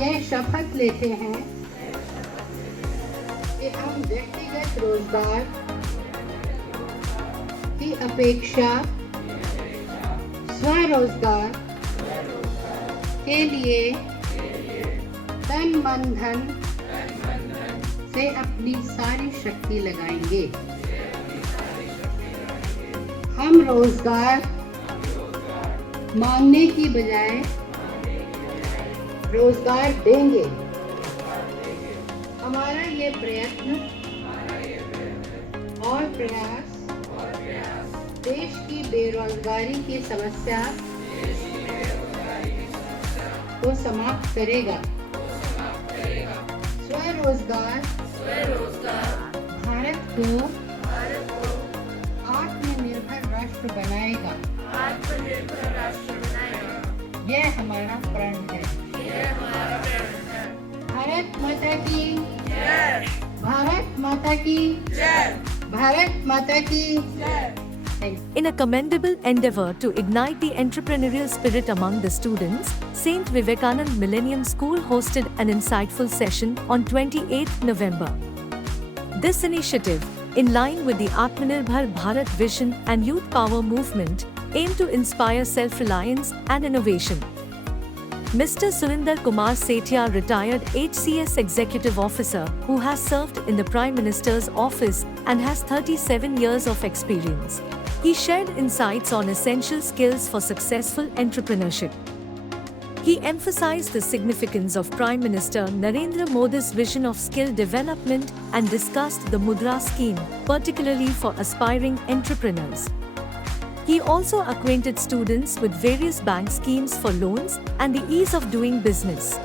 यह शपथ लेते हैं कि हम व्यक्तिगत रोजगार की अपेक्षा स्वरोजगार के लिए तन मन धन से अपनी सारी शक्ति लगाएंगे। हम रोजगार मांगने की बजाय रोजगार देंगे। हमारा ये प्रयत्न और प्रयास देश की बेरोजगारी की समस्या को समाप्त करेगा। स्वरोजगार भारत को आत्मनिर्भर राष्ट्र बनाएगा। यह हमारा प्रण है। भारत माता की जय। भारत माता की जय। भारत माता की जय। In a commendable endeavor to ignite the entrepreneurial spirit among the students, St. Vivekanand Millennium School hosted an insightful session on 28th November. This initiative, in line with the Atmanirbhar Bharat vision and youth power movement, aimed to inspire self-reliance and innovation. Mr. Surinder Kumar Sethia, retired HCS Executive Officer, who has served in the Prime Minister's office and has 37 years of experience. He shared insights on essential skills for successful entrepreneurship. He emphasized the significance of Prime Minister Narendra Modi's vision of skill development and discussed the Mudra scheme, particularly for aspiring entrepreneurs. He also acquainted students with various bank schemes for loans and the ease of doing business.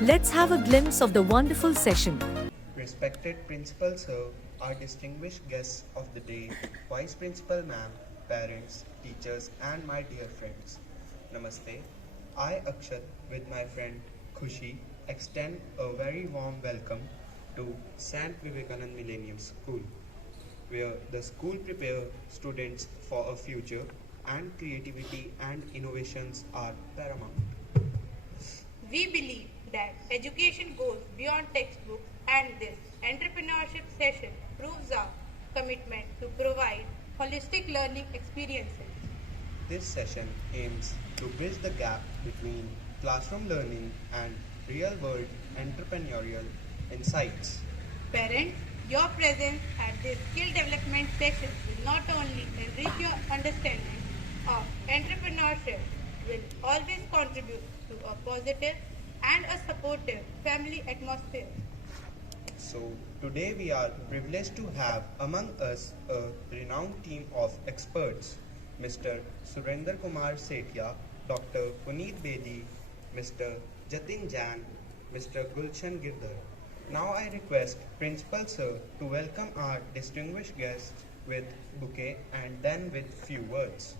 Let's have a glimpse of the wonderful session. Respected Principal Sir, our distinguished guests of the day, Vice Principal Ma'am, parents, teachers and my dear friends. Namaste. I, Akshat, with my friend Khushi, extend a very warm welcome to St. Vivekanand Millennium School, where the school prepares students for a future and creativity and innovations are paramount. We believe that education goes beyond textbooks, and this entrepreneurship session proves our commitment to provide holistic learning experiences. This session aims to bridge the gap between classroom learning and real-world entrepreneurial insights. Parents, your presence at this skill development session will not only enrich your understanding of entrepreneurship, will always contribute to a positive and a supportive family atmosphere. So, today we are privileged to have among us a renowned team of experts, Mr. Surinder Kumar Sethia, Dr. Puneet Bedi, Mr. Jatin Jain, Mr. Gulshan Girdhar. Now I request Principal Sir to welcome our distinguished guests with bouquet and then with few words.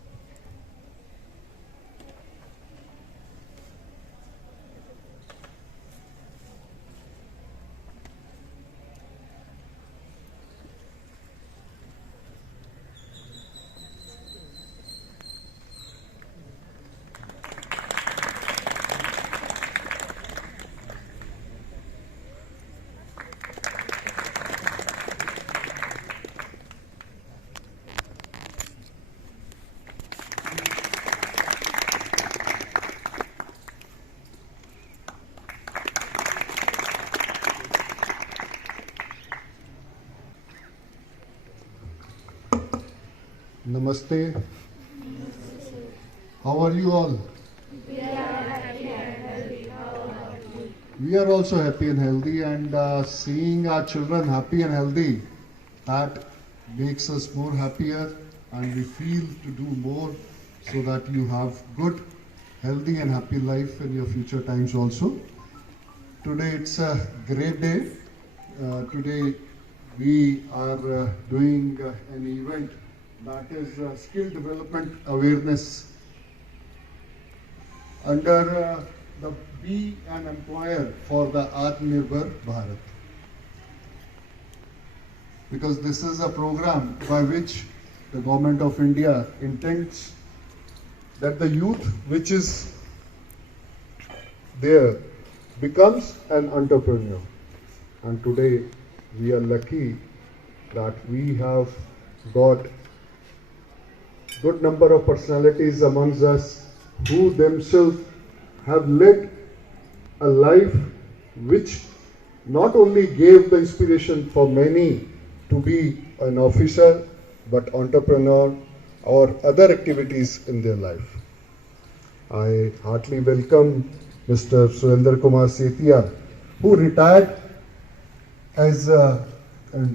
Namaste. How are you all? We are also happy and healthy, and seeing our children happy and healthy, that makes us more happier, and we feel to do more so that you have good, healthy and happy life in your future times also. Today it's a great day. Today we are doing an event that is skill development awareness under the Be an Employer for the Atmanirbhar Bharat. Because this is a program by which the Government of India intends that the youth which is there becomes an entrepreneur. And today we are lucky that we have got good number of personalities amongst us who themselves have led a life which not only gave the inspiration for many to be an officer but entrepreneur or other activities in their life. I heartily welcome Mr. Surendra Kumar Setia, who retired as a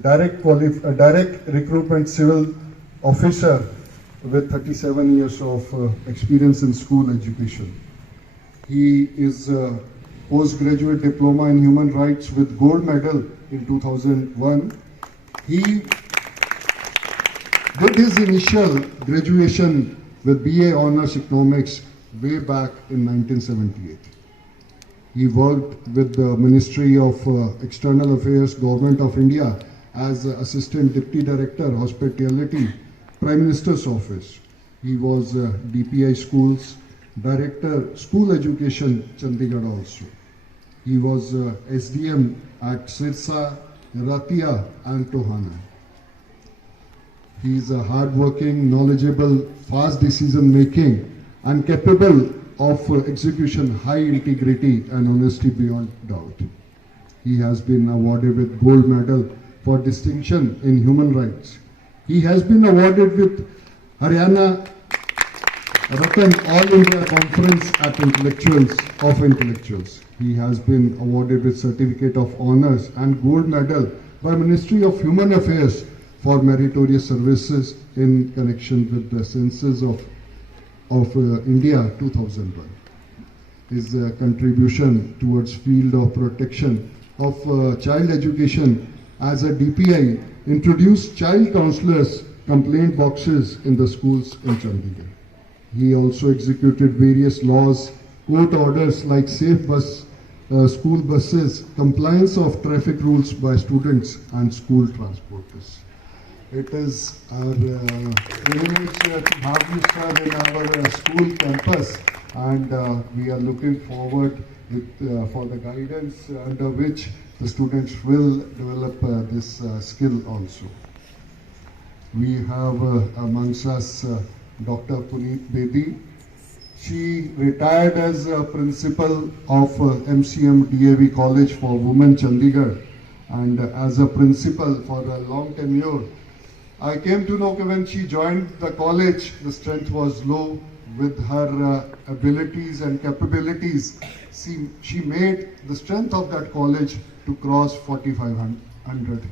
direct recruitment civil officer with 37 years of experience in school education. He is a postgraduate diploma in human rights with gold medal in 2001. He did his initial graduation with BA Honours Economics way back in 1978. He worked with the Ministry of External Affairs, Government of India as Assistant Deputy Director, Hospitality, Prime Minister's Office. He was DPI Schools Director, School Education, Chandigarh also. He was SDM at Sirsa, Ratia and Tohana. He is a hard-working, knowledgeable, fast decision-making and capable of execution, high integrity and honesty beyond doubt. He has been awarded with gold medal for distinction in human rights. He has been awarded with Haryana Ratan All India Conference at Intellectuals. He has been awarded with Certificate of Honours and Gold Medal by Ministry of Human Affairs for meritorious services in connection with the Census of India 2001. His contribution towards field of protection of child education as a DPI introduced child counselors complaint boxes in the schools in Chandigarh. He also executed various laws, court orders like safe school buses, compliance of traffic rules by students and school transporters. It is our privilege to have you, sir, in our school campus, and we are looking forward for the guidance under which the students will develop this skill also. We have amongst us Dr. Puneet Bedi. She retired as a principal of MCM DAV College for Women Chandigarh, and as a principal for a long tenure. I came to know that when she joined the college, the strength was low. With her abilities and capabilities, she made the strength of that college to cross 4,500.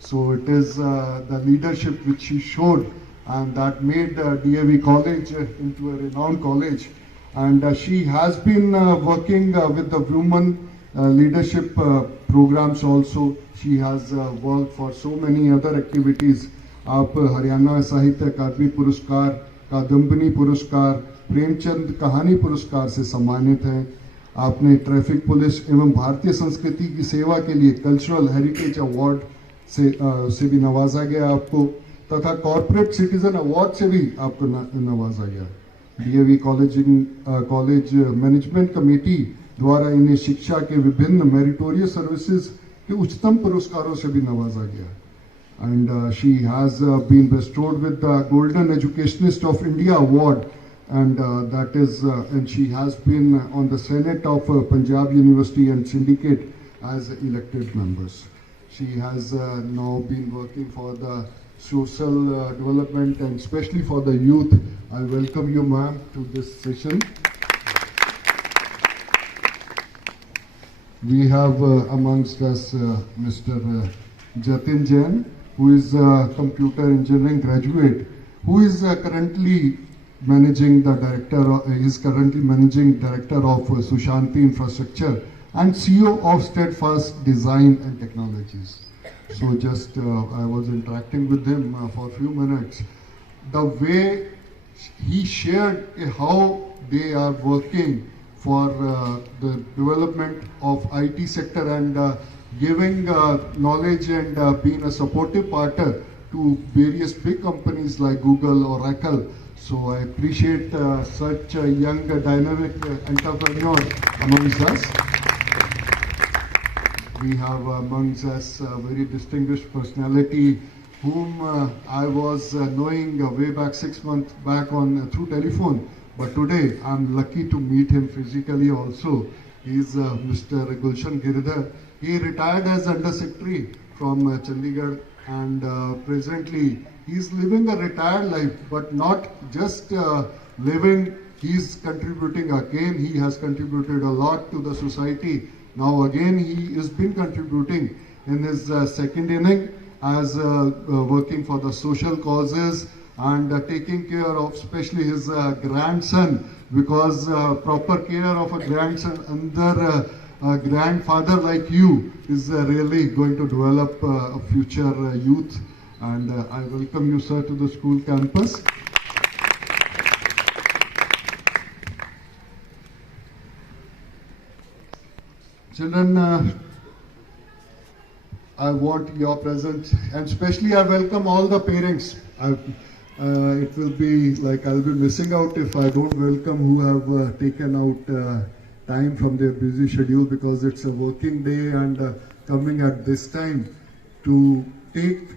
So it is the leadership which she showed, and that made DAV College into a renowned college. And she has been working with the women leadership programs also. She has worked for so many other activities. आप हरियाणा साहित्य अकादमी पुरस्कार, कादम्बनी पुरस्कार, प्रेमचंद कहानी पुरस्कार से सम्मानित हैं। आपने ट्रैफिक पुलिस एवं भारतीय संस्कृति की सेवा के लिए कल्चरल हेरिटेज अवार्ड से भी नवाजा गया आपको, तथा कॉर्पोरेट सिटीजन अवार्ड से भी आपको नवाजा गया। DAV कॉलेज मैनेजमेंट कमेटी द्वारा इन्हें शिक्षा के विभिन्न मेरिटोरियस सर्विसेज के उच्चतम पुरस्कारों से भी नवाजा गया। And she has been bestowed with the Golden Educationist of India Award, and and she has been on the Senate of Punjab University and Syndicate as elected members. She has now been working for the social development and especially for the youth. I welcome you, ma'am, to this session. We have amongst us Mr. Jatin Jain, who is a computer engineering graduate, who is currently managing director of Sushanti Infrastructure and CEO of Steadfast Design and Technologies. So just I was interacting with him for a few minutes. The way he shared how they are working for the development of IT sector and giving knowledge and being a supportive partner to various big companies like Google or Oracle. So I appreciate such a young dynamic entrepreneur amongst us. we have amongst us a very distinguished personality whom I was knowing way back 6 months back on through telephone. But today I'm lucky to meet him physically also. He is Mr. Gulshan Giridhar. He retired as Under Secretary from Chandigarh, and presently he is living a retired life, but not just living. He is contributing again. He has contributed a lot to the society. Now again he has been contributing in his second inning as working for the social causes and taking care of especially his grandson, because proper care of a grandson under a grandfather like you is really going to develop a future youth. And I welcome you, sir, to the school campus. Children, I want your presence, and especially I welcome all the parents. It will be like I'll be missing out if I don't welcome who have taken out time from their busy schedule, because it's a working day, and coming at this time to take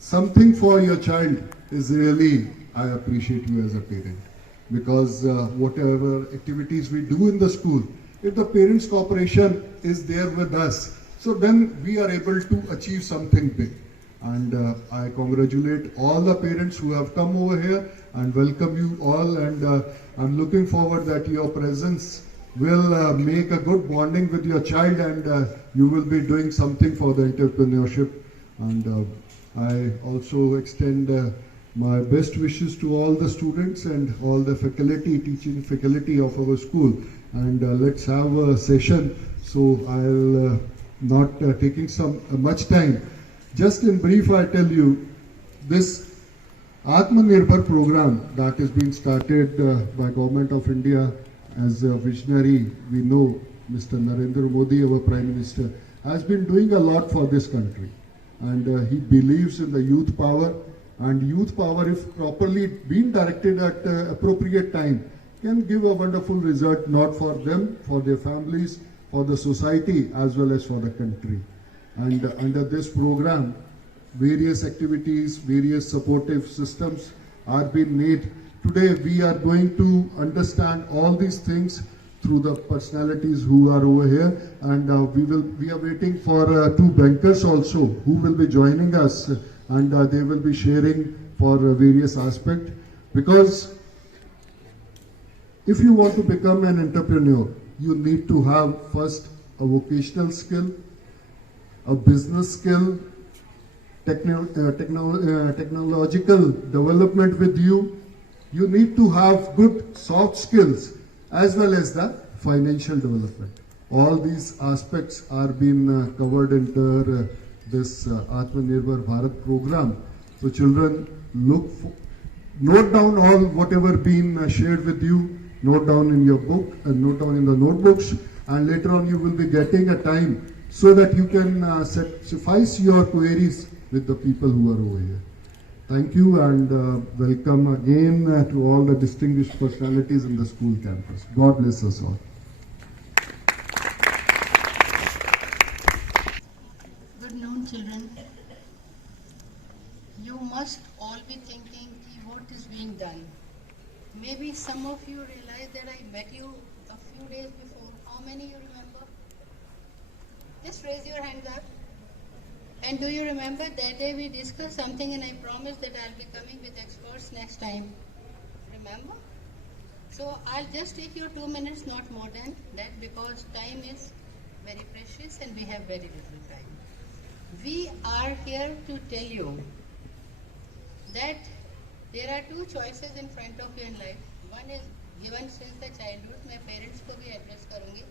something for your child is really, I appreciate you as a parent, because whatever activities we do in the school, if the parents' cooperation is there with us, so then we are able to achieve something big. And I congratulate all the parents who have come over here and welcome you all, and I'm looking forward that your presence will make a good bonding with your child, and you will be doing something for the entrepreneurship. And I also extend my best wishes to all the students and all the faculty, teaching faculty of our school. And let's have a session. So I'll not taking much time. Just in brief, I tell you, this Atmanirbhar program that is being started by Government of India as a visionary, we know Mr. Narendra Modi, our Prime Minister, has been doing a lot for this country. And he believes in the youth power, and youth power, if properly being directed at appropriate time, can give a wonderful result, not for them, for their families, for the society, as well as for the country. And under this program, various activities, various supportive systems are being made. Today we are going to understand all these things through the personalities who are over here, and we are waiting for two bankers also who will be joining us, and they will be sharing for various aspects. Because if you want to become an entrepreneur, you need to have first a vocational skill, a business skill, technological development with you. You need to have good soft skills as well as the financial development. All these aspects are being covered under this Atmanirbhar Bharat program. So children, note down all whatever been shared with you, note down in your book and note down in the notebooks, and later on you will be getting a time so that you can suffice your queries with the people who are over here. Thank you, and welcome again to all the distinguished personalities in the school campus. God bless us all. Good noon, children. You must all be thinking what is being done. Maybe some of you realize that I met you a few days before. How many you remember? Just raise your hands up. And do you remember that day we discussed something and I promised that I'll be coming with experts next time? Remember? So I'll just take your 2 minutes, not more than that, because time is very precious and we have very little time. We are here to tell you that there are two choices in front of you in life. One is given since the childhood. मैं parents को भी address करूंगी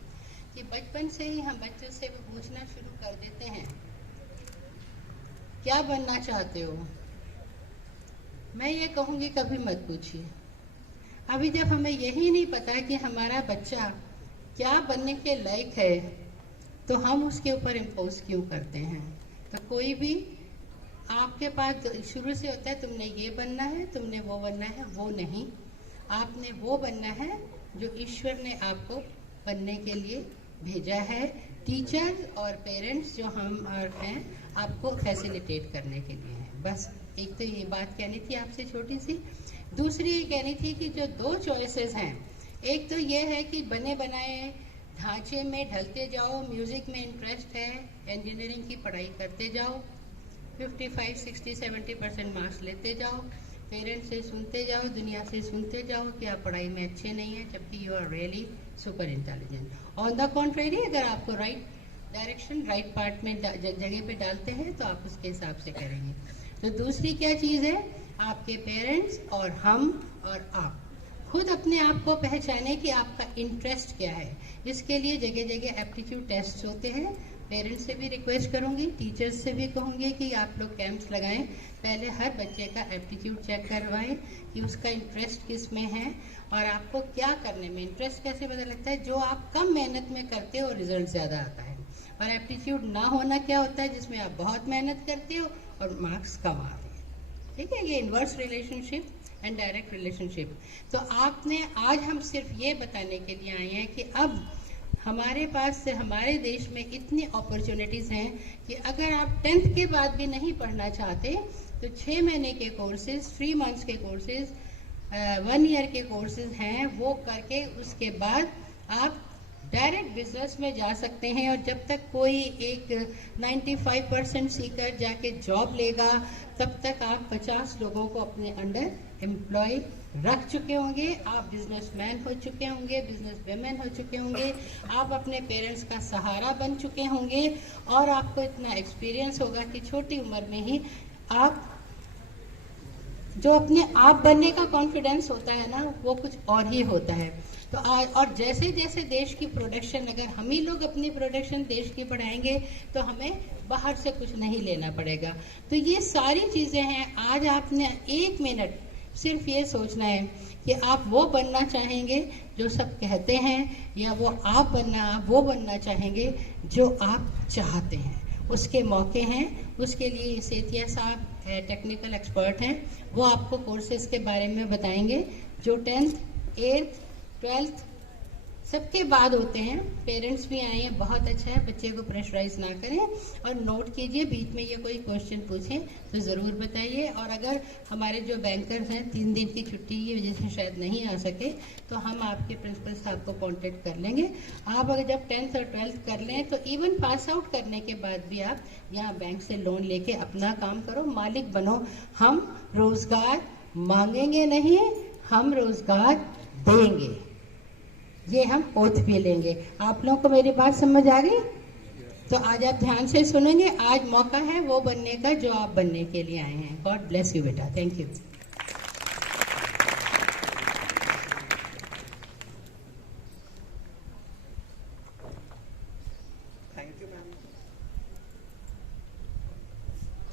कि बचपन से ही हम बच्चों से पूछना शुरू कर देते हैं, क्या बनना चाहते हो? मैं ये कहूंगी कभी मत पूछिए। अभी जब हमें यही नहीं पता कि हमारा बच्चा क्या बनने के लायक है, तो हम उसके ऊपर इम्पोज क्यों करते हैं? तो कोई भी आपके पास शुरू से होता है तुमने ये बनना है, तुमने वो बनना है, वो नहीं। आपने वो बनना है जो ईश्वर ने आपको बनने के लिए भेजा है टीचर्स और पेरेंट्स जो हम हैं आपको फैसिलिटेट करने के लिए हैं। बस एक तो ये बात कहनी थी आपसे छोटी सी। दूसरी ये कहनी थी कि जो 2 चॉइसेस हैं, एक तो ये है कि बने बनाए ढांचे में ढलते जाओ, म्यूज़िक में इंटरेस्ट है, इंजीनियरिंग की पढ़ाई करते जाओ, 55, 60, 70% मार्क्स लेते जाओ, पेरेंट्स से सुनते जाओ, दुनिया से सुनते जाओ कि आप पढ़ाई में अच्छे नहीं हैं, जबकि you are really super intelligent. On the contrary, अगर आपको राइट डायरेक्शन, राइट पार्ट में जगह पे डालते हैं तो आप उसके हिसाब से करेंगे। तो दूसरी क्या चीज़ है, आपके पेरेंट्स और हम और आप खुद अपने आप को पहचाने कि आपका इंटरेस्ट क्या है। इसके लिए जगह जगह एप्टीट्यूड टेस्ट होते हैं। पेरेंट्स से भी रिक्वेस्ट करूंगी, टीचर्स से भी कहूंगी कि आप लोग कैंप्स लगाएं, पहले हर बच्चे का एप्टीट्यूड चेक करवाएं कि उसका इंटरेस्ट किस में है और आपको क्या करने में इंटरेस्ट कैसे पता लगता है। जो आप कम मेहनत में करते हो रिजल्ट ज़्यादा आता है, और एप्टीट्यूड ना होना क्या होता है, जिसमें आप बहुत मेहनत करते हो और मार्क्स कम आते हैं। ठीक है, ये inverse relationship and direct relationship. तो आपने आज हम सिर्फ ये बताने के लिए आए हैं कि अब हमारे पास से हमारे देश में इतनी अपॉर्चुनिटीज़ हैं कि अगर आप 10th के बाद भी नहीं पढ़ना चाहते तो 6 महीने के कोर्सेज, 3 मंथ्स के कोर्सेज, 1 ईयर के कोर्सेज हैं, वो करके उसके बाद आप डायरेक्ट बिजनेस में जा सकते हैं। और जब तक कोई एक 95% सीकर जाके जॉब लेगा, तब तक आप 50 लोगों को अपने अंडर एम्प्लॉय रख चुके होंगे, आप बिजनेसमैन हो चुके होंगे, बिजनेस वेमेन हो चुके होंगे, आप अपने पेरेंट्स का सहारा बन चुके होंगे, और आपको इतना एक्सपीरियंस होगा कि छोटी उम्र में ही आप जो अपने आप बनने का कॉन्फिडेंस होता है ना, वो कुछ और ही होता है। तो और जैसे जैसे देश की प्रोडक्शन, अगर हम ही लोग अपनी प्रोडक्शन देश की बढ़ाएंगे तो हमें बाहर से कुछ नहीं लेना पड़ेगा। तो ये सारी चीज़ें हैं। आज आपने 1 मिनट सिर्फ ये सोचना है कि आप वो बनना चाहेंगे जो सब कहते हैं, या वो वो बनना चाहेंगे जो आप चाहते हैं। उसके मौके हैं। उसके लिए सेतिया साहब टेक्निकल एक्सपर्ट हैं, वो आपको कोर्सेज के बारे में बताएंगे जो 10th, 8th, 12th सबके बाद होते हैं। पेरेंट्स भी आए हैं, बहुत अच्छा है, बच्चे को प्रेशराइज ना करें और नोट कीजिए। बीच में ये कोई क्वेश्चन पूछें तो ज़रूर बताइए। और अगर हमारे जो बैंकर्स हैं 3 दिन की छुट्टी की वजह से शायद नहीं आ सके, तो हम आपके प्रिंसिपल साहब को कॉन्टेक्ट कर लेंगे। आप अगर जब 10th और 12th कर लें तो इवन पास आउट करने के बाद भी आप यहाँ बैंक से लोन लेके अपना काम करो, मालिक बनो। हम रोज़गार मांगेंगे नहीं, हम रोज़गार देंगे, ये हम ओथ भी लेंगे। आप लोगों को मेरी बात समझ आ गई? तो आज आप ध्यान से सुनेंगे। आज मौका है वो बनने का जो आप बनने के लिए आए हैं। गॉड ब्लेस यू बेटा। Thank you.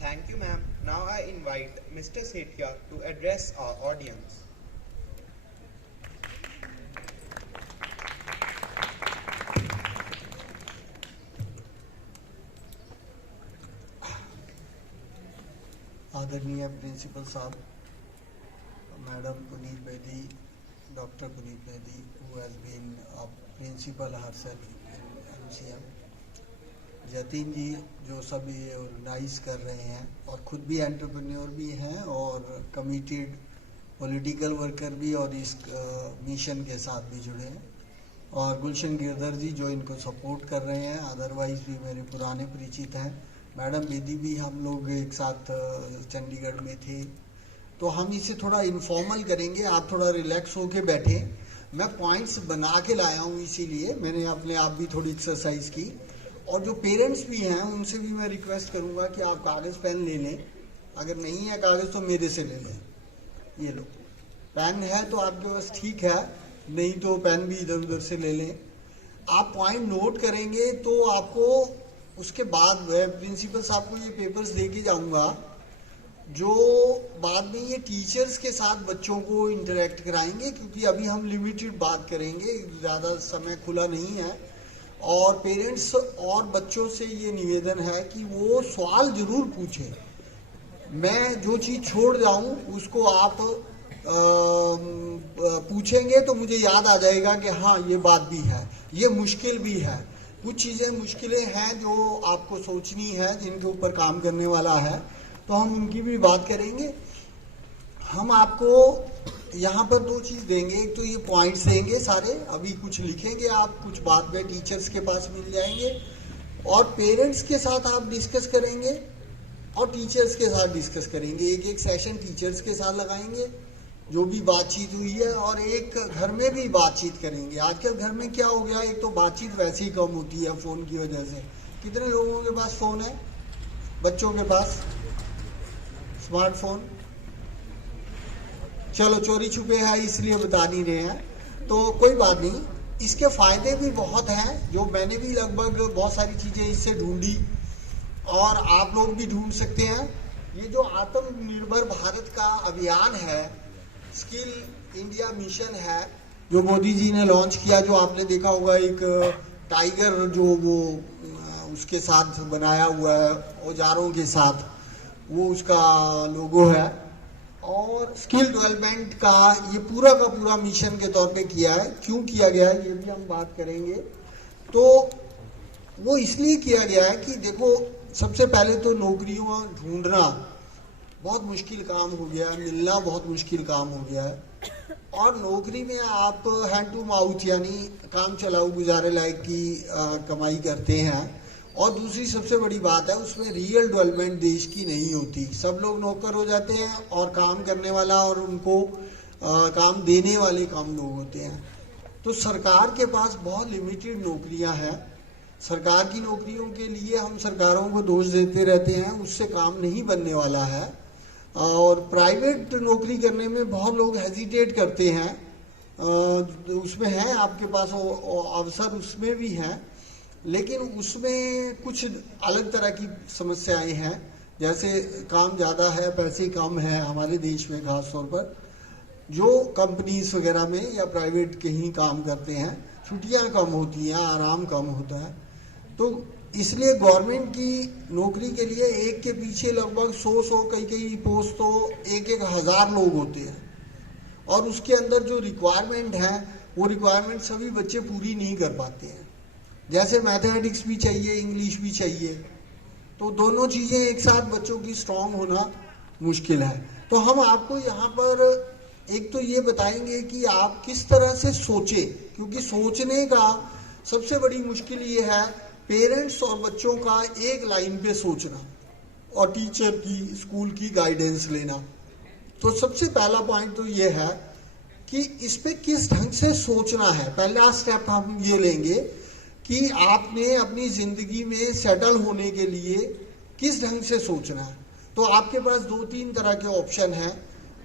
Thank you, ma'am. Now I invite Mr. Sethia to address our audience. आदरणीय प्रिंसिपल साहब, madam Puneet Bedi, doctor Puneet Bedi, who has been a principal herself in MCM, Jatin ji जो सब ये ऑर्गेनाइज कर रहे हैं और खुद भी एंटरप्रेन्योर भी हैं और कमिटेड पॉलिटिकल वर्कर भी और इस मिशन के साथ भी जुड़े हैं, और गुलशन गिरधर जी जो इनको सपोर्ट कर रहे हैं, अदरवाइज भी मेरे पुराने परिचित हैं। मैडम बेदी भी हम लोग एक साथ चंडीगढ़ में थे, तो हम इसे थोड़ा इनफॉर्मल करेंगे। आप थोड़ा रिलैक्स होके बैठे। मैं पॉइंट्स बना के लाया हूँ, इसीलिए मैंने अपने आप भी थोड़ी एक्सरसाइज की। और जो पेरेंट्स भी हैं उनसे भी मैं रिक्वेस्ट करूँगा कि आप कागज़ पेन ले लें, अगर नहीं है कागज़ तो मेरे से ले लें। ये लो, पेन है तो आपके पास ठीक है, नहीं तो पेन भी इधर उधर से ले लें। आप पॉइंट नोट करेंगे तो आपको उसके बाद प्रिंसिपल साहब को ये पेपर्स दे के जाऊँगा, जो बाद में ये टीचर्स के साथ बच्चों को इंटरेक्ट कराएंगे, क्योंकि अभी हम लिमिटेड बात करेंगे, ज़्यादा समय खुला नहीं है। और पेरेंट्स और बच्चों से ये निवेदन है कि वो सवाल ज़रूर पूछें। मैं जो चीज़ छोड़ जाऊँ उसको आप पूछेंगे तो मुझे याद आ जाएगा कि हाँ ये बात भी है, ये मुश्किल भी है। कुछ चीज़ें मुश्किलें हैं जो आपको सोचनी है, जिनके ऊपर काम करने वाला है, तो हम उनकी भी बात करेंगे। हम आपको यहाँ पर दो चीज़ देंगे, एक तो ये पॉइंट्स देंगे सारे, अभी कुछ लिखेंगे आप, कुछ बाद में टीचर्स के पास मिल जाएंगे, और पेरेंट्स के साथ आप डिस्कस करेंगे और टीचर्स के साथ डिस्कस करेंगे। एक एक सेशन टीचर्स के साथ लगाएंगे जो भी बातचीत हुई है, और एक घर में भी बातचीत करेंगे। आजकल घर में क्या हो गया, एक तो बातचीत वैसे ही कम होती है फ़ोन की वजह से। कितने लोगों के पास फ़ोन है? बच्चों के पास स्मार्टफोन? चलो चोरी छुपे है इसलिए बता नहीं रहे हैं, तो कोई बात नहीं। इसके फायदे भी बहुत हैं, जो मैंने भी लगभग बहुत सारी चीज़ें इससे ढूंढी और आप लोग भी ढूंढ सकते हैं। ये जो आत्मनिर्भर भारत का अभियान है, स्किल इंडिया मिशन है, जो मोदी जी ने लॉन्च किया, जो आपने देखा होगा एक टाइगर जो वो उसके साथ बनाया हुआ है, औजारों के साथ, वो उसका लोगो है। और स्किल डेवलपमेंट का ये पूरा का पूरा मिशन के तौर पे किया है। क्यों किया गया है ये भी हम बात करेंगे। तो वो इसलिए किया गया है कि देखो, सबसे पहले तो नौकरियों ढूंढना बहुत मुश्किल काम हो गया है, मिलना बहुत मुश्किल काम हो गया है। और नौकरी में आप हैंड टू माउथ यानी काम चलाऊ गुजारे लायक की कमाई करते हैं। और दूसरी सबसे बड़ी बात है, उसमें रियल डेवलपमेंट देश की नहीं होती। सब लोग नौकर हो जाते हैं और काम करने वाला और उनको काम देने वाले कम लोग होते हैं। तो सरकार के पास बहुत लिमिटेड नौकरियां हैं। सरकार की नौकरियों के लिए हम सरकारों को दोष देते रहते हैं, उससे काम नहीं बनने वाला है। और प्राइवेट नौकरी करने में बहुत लोग हेजिटेट करते हैं, उसमें है आपके पास अवसर, उसमें भी हैं, लेकिन उसमें कुछ अलग तरह की समस्याएं हैं। जैसे काम ज़्यादा है, पैसे कम है हमारे देश में, खास तौर पर जो कंपनीज वगैरह में या प्राइवेट कहीं काम करते हैं, छुट्टियां कम होती हैं, आराम कम होता है। तो इसलिए गवर्नमेंट की नौकरी के लिए एक के पीछे लगभग 100 कई पोस्ट तो 1,000 लोग होते हैं, और उसके अंदर जो रिक्वायरमेंट है वो रिक्वायरमेंट सभी बच्चे पूरी नहीं कर पाते हैं। जैसे मैथमेटिक्स भी चाहिए, इंग्लिश भी चाहिए, तो दोनों चीज़ें एक साथ बच्चों की स्ट्रांग होना मुश्किल है। तो हम आपको यहाँ पर एक तो ये बताएंगे कि आप किस तरह से सोचें, क्योंकि सोचने का सबसे बड़ी मुश्किल ये है, पेरेंट्स और बच्चों का एक लाइन पे सोचना और टीचर की, स्कूल की गाइडेंस लेना। तो सबसे पहला पॉइंट तो ये है कि इस पे किस ढंग से सोचना है। पहला स्टेप हम ये लेंगे कि आपने अपनी ज़िंदगी में सेटल होने के लिए किस ढंग से सोचना है। तो आपके पास 2-3 तरह के ऑप्शन हैं।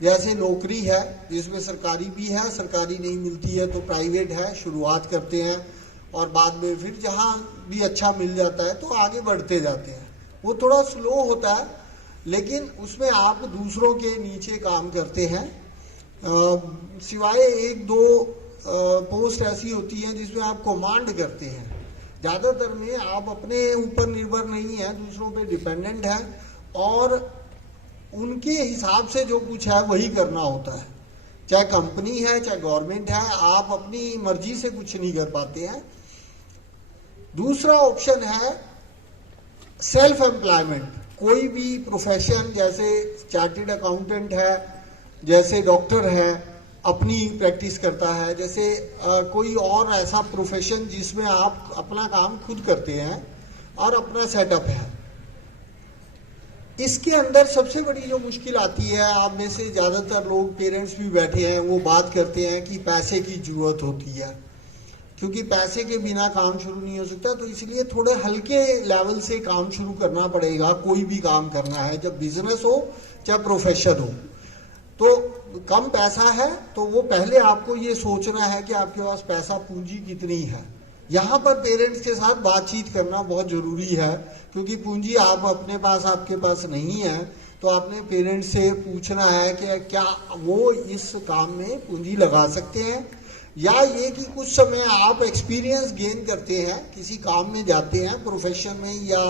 जैसे नौकरी है, जिसमें सरकारी भी है, सरकारी नहीं मिलती है तो प्राइवेट है, शुरुआत करते हैं और बाद में फिर जहाँ भी अच्छा मिल जाता है तो आगे बढ़ते जाते हैं। वो थोड़ा स्लो होता है, लेकिन उसमें आप दूसरों के नीचे काम करते हैं। सिवाय 1-2 पोस्ट ऐसी होती हैं जिसमें आप कमांड करते हैं। ज़्यादातर में आप अपने ऊपर निर्भर नहीं हैं, दूसरों पे डिपेंडेंट हैं, और उनके हिसाब से जो कुछ है वही करना होता है। चाहे कंपनी है, चाहे गवर्नमेंट है, आप अपनी मर्जी से कुछ नहीं कर पाते हैं। दूसरा ऑप्शन है सेल्फ एम्प्लॉयमेंट। कोई भी प्रोफेशन, जैसे चार्टेड अकाउंटेंट है, जैसे डॉक्टर है, अपनी प्रैक्टिस करता है, जैसे कोई और ऐसा प्रोफेशन जिसमें आप अपना काम खुद करते हैं और अपना सेटअप है। इसके अंदर सबसे बड़ी जो मुश्किल आती है, आप में से ज़्यादातर लोग, पेरेंट्स भी बैठे हैं, वो बात करते हैं कि पैसे की ज़रूरत होती है, क्योंकि पैसे के बिना काम शुरू नहीं हो सकता। तो इसलिए थोड़े हल्के लेवल से काम शुरू करना पड़ेगा। कोई भी काम करना है, जब बिजनेस हो चाहे प्रोफेशन हो, तो कम पैसा है तो वो पहले आपको ये सोचना है कि आपके पास पैसा, पूंजी कितनी है। यहाँ पर पेरेंट्स के साथ बातचीत करना बहुत ज़रूरी है, क्योंकि पूंजी आप अपने पास, आपके पास नहीं है, तो आपने पेरेंट्स से पूछना है कि क्या वो इस काम में पूंजी लगा सकते हैं, या ये कि कुछ समय आप एक्सपीरियंस गेन करते हैं, किसी काम में जाते हैं, प्रोफेशन में या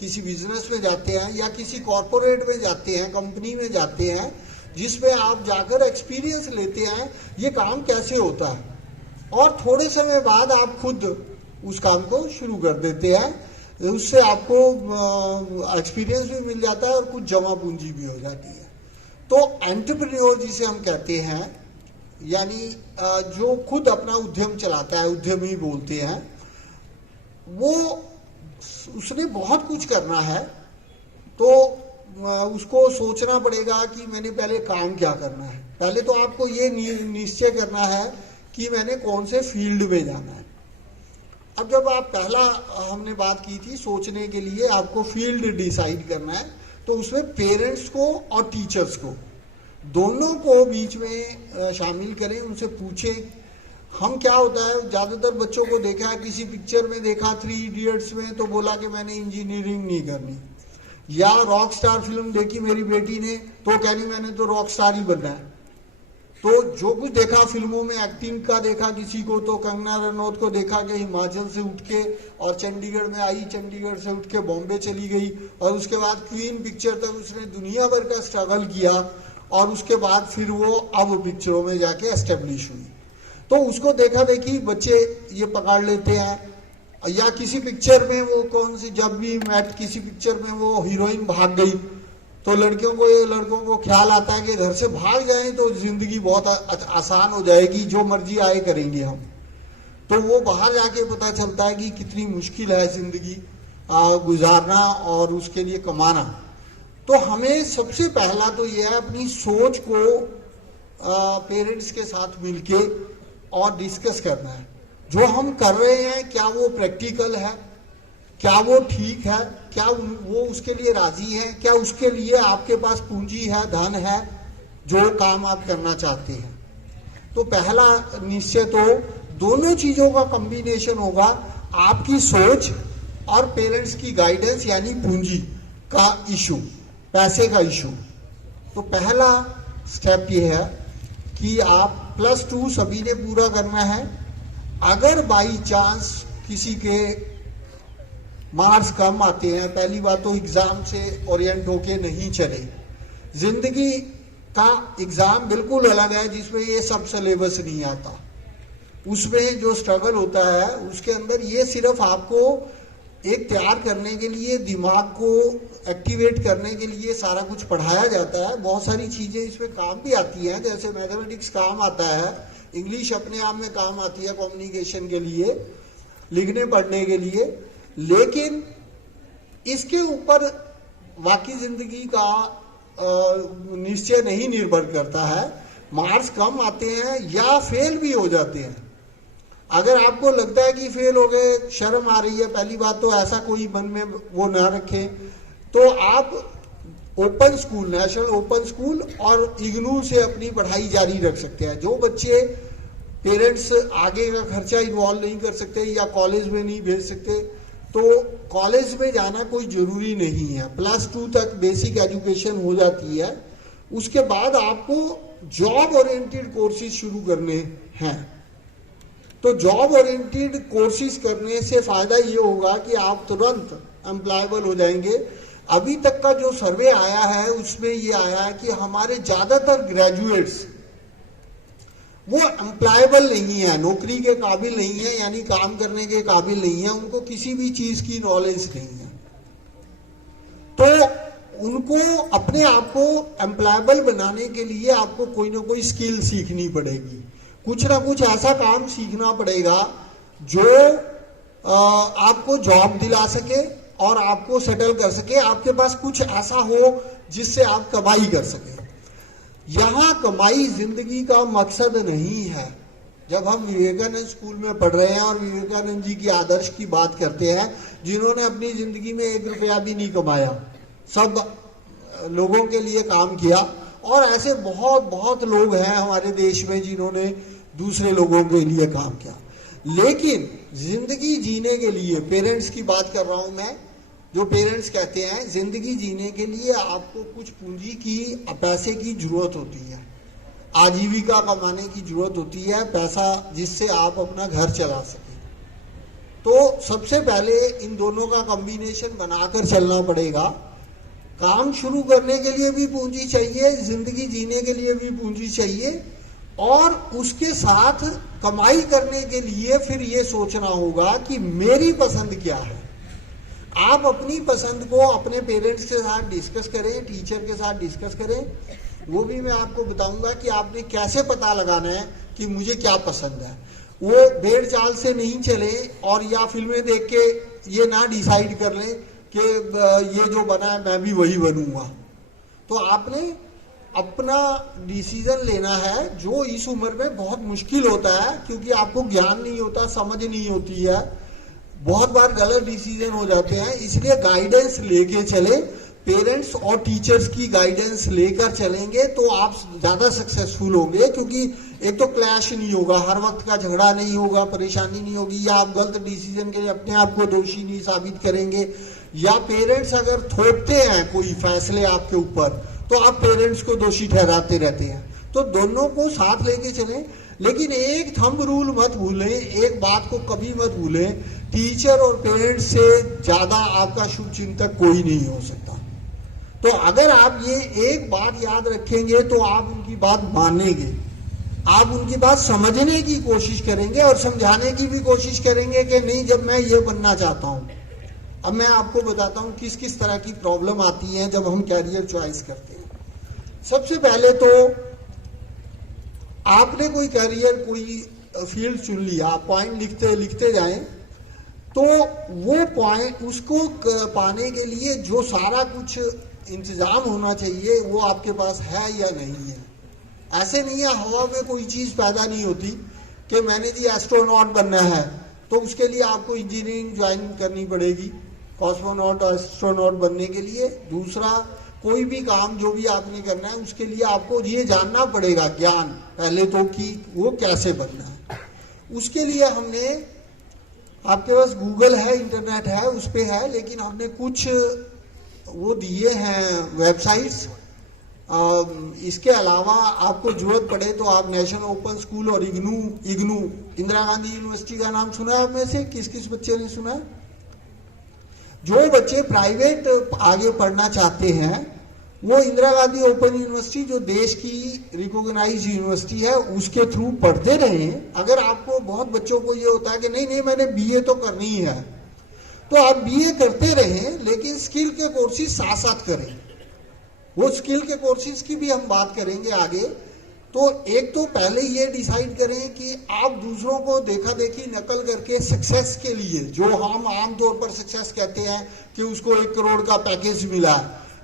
किसी बिजनेस में जाते हैं, या किसी कॉरपोरेट में जाते हैं, कंपनी में जाते हैं, जिसमें आप जाकर एक्सपीरियंस लेते हैं ये काम कैसे होता है, और थोड़े समय बाद आप खुद उस काम को शुरू कर देते हैं। उससे आपको एक्सपीरियंस भी मिल जाता है और कुछ जमा पूंजी भी हो जाती है। तो एंटरप्रेन्योर जिसे हम कहते हैं, यानी जो खुद अपना उद्यम चलाता है, उद्यमी बोलते हैं, वो उसने बहुत कुछ करना है, तो उसको सोचना पड़ेगा कि मैंने पहले काम क्या करना है। पहले तो आपको ये निश्चय करना है कि मैंने कौन से फील्ड में जाना है। अब जब आप पहला हमने बात की थी सोचने के लिए आपको फील्ड डिसाइड करना है, तो उसमें पेरेंट्स को और टीचर्स को दोनों को बीच में शामिल करें, उनसे पूछें। हम क्या होता है, ज़्यादातर बच्चों को देखा है, किसी पिक्चर में देखा 3 इडियट्स में, तो बोला कि मैंने इंजीनियरिंग नहीं करनी, या रॉक स्टार फिल्म देखी मेरी बेटी ने तो कहनी मैंने तो रॉक स्टार ही बनना है। तो जो कुछ देखा फिल्मों में एक्टिंग का देखा किसी को, तो कंगना रनौत को देखा कि हिमाचल से उठ के और चंडीगढ़ में आई, चंडीगढ़ से उठ के बॉम्बे चली गई, और उसके बाद क्वीन पिक्चर तक उसने दुनिया भर का स्ट्रगल किया, और उसके बाद फिर वो अब पिक्चरों में जाके एस्टेब्लिश हुई। तो उसको देखा देखी बच्चे ये पकड़ लेते हैं। या किसी पिक्चर में वो कौन सी, जब भी मैट किसी पिक्चर में वो हीरोइन भाग गई, तो लड़कों को ख्याल आता है कि घर से भाग जाएं तो जिंदगी बहुत आसान हो जाएगी, जो मर्जी आए करेंगे हम। तो वो बाहर जाके पता चलता है कि कितनी मुश्किल है जिंदगी गुजारना और उसके लिए कमाना। तो हमें सबसे पहला तो ये है अपनी सोच को पेरेंट्स के साथ मिलके और डिस्कस करना है। जो हम कर रहे हैं क्या वो प्रैक्टिकल है, क्या वो ठीक है, क्या वो उसके लिए राजी है, क्या उसके लिए आपके पास पूंजी है, धन है, जो काम आप करना चाहते हैं। तो पहला निश्चय तो दोनों चीजों का कॉम्बिनेशन होगा, आपकी सोच और पेरेंट्स की गाइडेंस, यानी पूंजी का इशू, पैसे का इशू। तो पहला स्टेप ये है कि आप +2 सभी ने पूरा करना है। अगर बाई चांस किसी के मार्क्स कम आते हैं, पहली बात तो एग्जाम से ओरिएंट होके नहीं चले। जिंदगी का एग्जाम बिल्कुल अलग है जिसमें ये सब सिलेबस नहीं आता। उसमें जो स्ट्रगल होता है उसके अंदर ये सिर्फ आपको एक तैयार करने के लिए, दिमाग को एक्टिवेट करने के लिए सारा कुछ पढ़ाया जाता है। बहुत सारी चीजें इसमें काम भी आती हैं, जैसे मैथमेटिक्स काम आता है, इंग्लिश अपने आप में काम आती है कम्युनिकेशन के लिए, लिखने पढ़ने के लिए। लेकिन इसके ऊपर बाकी जिंदगी का निश्चय नहीं निर्भर करता है। मार्क्स कम आते हैं या फेल भी हो जाते हैं। अगर आपको लगता है कि फेल हो गए, शर्म आ रही है, पहली बात तो ऐसा कोई मन में वो ना रखें। तो आप open school, national open school और इग्नू से अपनी पढ़ाई जारी रख सकते हैं। जो बच्चे पेरेंट्स आगे का खर्चा इन्वॉल्व नहीं कर सकते या कॉलेज में नहीं भेज सकते, तो कॉलेज में जाना कोई जरूरी नहीं है। +2 तक बेसिक एजुकेशन हो जाती है। उसके बाद आपको जॉब ओरिएंटेड कोर्सेज शुरू करने हैं। तो जॉब ओरिएंटेड कोर्सेज करने से फायदा ये होगा कि आप तुरंत एम्प्लॉयबल हो जाएंगे। अभी तक का जो सर्वे आया है उसमें ये आया है कि हमारे ज्यादातर ग्रेजुएट्स वो एम्प्लॉयबल नहीं है, नौकरी के काबिल नहीं है, यानी काम करने के काबिल नहीं है, उनको किसी भी चीज की नॉलेज नहीं है। तो उनको अपने आप को एम्प्लॉयबल बनाने के लिए आपको कोई ना कोई स्किल सीखनी पड़ेगी, कुछ ना कुछ ऐसा काम सीखना पड़ेगा जो आपको जॉब दिला सके और आपको सेटल कर सके। आपके पास कुछ ऐसा हो जिससे आप कमाई कर सके। यहाँ कमाई जिंदगी का मकसद नहीं है। जब हम विवेकानंद स्कूल में पढ़ रहे हैं और विवेकानंद जी की आदर्श की बात करते हैं, जिन्होंने अपनी जिंदगी में 1 रुपया भी नहीं कमाया, सब लोगों के लिए काम किया, और ऐसे बहुत बहुत लोग हैं हमारे देश में जिन्होंने दूसरे लोगों के लिए काम किया। लेकिन जिंदगी जीने के लिए, पेरेंट्स की बात कर रहा हूं मैं, जो पेरेंट्स कहते हैं जिंदगी जीने के लिए आपको कुछ पूंजी की, पैसे की जरूरत होती है, आजीविका कमाने की जरूरत होती है, पैसा जिससे आप अपना घर चला सकें। तो सबसे पहले इन दोनों का कॉम्बिनेशन बनाकर चलना पड़ेगा। काम शुरू करने के लिए भी पूंजी चाहिए, जिंदगी जीने के लिए भी पूंजी चाहिए, और उसके साथ कमाई करने के लिए फिर ये सोचना होगा कि मेरी पसंद क्या है। आप अपनी पसंद को अपने पेरेंट्स के साथ डिस्कस करें, टीचर के साथ डिस्कस करें। वो भी मैं आपको बताऊंगा कि आपने कैसे पता लगाना है कि मुझे क्या पसंद है। वो भेड़ चाल से नहीं चले और या फिल्में देख के ये ना डिसाइड कर लें कि ये जो बना है मैं भी वही बनूंगा। तो आपने अपना डिसीजन लेना है, जो इस उम्र में बहुत मुश्किल होता है, क्योंकि आपको ज्ञान नहीं होता, समझ नहीं होती है, बहुत बार गलत डिसीजन हो जाते हैं। इसलिए गाइडेंस लेके चले, पेरेंट्स और टीचर्स की गाइडेंस लेकर चलेंगे तो आप ज्यादा सक्सेसफुल होंगे। क्योंकि एक तो क्लैश नहीं होगा, हर वक्त का झगड़ा नहीं होगा, परेशानी नहीं होगी, या आप गलत डिसीजन के लिए अपने आप को दोषी नहीं साबित करेंगे, या पेरेंट्स अगर थोपते हैं कोई फैसले आपके ऊपर तो आप पेरेंट्स को दोषी ठहराते रहते हैं। तो दोनों को साथ लेके चलें, लेकिन एक थंब रूल मत भूलें, एक बात को कभी मत भूलें, टीचर और पेरेंट्स से ज्यादा आपका शुभ चिंतक कोई नहीं हो सकता। तो अगर आप ये एक बात याद रखेंगे तो आप उनकी बात मानेंगे, आप उनकी बात समझने की कोशिश करेंगे और समझाने की भी कोशिश करेंगे कि नहीं, जब मैं ये बनना चाहता हूं। अब मैं आपको बताता हूं किस किस तरह की प्रॉब्लम आती है जब हम कैरियर चॉइस करते हैं। सबसे पहले तो आपने कोई कैरियर, कोई फील्ड चुन लिया, पॉइंट लिखते लिखते जाएं, तो वो पॉइंट उसको पाने के लिए जो सारा कुछ इंतजाम होना चाहिए वो आपके पास है या नहीं है। ऐसे नहीं है हवा में कोई चीज पैदा नहीं होती कि मैंने जी एस्ट्रोनॉट बनना है तो उसके लिए आपको इंजीनियरिंग ज्वाइन करनी पड़ेगी कॉस्मोनॉट और एस्ट्रोनॉट बनने के लिए। दूसरा, कोई भी काम जो भी आपने करना है उसके लिए आपको ये जानना पड़ेगा, ज्ञान पहले तो, कि वो कैसे बनना है। उसके लिए हमने, आपके पास गूगल है, इंटरनेट है, उस पे है, लेकिन हमने कुछ वो दिए हैं वेबसाइट्स। इसके अलावा आपको जरूरत पड़े तो आप नेशनल ओपन स्कूल और इग्नू इंदिरा गांधी यूनिवर्सिटी का नाम सुना है आप में से? किस किस बच्चे ने सुना है? जो बच्चे प्राइवेट आगे पढ़ना चाहते हैं वो इंदिरा गांधी ओपन यूनिवर्सिटी, जो देश की रिकॉग्नाइज यूनिवर्सिटी है, उसके थ्रू पढ़ते रहे। अगर आपको, बहुत बच्चों को ये होता है कि नहीं मैंने बीए तो करनी है, तो आप बीए करते रहें, लेकिन स्किल के कोर्सेज साथ साथ करें। वो स्किल के कोर्सेज की भी हम बात करेंगे आगे। तो एक तो पहले ये डिसाइड करें कि आप दूसरों को देखा देखी नकल करके सक्सेस के लिए, जो हम आमतौर पर सक्सेस कहते हैं कि उसको 1 करोड़ का पैकेज मिला,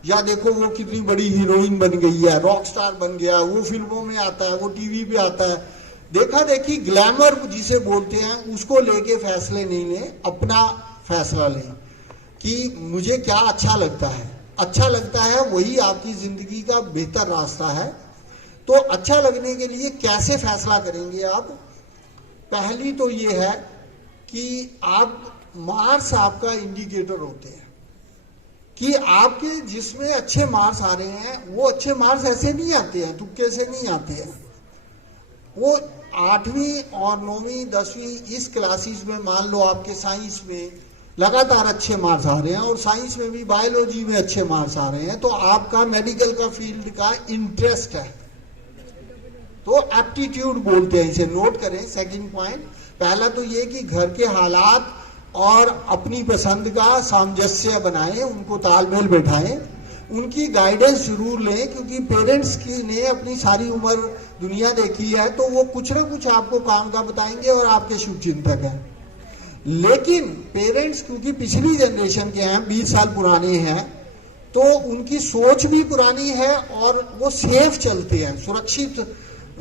या देखो वो कितनी बड़ी हीरोइन बन गई है, रॉक स्टार बन गया, वो फिल्मों में आता है, वो टीवी पे आता है, देखा देखी ग्लैमर जिसे बोलते हैं, उसको लेके फैसले नहीं लें। अपना फैसला लें कि मुझे क्या अच्छा लगता है। अच्छा लगता है वही आपकी जिंदगी का बेहतर रास्ता है। तो अच्छा लगने के लिए कैसे फैसला करेंगे आप? पहली तो ये है कि आप, मार्क्स आपका इंडिकेटर होते हैं कि आपके जिसमें अच्छे मार्क्स आ रहे हैं, वो अच्छे मार्क्स ऐसे नहीं आते हैं, तुक्के से नहीं आते हैं। वो 8वीं और 9वीं 10वीं इस क्लासेस में, मान लो आपके साइंस में लगातार अच्छे मार्क्स आ रहे हैं और साइंस में भी, बायोलॉजी में अच्छे मार्क्स आ रहे हैं, तो आपका मेडिकल का फील्ड का इंटरेस्ट है, तो एप्टीट्यूड बोलते हैं इसे, नोट करें। सेकंड पॉइंट, पहला तो ये कि घर के हालात और अपनी पसंद का सामंजस्य बनाएं, उनको तालमेल बैठाएं, उनकी गाइडेंस जरूर लें, क्योंकि पेरेंट्स की ने अपनी सारी उम्र दुनिया देखी है, तो वो कुछ ना कुछ आपको काम का बताएंगे और आपके शुभचिंतक हैं। लेकिन पेरेंट्स क्योंकि पिछली जनरेशन के हैं, 20 साल पुराने हैं, तो उनकी सोच भी पुरानी है और वो सेफ चलते हैं, सुरक्षित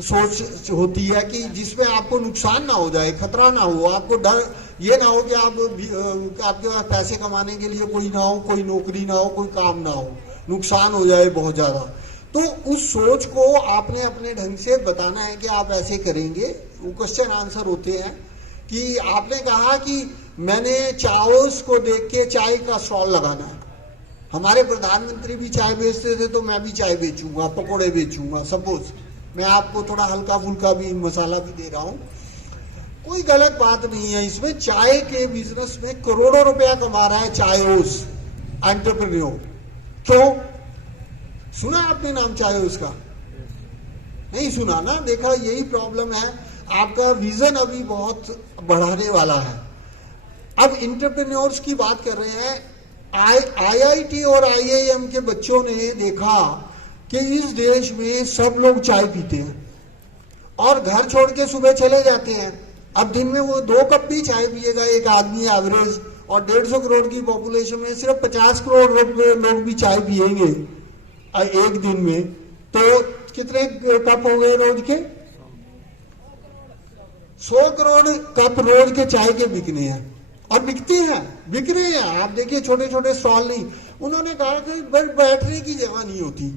सोच होती है कि जिसमें आपको नुकसान ना हो जाए, खतरा ना हो, आपको डर ये ना हो कि आपके पास पैसे कमाने के लिए कोई ना हो, कोई नौकरी ना हो, कोई काम ना हो, नुकसान हो जाए बहुत ज्यादा। तो उस सोच को आपने अपने ढंग से बताना है कि आप ऐसे करेंगे। वो क्वेश्चन आंसर होते हैं कि आपने कहा कि मैंने चाओस को देख के चाय का स्टॉल लगाना है, हमारे प्रधानमंत्री भी चाय बेचते थे तो मैं भी चाय बेचूंगा, पकोड़े बेचूंगा, सपोज मैं आपको थोड़ा हल्का फुल्का भी मसाला भी दे रहा हूं, कोई गलत बात नहीं है इसमें। चाय के बिजनेस में करोड़ों रुपया कमा रहा है चायोस एंटरप्रेन्योर। क्यों? सुना आपने नाम चायोस का? नहीं सुना ना, देखा, यही प्रॉब्लम है। आपका विजन अभी बहुत बढ़ाने वाला है। अब इंटरप्रेन्योर्स की बात कर रहे हैं। आईआईटी और आईआईएम के बच्चों ने देखा कि इस देश में सब लोग चाय पीते हैं और घर छोड़ के सुबह चले जाते हैं। अब दिन में वो 2 कप भी चाय पिएगा एक आदमी एवरेज, और 150 करोड़ की पॉपुलेशन में सिर्फ 50 करोड़ लोग भी चाय पिएंगे एक दिन में, तो कितने कप हो गए रोज के? 100 करोड़ कप रोज के चाय के बिकने हैं, और बिकते हैं, बिक रहे हैं। आप देखिए छोटे छोटे स्टॉल नहीं। उन्होंने कहा कि बैठने की जगह नहीं होती,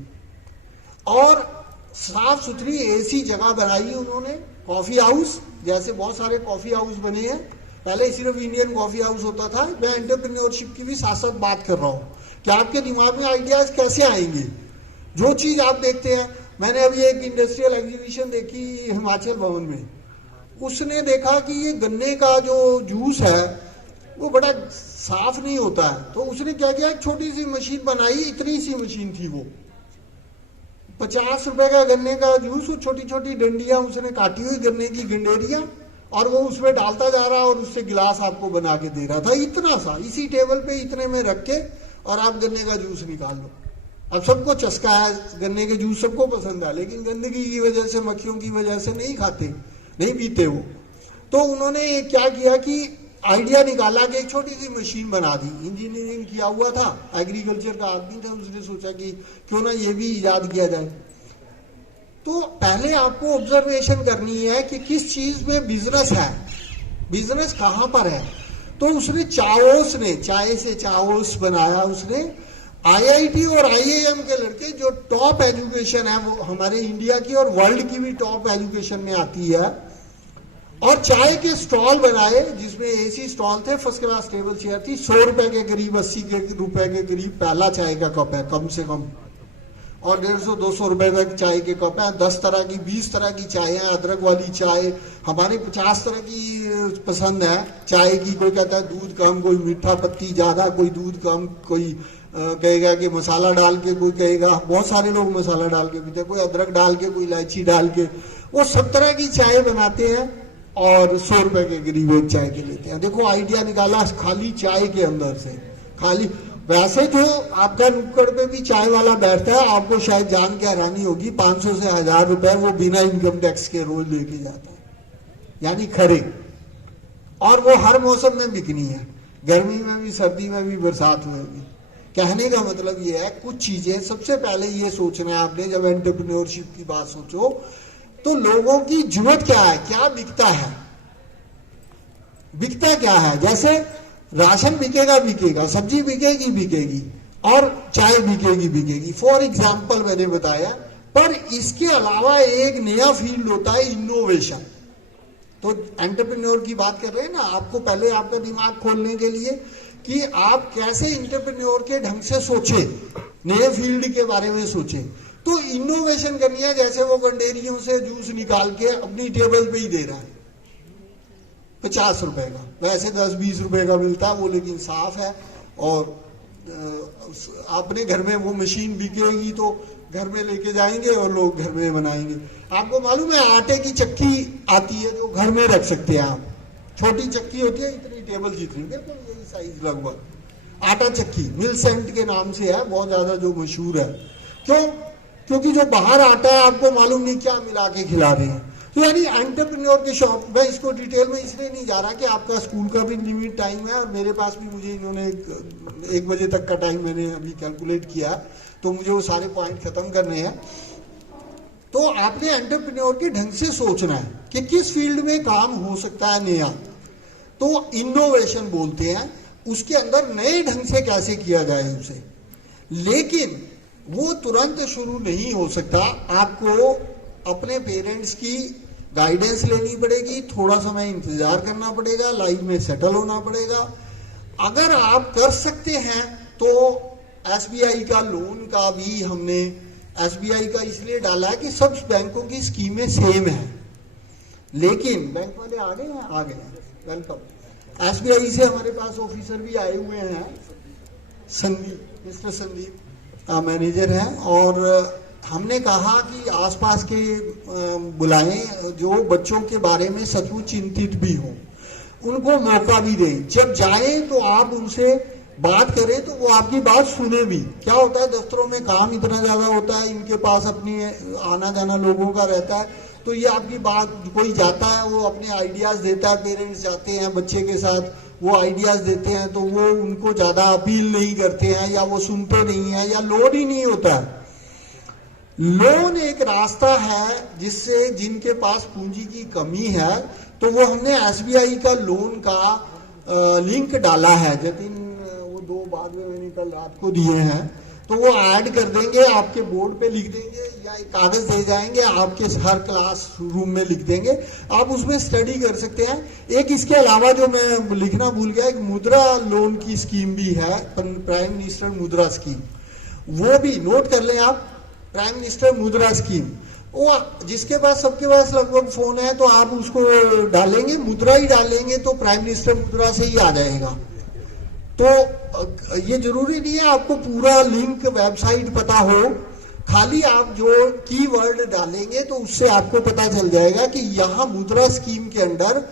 और साफ सुथरी एसी जगह बनाई उन्होंने। कॉफी हाउस, जैसे बहुत सारे कॉफी हाउस बने हैं, पहले सिर्फ इंडियन कॉफी हाउस होता था। मैं एंटरप्रेन्योरशिप की भी साथ साथ बात कर रहा हूँ कि आपके दिमाग में आइडियाज कैसे आएंगे। जो चीज आप देखते हैं, मैंने अभी एक इंडस्ट्रियल एग्जीबिशन देखी हिमाचल भवन में, उसने देखा कि ये गन्ने का जो जूस है वो बड़ा साफ नहीं होता है, तो उसने क्या किया, एक छोटी सी मशीन बनाई। इतनी सी मशीन थी वो, 50 रुपए का गन्ने का जूस, वो छोटी छोटी डंडियां उसने काटी हुई गन्ने की गंडेरियां, और वो उसमें डालता जा रहा और उससे गिलास आपको बना के दे रहा था। इतना सा, इसी टेबल पे इतने में रख के, और आप गन्ने का जूस निकाल लो। अब सबको चस्का है, गन्ने के जूस सबको पसंद है, लेकिन गंदगी की वजह से, मक्खियों की वजह से नहीं खाते, नहीं पीते वो। तो उन्होंने क्या किया कि आइडिया निकाला कि एक छोटी सी मशीन बना दी। इंजीनियरिंग किया हुआ था, एग्रीकल्चर का आदमी था, उसने सोचा कि क्यों ना ये भी इजाद किया जाए। तो पहले आपको ऑब्जर्वेशन करनी है कि किस चीज में बिजनेस है, बिजनेस कहां पर है। तो उसने चाओस ने, चाय से चाओस बनाया उसने। आईआईटी और आईआईएम के लड़के, जो टॉप एजुकेशन है वो हमारे इंडिया की और वर्ल्ड की भी टॉप एजुकेशन में आती है, और चाय के स्टॉल बनाए जिसमें एसी स्टॉल थे, फर्स्ट क्लास टेबल चेयर थी। 100 रुपए के करीब, 80 रुपए के करीब पहला चाय का कप है कम से कम, और 150-200 रुपए तक चाय के कप है। 10 तरह की, 20 तरह की चाय है, अदरक वाली चाय। हमारे 50 तरह की पसंद है चाय की। कोई कहता है दूध कम, कोई मीठा पत्ती ज्यादा, कोई दूध कम, कोई कहेगा कि मसाला डाल के, कोई कहेगा, बहुत सारे लोग मसाला डाल के पीते हैं, कोई अदरक डाल के, कोई इलायची डाल के। वो सब तरह की चाय बनाते हैं और 100 रुपए के करीब एक चाय के लेते हैं। देखो आइडिया निकाला खाली चाय के अंदर से, खाली। वैसे तो आपका नुक्कड़ पे भी चाय वाला बैठता है, आपको शायद जान के हैरानी होगी, 500 से 1000 रुपए वो बिना इनकम टैक्स के रोज लेके जाता है, यानी खरे। और वो हर मौसम में बिकनी है, गर्मी में भी, सर्दी में भी, बरसात में भी। कहने का मतलब ये है, कुछ चीजें सबसे पहले ये सोचना है आपने जब एंटरप्रेन्योरशिप की बात सोचो, तो लोगों की जरूरत क्या है, क्या बिकता है, बिकता क्या है। जैसे राशन बिकेगा बिकेगा, सब्जी बिकेगी बिकेगी, और चाय बिकेगी बिकेगी, फॉर एग्जाम्पल मैंने बताया। पर इसके अलावा एक नया फील्ड होता है इनोवेशन। तो एंटरप्रेन्योर की बात कर रहे हैं ना, आपको पहले आपका दिमाग खोलने के लिए कि आप कैसे इंटरप्रेन्योर के ढंग से सोचे, नए फील्ड के बारे में सोचे। तो इनोवेशन करनी है। जैसे वो गंडेरियों से जूस निकाल के अपनी टेबल पे ही दे रहा है 50 रुपए का, वैसे 10-20 रुपए का मिलता है वो, लेकिन साफ है। और अपने घर में वो मशीन बिकेगी तो घर में लेके जाएंगे और लोग घर में बनाएंगे। आपको मालूम है आटे की चक्की आती है जो घर में रख सकते हैं आप, छोटी चक्की होती है इतनी टेबल जितनी, देखो यही साइज लगभग, आटा चक्की, मिल सेंट के नाम से है, बहुत ज्यादा जो मशहूर है। क्यों? क्योंकि जो बाहर आटा है आपको मालूम नहीं क्या मिला के खिला रहे हैं। तो यानी एंटरप्रेन्योर के शॉप, मैं इसको डिटेल में इसलिए नहीं जा रहा कि आपका स्कूल का भी लिमिट टाइम है, और मेरे पास भी, मुझे इन्होंने 1 बजे तक का टाइम मैंने अभी कैलकुलेट किया, तो मुझे वो सारे पॉइंट खत्म करने हैं। तो आपने एंटरप्रेन्योर के ढंग से सोचना है कि किस फील्ड में काम हो सकता है नया, तो इनोवेशन बोलते हैं। उसके अंदर नए ढंग से कैसे किया जाए उसे, लेकिन वो तुरंत शुरू नहीं हो सकता। आपको अपने पेरेंट्स की गाइडेंस लेनी पड़ेगी, थोड़ा समय इंतजार करना पड़ेगा, लाइफ में सेटल होना पड़ेगा। अगर आप कर सकते हैं तो एसबीआई का लोन का भी हमने, एसबीआई का इसलिए डाला है कि सब बैंकों की स्कीमें सेम है, लेकिन बैंक वाले आ गए हैं, आ गए हैं, वेलकम। एसबीआई से हमारे पास ऑफिसर भी आए हुए हैं, संदीप, मिस्टर संदीप मैनेजर हैं, और हमने कहा कि आसपास के बुलाएं जो बच्चों के बारे में सचमुच चिंतित भी हों, उनको मौका भी दें। जब जाएं तो आप उनसे बात करें तो वो आपकी बात सुने भी। क्या होता है, दफ्तरों में काम इतना ज्यादा होता है, इनके पास अपनी आना जाना लोगों का रहता है, तो ये आपकी बात, कोई जाता है वो अपने आइडियाज देता है, पेरेंट्स जाते हैं बच्चे के साथ, वो आइडियाज देते हैं, तो वो उनको ज्यादा अपील नहीं करते हैं या वो सुनते नहीं है या लोन ही नहीं होता है। लोन एक रास्ता है जिससे जिनके पास पूंजी की कमी है, तो वो हमने एसबीआई का लोन का लिंक डाला है। जतिन वो 2 बाद में मैंने कल रात को दिए हैं, तो वो ऐड कर देंगे, आपके बोर्ड पे लिख देंगे या एक कागज दे जाएंगे, आपके हर क्लास रूम में लिख देंगे, आप उसमें स्टडी कर सकते हैं। एक इसके अलावा जो मैं लिखना भूल गया, एक मुद्रा लोन की स्कीम भी है, प्राइम मिनिस्टर मुद्रा स्कीम, वो भी नोट कर लें आप, प्राइम मिनिस्टर मुद्रा स्कीम। वो जिसके पास, सबके पास लगभग फोन है, तो आप उसको डालेंगे, मुद्रा ही डालेंगे तो प्राइम मिनिस्टर मुद्रा से ही आ जाएगा। तो ये जरूरी नहीं है आपको पूरा लिंक वेबसाइट पता हो, खाली आप जो कीवर्ड डालेंगे तो उससे आपको पता चल जाएगा कि यहाँ मुद्रा स्कीम के अंदर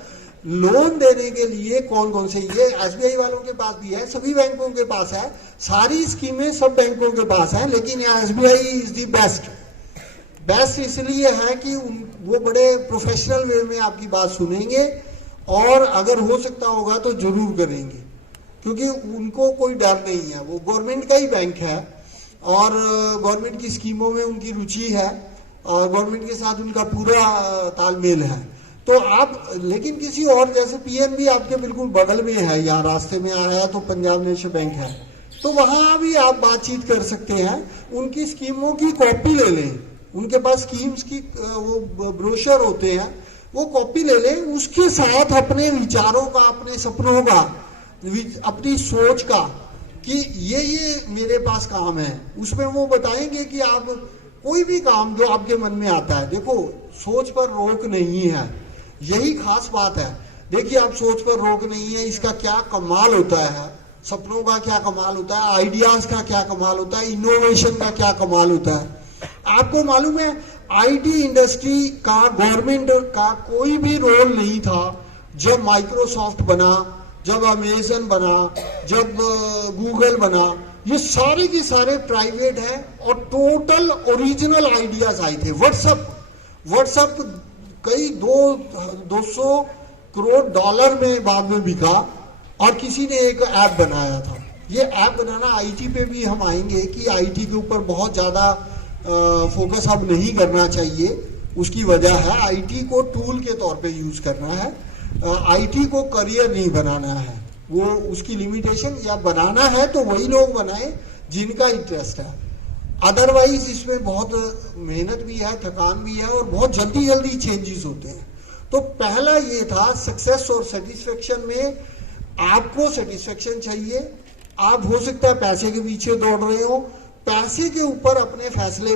लोन देने के लिए कौन कौन से, ये एसबीआई वालों के पास भी है, सभी बैंकों के पास है, सारी स्कीमें सब बैंकों के पास है, लेकिन एसबीआई इज द बेस्ट इसलिए है कि वो बड़े प्रोफेशनल वे में आपकी बात सुनेंगे और अगर हो सकता होगा तो जरूर करेंगे, क्योंकि उनको कोई डर नहीं है, वो गवर्नमेंट का ही बैंक है और गवर्नमेंट की स्कीमों में उनकी रुचि है और गवर्नमेंट के साथ उनका पूरा तालमेल है। तो आप, लेकिन किसी और, जैसे पीएनबी आपके बिल्कुल बगल में है, यहाँ रास्ते में आया तो पंजाब नेशनल बैंक है, तो वहां भी आप बातचीत कर सकते हैं, उनकी स्कीमों की कॉपी ले लें, उनके पास स्कीम्स की वो ब्रोशर होते हैं, वो कॉपी ले लें, उसके साथ अपने विचारों का, अपने सपनों का, अपनी सोच का कि ये मेरे पास काम है, उसमें वो बताएंगे कि आप कोई भी काम जो आपके मन में आता है, देखो सोच पर रोक नहीं है, यही खास बात है। देखिए आप सोच पर रोक नहीं है, इसका क्या कमाल होता है, सपनों का क्या कमाल होता है, आइडियाज का क्या कमाल होता है, इनोवेशन का क्या कमाल होता है। आपको मालूम है आईटी इंडस्ट्री का गवर्नमेंट का कोई भी रोल नहीं था जब माइक्रोसॉफ्ट बना, जब अमेजन बना, जब गूगल बना, ये सारे के सारे प्राइवेट है और टोटल ओरिजिनल आइडियाज आए थे। व्हाट्सएप कई 200 करोड़ डॉलर में बाद में बिका और किसी ने एक ऐप बनाया था। ये ऐप बनाना, आईटी पे भी हम आएंगे कि आईटी के ऊपर बहुत ज्यादा फोकस अब नहीं करना चाहिए, उसकी वजह है आईटी को टूल के तौर पे यूज करना है, आईटी को करियर नहीं बनाना है, वो उसकी लिमिटेशन, या बनाना है तो वही लोग बनाए जिनका इंटरेस्ट है, अदरवाइज इसमें बहुत मेहनत भी है, थकान भी है और बहुत जल्दी जल्दी चेंजेस होते हैं। तो पहला ये था सक्सेस और सेटिस्फेक्शन में, आपको सेटिस्फेक्शन चाहिए, आप हो सकता है पैसे के पीछे दौड़ रहे हो, पैसे के ऊपर अपने फैसले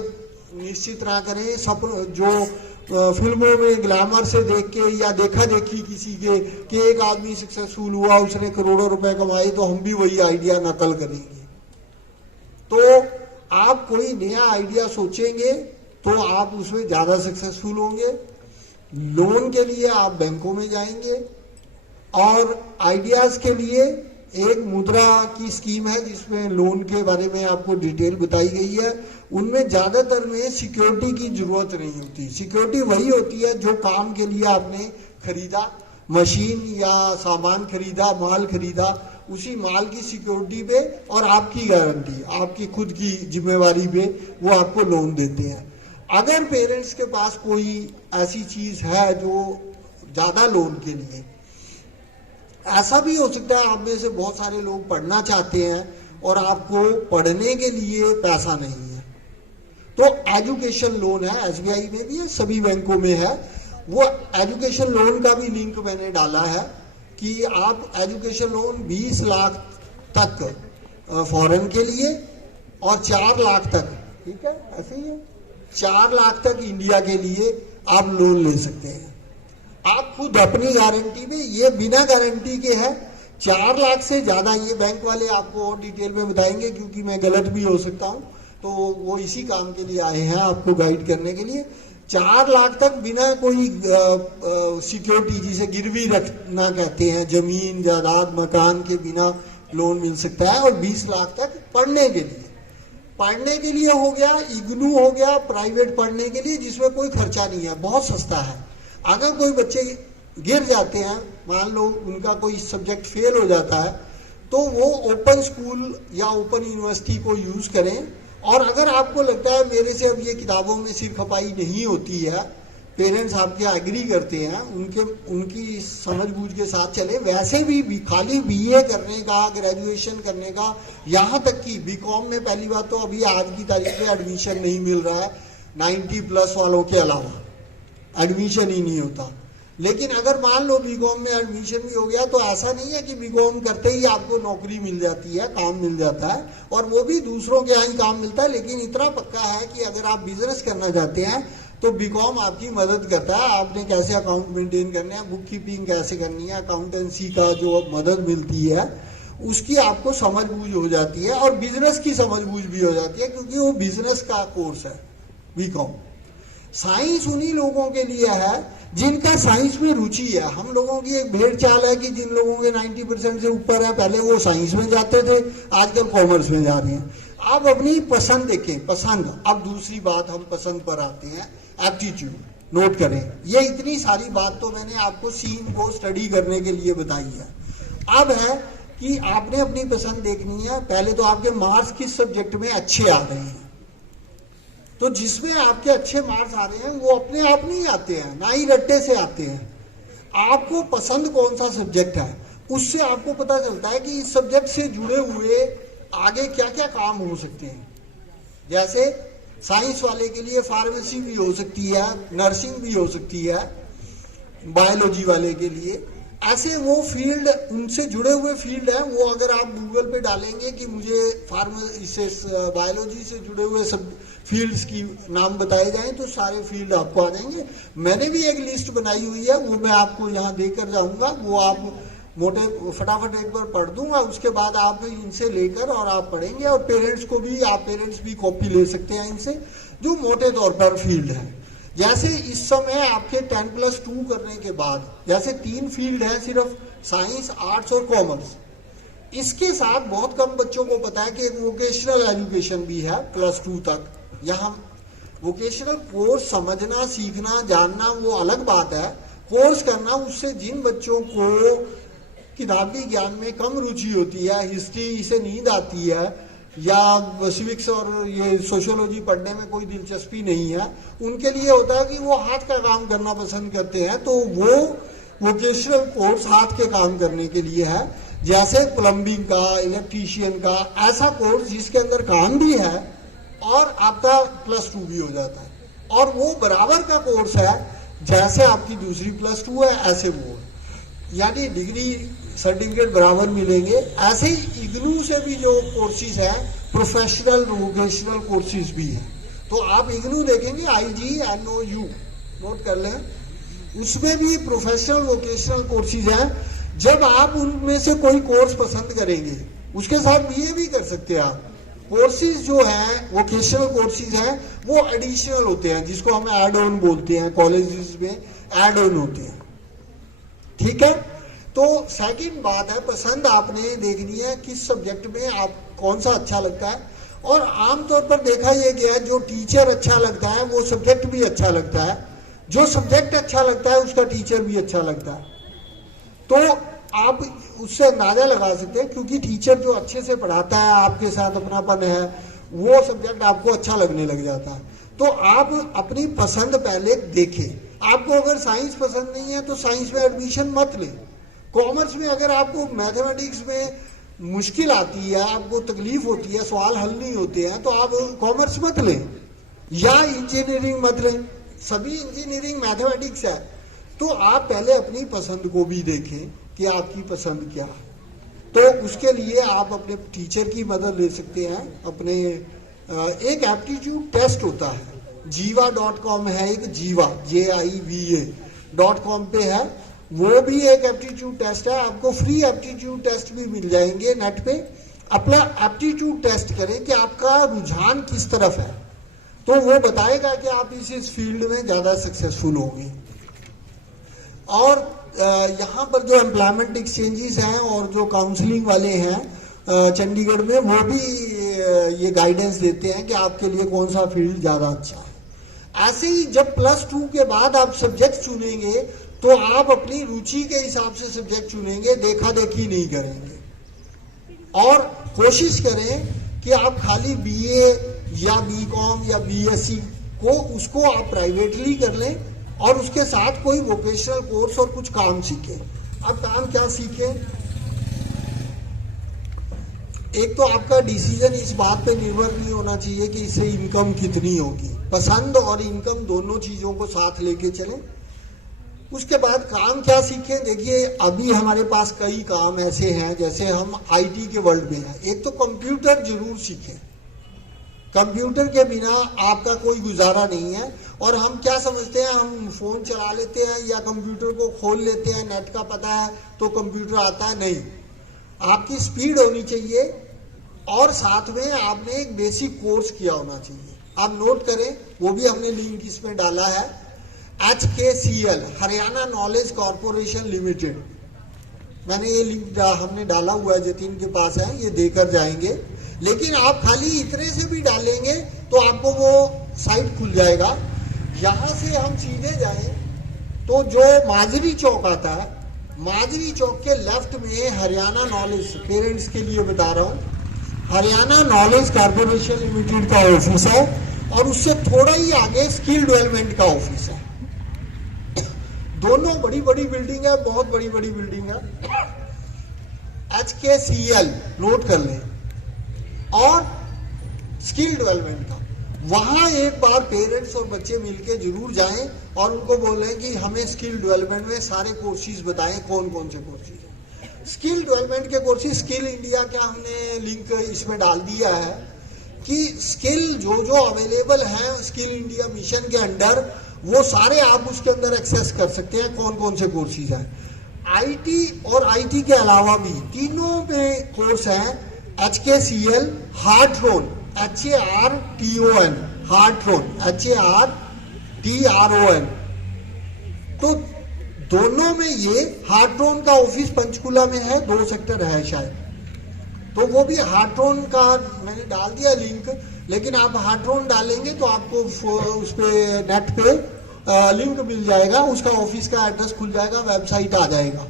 निश्चित ना करें। सब जो फिल्मों में ग्लैमर से देख के या देखा देखी किसी के कि एक आदमी सक्सेसफुल हुआ, उसने करोड़ों रुपए कमाए तो हम भी वही आइडिया नकल करेंगे। तो आप कोई नया आइडिया सोचेंगे तो आप उसमें ज्यादा सक्सेसफुल होंगे। लोन के लिए आप बैंकों में जाएंगे और आइडियाज के लिए एक मुद्रा की स्कीम है जिसमें लोन के बारे में आपको डिटेल बताई गई है। उनमें ज्यादातर में सिक्योरिटी की जरूरत नहीं होती, सिक्योरिटी वही होती है जो काम के लिए आपने खरीदा, मशीन या सामान खरीदा, माल खरीदा, उसी माल की सिक्योरिटी पे और आपकी गारंटी, आपकी खुद की जिम्मेवारी पे वो आपको लोन देते हैं। अगर पेरेंट्स के पास कोई ऐसी चीज है जो ज्यादा लोन के लिए, ऐसा भी हो सकता है आप में से बहुत सारे लोग पढ़ना चाहते हैं और आपको पढ़ने के लिए पैसा नहीं है, तो एजुकेशन लोन है, एसबीआई में भी है, सभी बैंकों में है। वो एजुकेशन लोन का भी लिंक मैंने डाला है कि आप एजुकेशन लोन 20 लाख तक फॉरेन के लिए और 4 लाख तक, ठीक है ऐसे ही है, 4 लाख तक इंडिया के लिए आप लोन ले सकते हैं। आप खुद अपनी गारंटी में, ये बिना गारंटी के है। 4 लाख से ज्यादा ये बैंक वाले आपको और डिटेल में बताएंगे क्योंकि मैं गलत भी हो सकता हूँ। तो वो इसी काम के लिए आए हैं, आपको गाइड करने के लिए। 4 लाख तक बिना कोई सिक्योरिटी, जिसे गिरवी रखना कहते हैं, जमीन जायदाद मकान के बिना लोन मिल सकता है। और 20 लाख तक पढ़ने के लिए हो गया, इग्नू हो गया प्राइवेट पढ़ने के लिए, जिसमें कोई खर्चा नहीं है, बहुत सस्ता है। अगर कोई बच्चे गिर जाते हैं, मान लो उनका कोई सब्जेक्ट फेल हो जाता है, तो वो ओपन स्कूल या ओपन यूनिवर्सिटी को यूज करें। और अगर आपको लगता है मेरे से अब ये किताबों में सिर खपाई नहीं होती है, पेरेंट्स आपके एग्री करते हैं, उनकी समझ बूझ के साथ चले, वैसे भी खाली बीए करने का, ग्रेजुएशन करने का, यहाँ तक कि बीकॉम में पहली बात तो अभी आज की तारीख में एडमिशन नहीं मिल रहा है, 90+ वालों के अलावा एडमिशन ही नहीं होता। लेकिन अगर मान लो बीकॉम में एडमिशन भी हो गया, तो ऐसा नहीं है कि बीकॉम करते ही आपको नौकरी मिल जाती है, काम मिल जाता है, और वो भी दूसरों के यहाँ ही काम मिलता है। लेकिन इतना पक्का है कि अगर आप बिजनेस करना चाहते हैं तो बीकॉम आपकी मदद करता है। आपने कैसे अकाउंट मेंटेन करने हैं, बुक कीपिंग कैसे करनी है, अकाउंटेंसी का जो मदद मिलती है उसकी आपको समझ बूझ हो जाती है, और बिजनेस की समझ बूझ भी हो जाती है, क्योंकि वो बिजनेस का कोर्स है बीकॉम। साइंस उन्हीं लोगों के लिए है जिनका साइंस में रुचि है। हम लोगों की एक भेड़ चाल है कि जिन लोगों के 90% से ऊपर है, पहले वो साइंस में जाते थे, आजकल कॉमर्स में जा रहे हैं। आप अपनी पसंद देखें, पसंद। अब दूसरी बात, हम पसंद पर आते हैं, एप्टीट्यूड। नोट करें, ये इतनी सारी बात तो मैंने आपको सीन को स्टडी करने के लिए बताई है। अब है कि आपने अपनी पसंद देखनी है। पहले तो आपके मार्क्स किस सब्जेक्ट में अच्छे आ रहे हैं, तो जिसमें आपके अच्छे मार्क्स आ रहे हैं वो अपने आप नहीं आते हैं, ना ही रट्टे से आते हैं। आपको पसंद कौन सा सब्जेक्ट है, उससे आपको पता चलता है कि इस सब्जेक्ट से जुड़े हुए आगे क्या क्या काम हो सकते हैं। जैसे साइंस वाले के लिए फार्मेसी भी हो सकती है, नर्सिंग भी हो सकती है, बायोलॉजी वाले के लिए ऐसे वो फील्ड, उनसे जुड़े हुए फील्ड हैं। वो अगर आप गूगल पे डालेंगे कि मुझे बायोलॉजी से जुड़े हुए सब फील्ड्स की नाम बताए जाएं, तो सारे फील्ड आपको आ जाएंगे। मैंने भी एक लिस्ट बनाई हुई है, वो मैं आपको यहाँ देकर जाऊंगा, वो आप मोटे फटाफट एक बार पढ़ दूंगा, उसके बाद आप इनसे लेकर और आप पढ़ेंगे। और पेरेंट्स भी कॉपी ले सकते हैं इनसे, जो मोटे तौर पर फील्ड है। जैसे इस समय आपके 10+2 करने के बाद, जैसे 3 फील्ड है सिर्फ, साइंस, आर्ट्स और कॉमर्स। इसके साथ बहुत कम बच्चों को पता है कि एक वोकेशनल एजुकेशन भी है +2 तक। यहाँ वोकेशनल कोर्स समझना, सीखना, जानना वो अलग बात है, कोर्स करना, उससे जिन बच्चों को किताबी ज्ञान में कम रुचि होती है, हिस्ट्री से नींद आती है, या सिविक्स और ये सोशियोलॉजी पढ़ने में कोई दिलचस्पी नहीं है, उनके लिए होता है कि वो हाथ का काम करना पसंद करते हैं, तो वो वोकेशनल कोर्स हाथ के काम करने के लिए है। जैसे प्लम्बिंग का, इलेक्ट्रीशियन का, ऐसा कोर्स जिसके अंदर काम भी है और आपका +2 भी हो जाता है, और वो बराबर का कोर्स है जैसे आपकी दूसरी +2 है, ऐसे वो, यानी डिग्री सर्टिफिकेट बराबर मिलेंगे। ऐसे ही इग्नू से भी जो कोर्सेज है, प्रोफेशनल वोकेशनल कोर्सेज भी है। तो आप इग्नू देखेंगे, IGNOU नोट कर लें, उसमें भी प्रोफेशनल वोकेशनल कोर्सेज हैं। जब आप उनमें से कोई कोर्स पसंद करेंगे, उसके साथ BA भी कर सकते हैं आप। कोर्सेज जो हैं, वोकेशनल कोर्सेज हैं, वो एडिशनल होते हैं, जिसको हम एड ऑन बोलते हैं, कॉलेजेस में एड ऑन होते हैं। ठीक है, तो सेकंड बात है, पसंद आपने देखनी है किस सब्जेक्ट में आप कौन सा अच्छा लगता है। और आमतौर पर देखा यह गया है, जो टीचर अच्छा लगता है वो सब्जेक्ट भी अच्छा लगता है, जो सब्जेक्ट अच्छा लगता है उसका टीचर भी अच्छा लगता है। तो आप उससे अंदाजा लगा सकते हैं, क्योंकि टीचर जो अच्छे से पढ़ाता है, आपके साथ अपनापन है, वो सब्जेक्ट आपको अच्छा लगने लग जाता है। तो आप अपनी पसंद पहले देखें। आपको अगर साइंस पसंद नहीं है तो साइंस में एडमिशन मत लें। कॉमर्स में अगर आपको मैथमेटिक्स में मुश्किल आती है, आपको तकलीफ होती है, सवाल हल नहीं होते हैं, तो आप कॉमर्स मत लें, या इंजीनियरिंग मत लें। सभी इंजीनियरिंग मैथमेटिक्स है। तो आप पहले अपनी पसंद को भी देखें कि आपकी पसंद क्या है। तो उसके लिए आप अपने टीचर की मदद ले सकते हैं। अपने एक एप्टीट्यूड टेस्ट होता है, jiva.com है, एक जीवा JIVA.com पे है, वो भी एक एप्टीट्यूड टेस्ट है। आपको फ्री एप्टीट्यूड टेस्ट भी मिल जाएंगे नेट पे, अपना एप्टीट्यूड टेस्ट करें कि आपका रुझान किस तरफ है, तो वो बताएगा कि आप इस फील्ड में ज़्यादा सक्सेसफुल होंगे। और यहाँ पर जो एम्प्लॉयमेंट एक्सचेंजेस हैं और जो काउंसलिंग वाले हैं चंडीगढ़ में, वो भी ये गाइडेंस देते हैं कि आपके लिए कौन सा फील्ड ज़्यादा अच्छा है। ऐसे ही जब +2 के बाद आप सब्जेक्ट चुनेंगे तो आप अपनी रुचि के हिसाब से सब्जेक्ट चुनेंगे, देखा देखी नहीं करेंगे। और कोशिश करें कि आप खाली BA या BCom या BSc को उसको आप प्राइवेटली कर लें और उसके साथ कोई वोकेशनल कोर्स और कुछ काम सीखें। अब काम क्या सीखें? एक तो आपका डिसीजन इस बात पे निर्भर नहीं होना चाहिए कि इससे इनकम कितनी होगी। पसंद और इनकम दोनों चीजों को साथ लेके चलें। उसके बाद काम क्या सीखें? देखिए, अभी हमारे पास कई काम ऐसे हैं, जैसे हम IT के वर्ल्ड में हैं। एक तो कंप्यूटर जरूर सीखें, कंप्यूटर के बिना आपका कोई गुजारा नहीं है। और हम क्या समझते हैं, हम फोन चला लेते हैं या कंप्यूटर को खोल लेते हैं, नेट का पता है तो कंप्यूटर आता है। नहीं, आपकी स्पीड होनी चाहिए और साथ में आपने एक बेसिक कोर्स किया होना चाहिए। आप नोट करें, वो भी हमने लिंक इसमें डाला है, HKCL Haryana knowledge corporation limited. मैंने ये लिंक हमने डाला हुआ है, जतिन के पास है, ये देकर जाएंगे। लेकिन आप खाली इतने से भी डालेंगे तो आपको वो साइट खुल जाएगा। यहाँ से हम सीधे जाएं तो जो माजरी चौक आता है, माजरी चौक के लेफ्ट में हरियाणा नॉलेज, पेरेंट्स के लिए बता रहा हूँ, हरियाणा नॉलेज कॉर्पोरेशन लिमिटेड का ऑफिस है और उससे थोड़ा ही आगे स्किल डेवलपमेंट का ऑफिस है। दोनों बड़ी बड़ी बिल्डिंग है, बहुत बड़ी बड़ी बिल्डिंग है। HKCL नोट कर लें। और स्किल डेवलपमेंट का, वहां एक बार पेरेंट्स और बच्चे मिलके जरूर जाएं और उनको बोलें कि हमें स्किल डेवलपमेंट में सारे कोर्सेज बताएं, कौन कौन से कोर्सेज हैं। स्किल डेवलपमेंट के कोर्सेज, स्किल इंडिया का हमने लिंक इसमें डाल दिया है कि स्किल जो जो अवेलेबल है स्किल इंडिया मिशन के अंडर, वो सारे आप उसके अंदर एक्सेस कर सकते हैं, कौन कौन से कोर्सेज हैं। IT और IT के अलावा भी तीनों में कोर्स हैं। HKCL Hartron, HARTON, Hartron, HARTRON। तो दोनों में ये हार्ट्रोन का ऑफिस पंचकुला में है, 2 सेक्टर है शायद, तो वो भी हार्ट्रोन का मैंने डाल दिया लिंक। लेकिन आप हार्ट्रोन डालेंगे तो आपको उस पे नेट पे लिंक मिल जाएगा, उसका ऑफिस का एड्रेस खुल जाएगा, वेबसाइट आ जाएगा।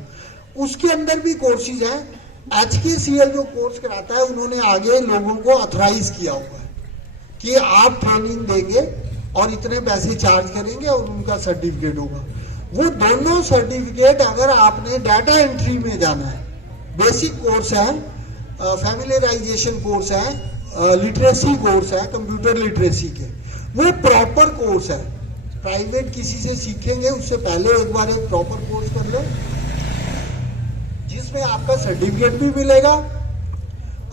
उसके अंदर भी कोर्सेज हैं। HKCL जो कोर्स कराता है, उन्होंने आगे लोगों को ऑथराइज किया हुआ है कि आप ट्रेनिंग देंगे और इतने पैसे चार्ज करेंगे और उनका सर्टिफिकेट होगा। वो दोनों सर्टिफिकेट अगर आपने डाटा एंट्री में जाना है, बेसिक कोर्स है, फैमिलियराइजेशन कोर्स है, लिटरेसी कोर्स है, कंप्यूटर लिटरेसी के, वो प्रॉपर कोर्स है। प्राइवेट किसी से सीखेंगे उससे पहले एक बार एक प्रॉपर कोर्स कर लो, जिसमें आपका सर्टिफिकेट भी मिलेगा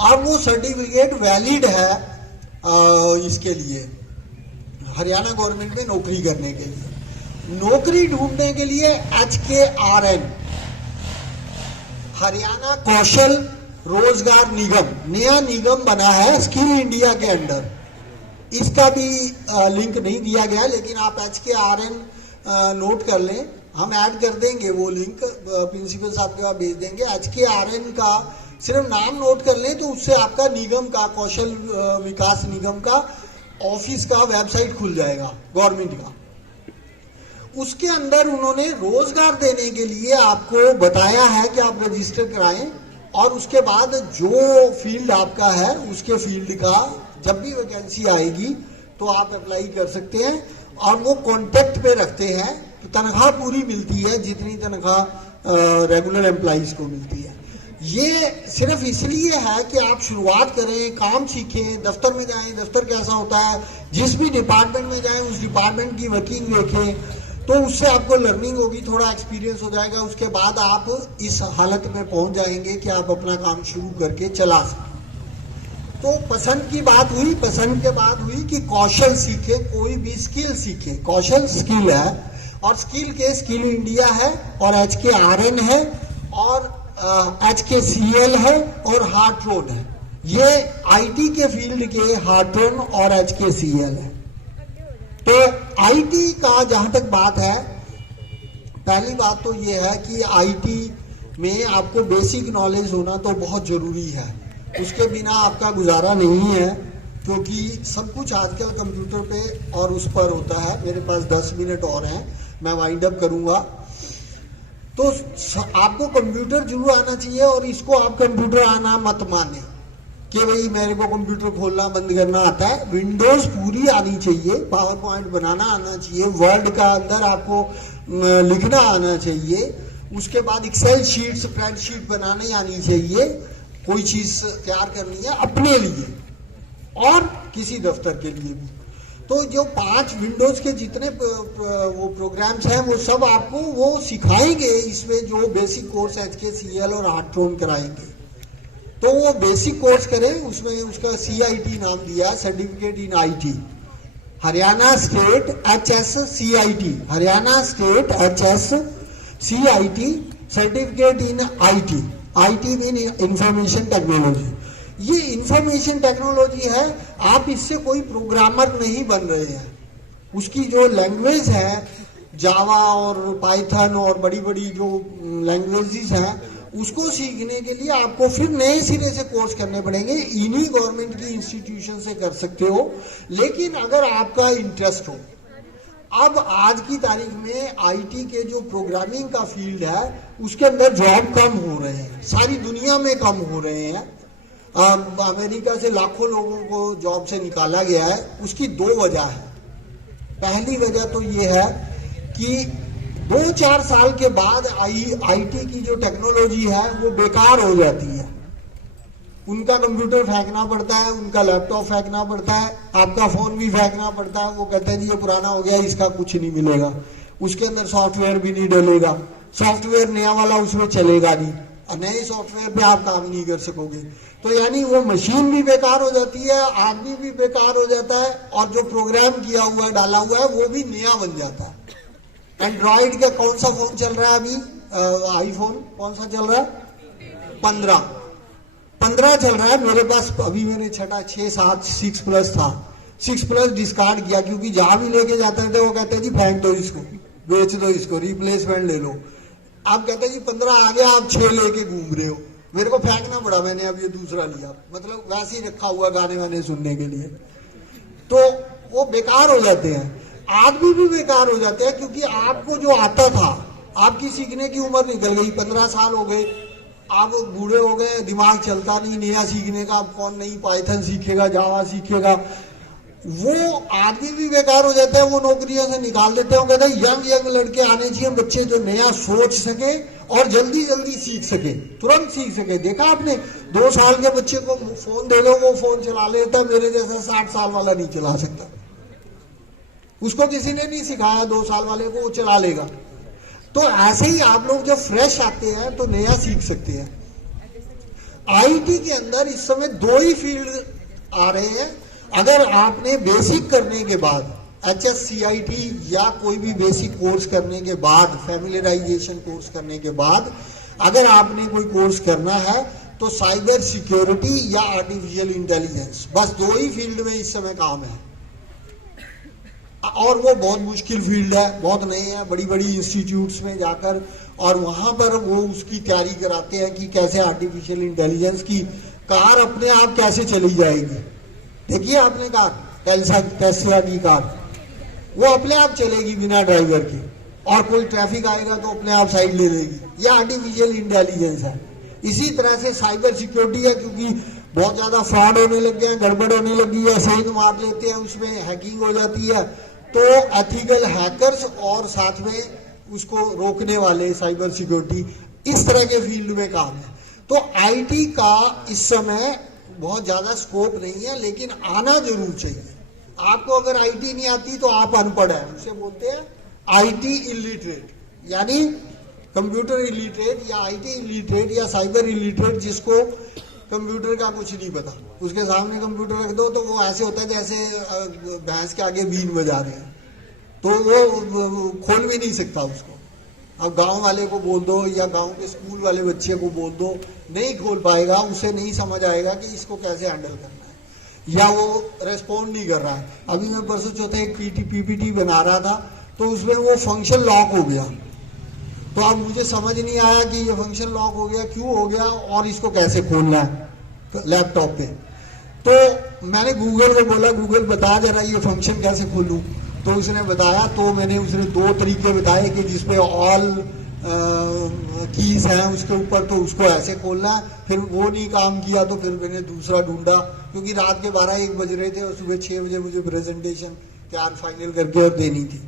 और वो सर्टिफिकेट वैलिड है इसके लिए, हरियाणा गवर्नमेंट में नौकरी करने के लिए। नौकरी ढूंढने के लिए HKRN, हरियाणा कौशल रोजगार निगम, नया निगम बना है स्किल इंडिया के अंडर। इसका भी लिंक नहीं दिया गया, लेकिन आप HKRN नोट कर लें, हम ऐड कर देंगे वो लिंक, प्रिंसिपल साहब के पास भेज देंगे। HKRN का सिर्फ नाम नोट कर लें तो उससे आपका निगम का, कौशल विकास निगम का ऑफिस का वेबसाइट खुल जाएगा गवर्नमेंट का। उसके अंदर उन्होंने रोजगार देने के लिए आपको बताया है कि आप रजिस्टर कराएं और उसके बाद जो फील्ड आपका है उसके फील्ड का जब भी वैकेंसी आएगी तो आप अप्लाई कर सकते हैं। और वो कॉन्टेक्ट पे रखते हैं, तो तनख्वाह पूरी मिलती है जितनी तनख्वाह रेगुलर एम्प्लॉइज को मिलती है। ये सिर्फ इसलिए है कि आप शुरुआत करें, काम सीखें, दफ्तर में जाएं, दफ्तर कैसा होता है, जिस भी डिपार्टमेंट में जाएं उस डिपार्टमेंट की वर्किंग देखें, तो उससे आपको लर्निंग होगी, थोड़ा एक्सपीरियंस हो जाएगा। उसके बाद आप इस हालत में पहुंच जाएंगे कि आप अपना काम शुरू करके चला सकें। तो पसंद की बात हुई, पसंद के बाद हुई कि कौशल सीखे, कोई भी स्किल सीखे। कौशल स्किल है और स्किल के स्किल इंडिया है और HKRN है और HKCL है और हार्ट्रोन है। ये आईटी के फील्ड के हार्ट्रन और HKCL है। तो आईटी का जहां तक बात है, पहली बात तो ये है कि आईटी में आपको बेसिक नॉलेज होना तो बहुत जरूरी है, उसके बिना आपका गुजारा नहीं है, क्योंकि सब कुछ आजकल कंप्यूटर पे और उस पर होता है। मेरे पास 10 मिनट और हैं, मैं वाइंड अप करूंगा। तो आपको कंप्यूटर जरूर आना चाहिए, और इसको आप कंप्यूटर आना मत माने कि भाई मेरे को कंप्यूटर खोलना बंद करना आता है। विंडोज पूरी आनी चाहिए, पावर पॉइंट बनाना आना चाहिए, वर्ड का अंदर आपको लिखना आना चाहिए, उसके बाद एक्सेल शीट स्प्रेडशीट बनानी आनी चाहिए, कोई चीज तैयार करनी है अपने लिए और किसी दफ्तर के लिए भी। तो जो 5 विंडोज के जितने वो प्रोग्राम्स हैं वो सब आपको वो सिखाएंगे, इसमें जो बेसिक कोर्स HKCL और हार्ट्रन कराएंगे। तो वो बेसिक कोर्स करें, उसमें उसका CIT नाम दिया है, certificate in IT, Haryana state HSCIT, Haryana state HSCIT certificate in IT mean information technology. ये इंफॉर्मेशन टेक्नोलॉजी है, आप इससे कोई प्रोग्रामर नहीं बन रहे हैं। उसकी जो लैंग्वेज है जावा और पाइथन और बड़ी बड़ी जो लैंग्वेजेस हैं, उसको सीखने के लिए आपको फिर नए सिरे से कोर्स करने पड़ेंगे। इन्हीं गवर्नमेंट की इंस्टीट्यूशन से कर सकते हो, लेकिन अगर आपका इंटरेस्ट हो। अब आज की तारीख में आईटी के जो प्रोग्रामिंग का फील्ड है उसके अंदर जॉब कम हो रहे हैं, सारी दुनिया में कम हो रहे हैं। अमेरिका से लाखों लोगों को जॉब से निकाला गया है। उसकी 2 वजह है। पहली वजह तो ये है कि 2-4 साल के बाद आईटी की जो टेक्नोलॉजी है वो बेकार हो जाती है। उनका कंप्यूटर फेंकना पड़ता है, उनका लैपटॉप फेंकना पड़ता है, आपका फोन भी फेंकना पड़ता है। वो कहते हैं जी ये पुराना हो गया, इसका कुछ नहीं मिलेगा, उसके अंदर सॉफ्टवेयर भी नहीं डलेगा, सॉफ्टवेयर नया वाला उसमें चलेगा नहीं, नए सॉफ्टवेयर पे आप काम नहीं कर सकोगे। तो यानी वो मशीन भी बेकार हो जाती है, आदमी भी बेकार हो जाता है, और जो प्रोग्राम किया हुआ है डाला हुआ है वो भी नया बन जाता है। एंड्रॉइड का कौन सा फोन चल रहा है अभी? आईफोन कौन सा चल रहा है? 15 चल रहा है। मेरे पास अभी मेरे 6 प्लस था, 6 प्लस डिस्कार्ड किया, क्योंकि जहां भी लेके जाते थे वो कहते हैं जी फेंक दो इसको, बेच दो इसको, रिप्लेसमेंट ले लो। आप कहते हैं जी 15 आ गया, आप 6 लेके घूम रहे हो। मेरे को फेंकना पड़ा, मैंने अब ये दूसरा लिया, मतलब वैसे ही रखा हुआ गाने वाने सुनने के लिए। तो वो बेकार हो जाते हैं, आदमी भी बेकार हो जाते हैं, क्योंकि आपको जो आता था, आपकी सीखने की उम्र निकल गई, 15 साल हो गए, आप बूढ़े हो गए, दिमाग चलता नहीं नया सीखने का। अब कौन नहीं पाइथन सीखेगा, जावा सीखेगा? वो आदमी भी बेकार हो जाते हैं, वो नौकरियों से निकाल देते हैं। कहते हैं यंग लड़के आने चाहिए, बच्चे जो नया सोच सके और जल्दी सीख सके, तुरंत सीख सके। देखा आपने, 2 साल के बच्चे को फोन दे दो, वो फोन चला लेता है, मेरे जैसा 60 साल वाला नहीं चला सकता। उसको किसी ने नहीं सिखाया, 2 साल वाले को वो चला लेगा। तो ऐसे ही आप लोग जब फ्रेश आते हैं तो नया सीख सकते हैं। आईटी के अंदर इस समय 2 ही फील्ड आ रहे हैं। अगर आपने बेसिक करने के बाद HSCIT या कोई भी बेसिक कोर्स करने के बाद, फैमिलियराइजेशन कोर्स करने के बाद अगर आपने कोई कोर्स करना है तो साइबर सिक्योरिटी या आर्टिफिशियल इंटेलिजेंस, बस 2 ही फील्ड में इस समय काम है। और वो बहुत मुश्किल फील्ड है, बहुत नए हैं, बड़ी बड़ी इंस्टीट्यूट्स में जाकर, और वहां पर वो उसकी तैयारी कराते हैं कि कैसे आर्टिफिशियल इंटेलिजेंस की कार अपने आप कैसे चली जाएगी। देखिए आपने कार, टेस्ला की कार, वो अपने आप चलेगी बिना ड्राइवर के, और कोई ट्रैफिक आएगा तो अपने आप साइड ले लेगी। ये आर्टिफिशियल इंटेलिजेंस है। इसी तरह से साइबर सिक्योरिटी है, क्योंकि बहुत ज्यादा फ्रॉड होने लग गए हैं, गड़बड़ होने लगी है, सेंध मार लेते हैं, उसमें हैकिंग हो जाती है। तो एथिकल हैकर्स और साथ में उसको रोकने वाले साइबर सिक्योरिटी, इस तरह के फील्ड में काम है। तो आईटी का इस समय बहुत ज्यादा स्कोप नहीं है, लेकिन आना जरूर चाहिए। आपको अगर आईटी नहीं आती तो आप अनपढ़ है, उसे बोलते हैं आईटी इलिटरेट, यानी कंप्यूटर इलिटरेट या आईटी इलिटरेट या साइबर इलिटरेट, जिसको कंप्यूटर का कुछ नहीं पता। उसके सामने कंप्यूटर रख दो तो वो ऐसे होता है जैसे भैंस के आगे बीन बजा रहे हैं, तो वो खोल भी नहीं सकता उसको। अब गांव वाले को बोल दो या गांव के स्कूल वाले बच्चे को बोल दो, नहीं खोल पाएगा, उसे नहीं समझ आएगा कि इसको कैसे हैंडल करना है, या वो रेस्पॉन्ड नहीं कर रहा है। अभी मैं परसों चौथे एक पीपीटी बना रहा था, तो उसमें वो फंक्शन लॉक हो गया। तो अब मुझे समझ नहीं आया कि ये फंक्शन लॉक हो गया, क्यों हो गया और इसको कैसे खोलना है लैपटॉप पे। तो मैंने गूगल को बोला, गूगल बता जरा ये फंक्शन कैसे खोलूं। तो उसने बताया, तो मैंने उसने 2 तरीके बताए कि जिसपे ऑल कीज हैं उसके ऊपर, तो उसको ऐसे खोलना है। फिर वो नहीं काम किया तो फिर मैंने दूसरा ढूंढा, क्योंकि रात के 12-1 बज रहे थे और सुबह 6 बजे मुझे प्रेजेंटेशन तैयार फाइनल करके और देनी थी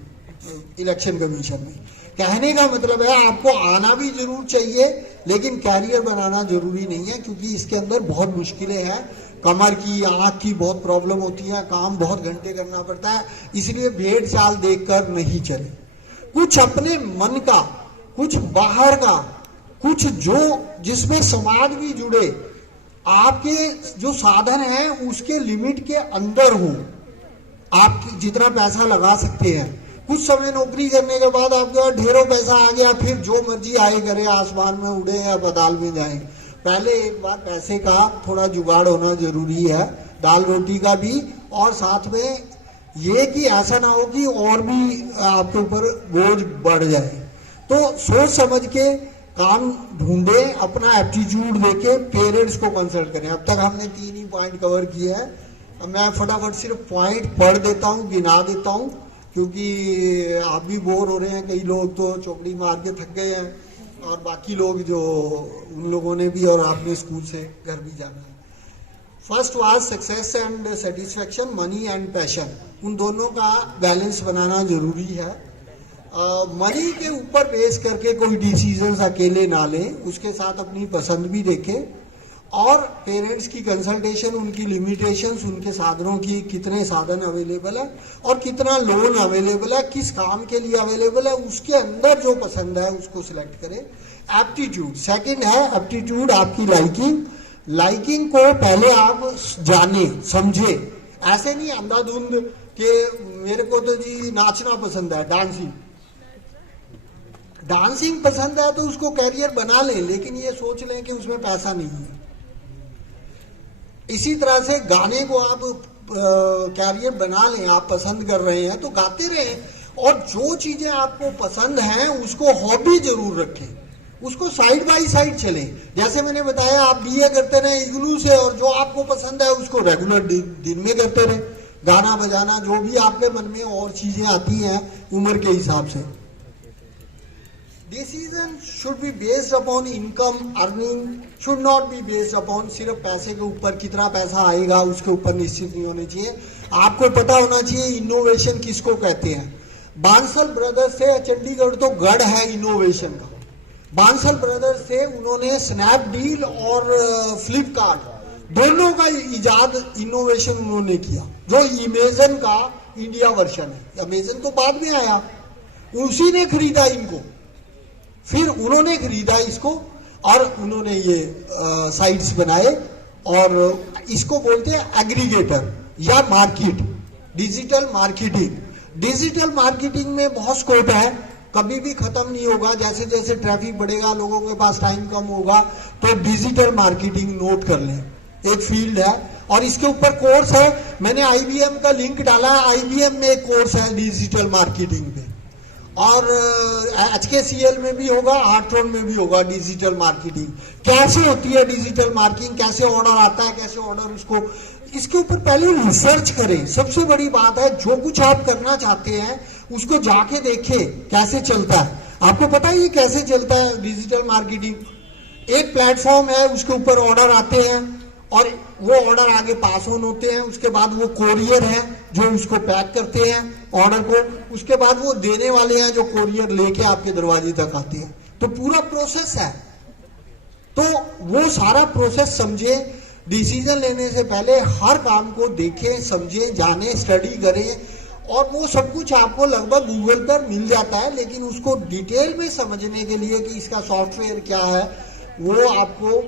इलेक्शन कमीशन में। कहने का मतलब है आपको आना भी जरूर चाहिए, लेकिन कैरियर बनाना जरूरी नहीं है, क्योंकि इसके अंदर बहुत मुश्किलें हैं। कमर की, आंख की बहुत प्रॉब्लम होती है, काम बहुत घंटे करना पड़ता है, इसलिए भेड़ चाल देखकर नहीं चले। कुछ अपने मन का, कुछ बाहर का, कुछ जो जिसमें समाज भी जुड़े, आपके जो साधन है उसके लिमिट के अंदर हो, आप जितना पैसा लगा सकते हैं। कुछ समय नौकरी करने के बाद आपके पास ढेरों पैसा आ गया, फिर जो मर्जी आए करे, आसमान में उड़े या बादल में जाए। पहले एक बार पैसे का थोड़ा जुगाड़ होना जरूरी है, दाल रोटी का भी, और साथ में ये कि ऐसा ना हो कि और भी आपके ऊपर बोझ बढ़ जाए। तो सोच समझ के काम ढूंढे, अपना एप्टीट्यूड देके पेरेंट्स को कंसल्ट करें। अब तक हमने 3 ही पॉइंट कवर किए हैं। अब मैं फटाफट सिर्फ पॉइंट पढ़ देता हूँ, गिना देता हूँ, क्योंकि आप भी बोर हो रहे हैं, कई लोग तो चौकड़ी मार के थक गए हैं, और बाकी लोग जो उन लोगों ने भी और आपने स्कूल से घर भी जाना है। First was success and satisfaction, money and passion. उन दोनों का बैलेंस बनाना जरूरी है। मनी के ऊपर बेस करके कोई डिसीजंस अकेले ना लें, उसके साथ अपनी पसंद भी देखें, और पेरेंट्स की कंसल्टेशन, उनकी लिमिटेशंस, उनके साधनों की, कितने साधन अवेलेबल है और कितना लोन अवेलेबल है, किस काम के लिए अवेलेबल है, उसके अंदर जो पसंद है उसको सिलेक्ट करें। एप्टीट्यूड सेकंड है, एप्टीट्यूड आपकी लाइकिंग को पहले आप जाने समझे। ऐसे नहीं अंधाधुंध कि मेरे को तो जी नाचना पसंद है, डांसिंग पसंद है तो उसको कैरियर बना लें, लेकिन ये सोच लें कि उसमें पैसा नहीं है। इसी तरह से गाने को आप कैरियर बना लें, आप पसंद कर रहे हैं तो गाते रहें, और जो चीजें आपको पसंद हैं उसको हॉबी जरूर रखें, उसको साइड बाय साइड चलें। जैसे मैंने बताया, आप बीए करते रहे इग्नू से, और जो आपको पसंद है उसको रेगुलर दिन में करते रहे, गाना बजाना, जो भी आपके मन में और चीजें आती हैं उम्र के हिसाब से। Decision should be based upon income, earning should not be based upon सिर्फ पैसे के ऊपर, कितना पैसा आएगा उसके ऊपर निश्चित नहीं होने चाहिए। आपको पता होना चाहिए इनोवेशन किसको कहते हैं। बांसल ब्रदर्स से, चंडीगढ़ तो गढ़ है इनोवेशन का, बांसल ब्रदर्स से उन्होंने स्नैपडील और फ्लिपकार्ट दोनों का इजाद, इनोवेशन उन्होंने किया, जो इमेजन का इंडिया वर्जन है। अमेजन तो बाद में आया, उसी ने खरीदा इनको, फिर उन्होंने खरीदा इसको और उन्होंने ये साइट्स बनाए, और इसको बोलते हैं एग्रीगेटर या market, digital marketing. Digital marketing में बहुत स्कोप है, कभी भी खत्म नहीं होगा। जैसे जैसे ट्रैफिक बढ़ेगा, लोगों के पास टाइम कम होगा, तो डिजिटल मार्केटिंग नोट कर लें, एक फील्ड है, और इसके ऊपर कोर्स है। मैंने IBM का लिंक डाला है, IBM में एक कोर्स है डिजिटल मार्केटिंग पे, और HKCL में भी होगा, हार्ट्रॉन में भी होगा डिजिटल मार्केटिंग। कैसे होती है डिजिटल मार्केटिंग, कैसे ऑर्डर आता है, कैसे ऑर्डर उसको, इसके ऊपर पहले रिसर्च करें। सबसे बड़ी बात है, जो कुछ आप करना चाहते हैं उसको जाके देखें कैसे चलता है। आपको पता है ये कैसे चलता है डिजिटल मार्केटिंग? एक प्लेटफॉर्म है, उसके ऊपर ऑर्डर आते हैं और वो ऑर्डर आगे पास ऑन होते हैं, उसके बाद वो कोरियर है जो उसको पैक करते हैं ऑर्डर को, उसके बाद वो देने वाले हैं जो कोरियर लेके आपके दरवाजे तक आते हैं। तो पूरा प्रोसेस है, तो वो सारा प्रोसेस समझे। डिसीजन लेने से पहले हर काम को देखें, समझें, जाने, स्टडी करें, और वो सब कुछ आपको लगभग गूगल पर मिल जाता है, लेकिन उसको डिटेल में समझने के लिए कि इसका सॉफ्टवेयर क्या है, वो आपको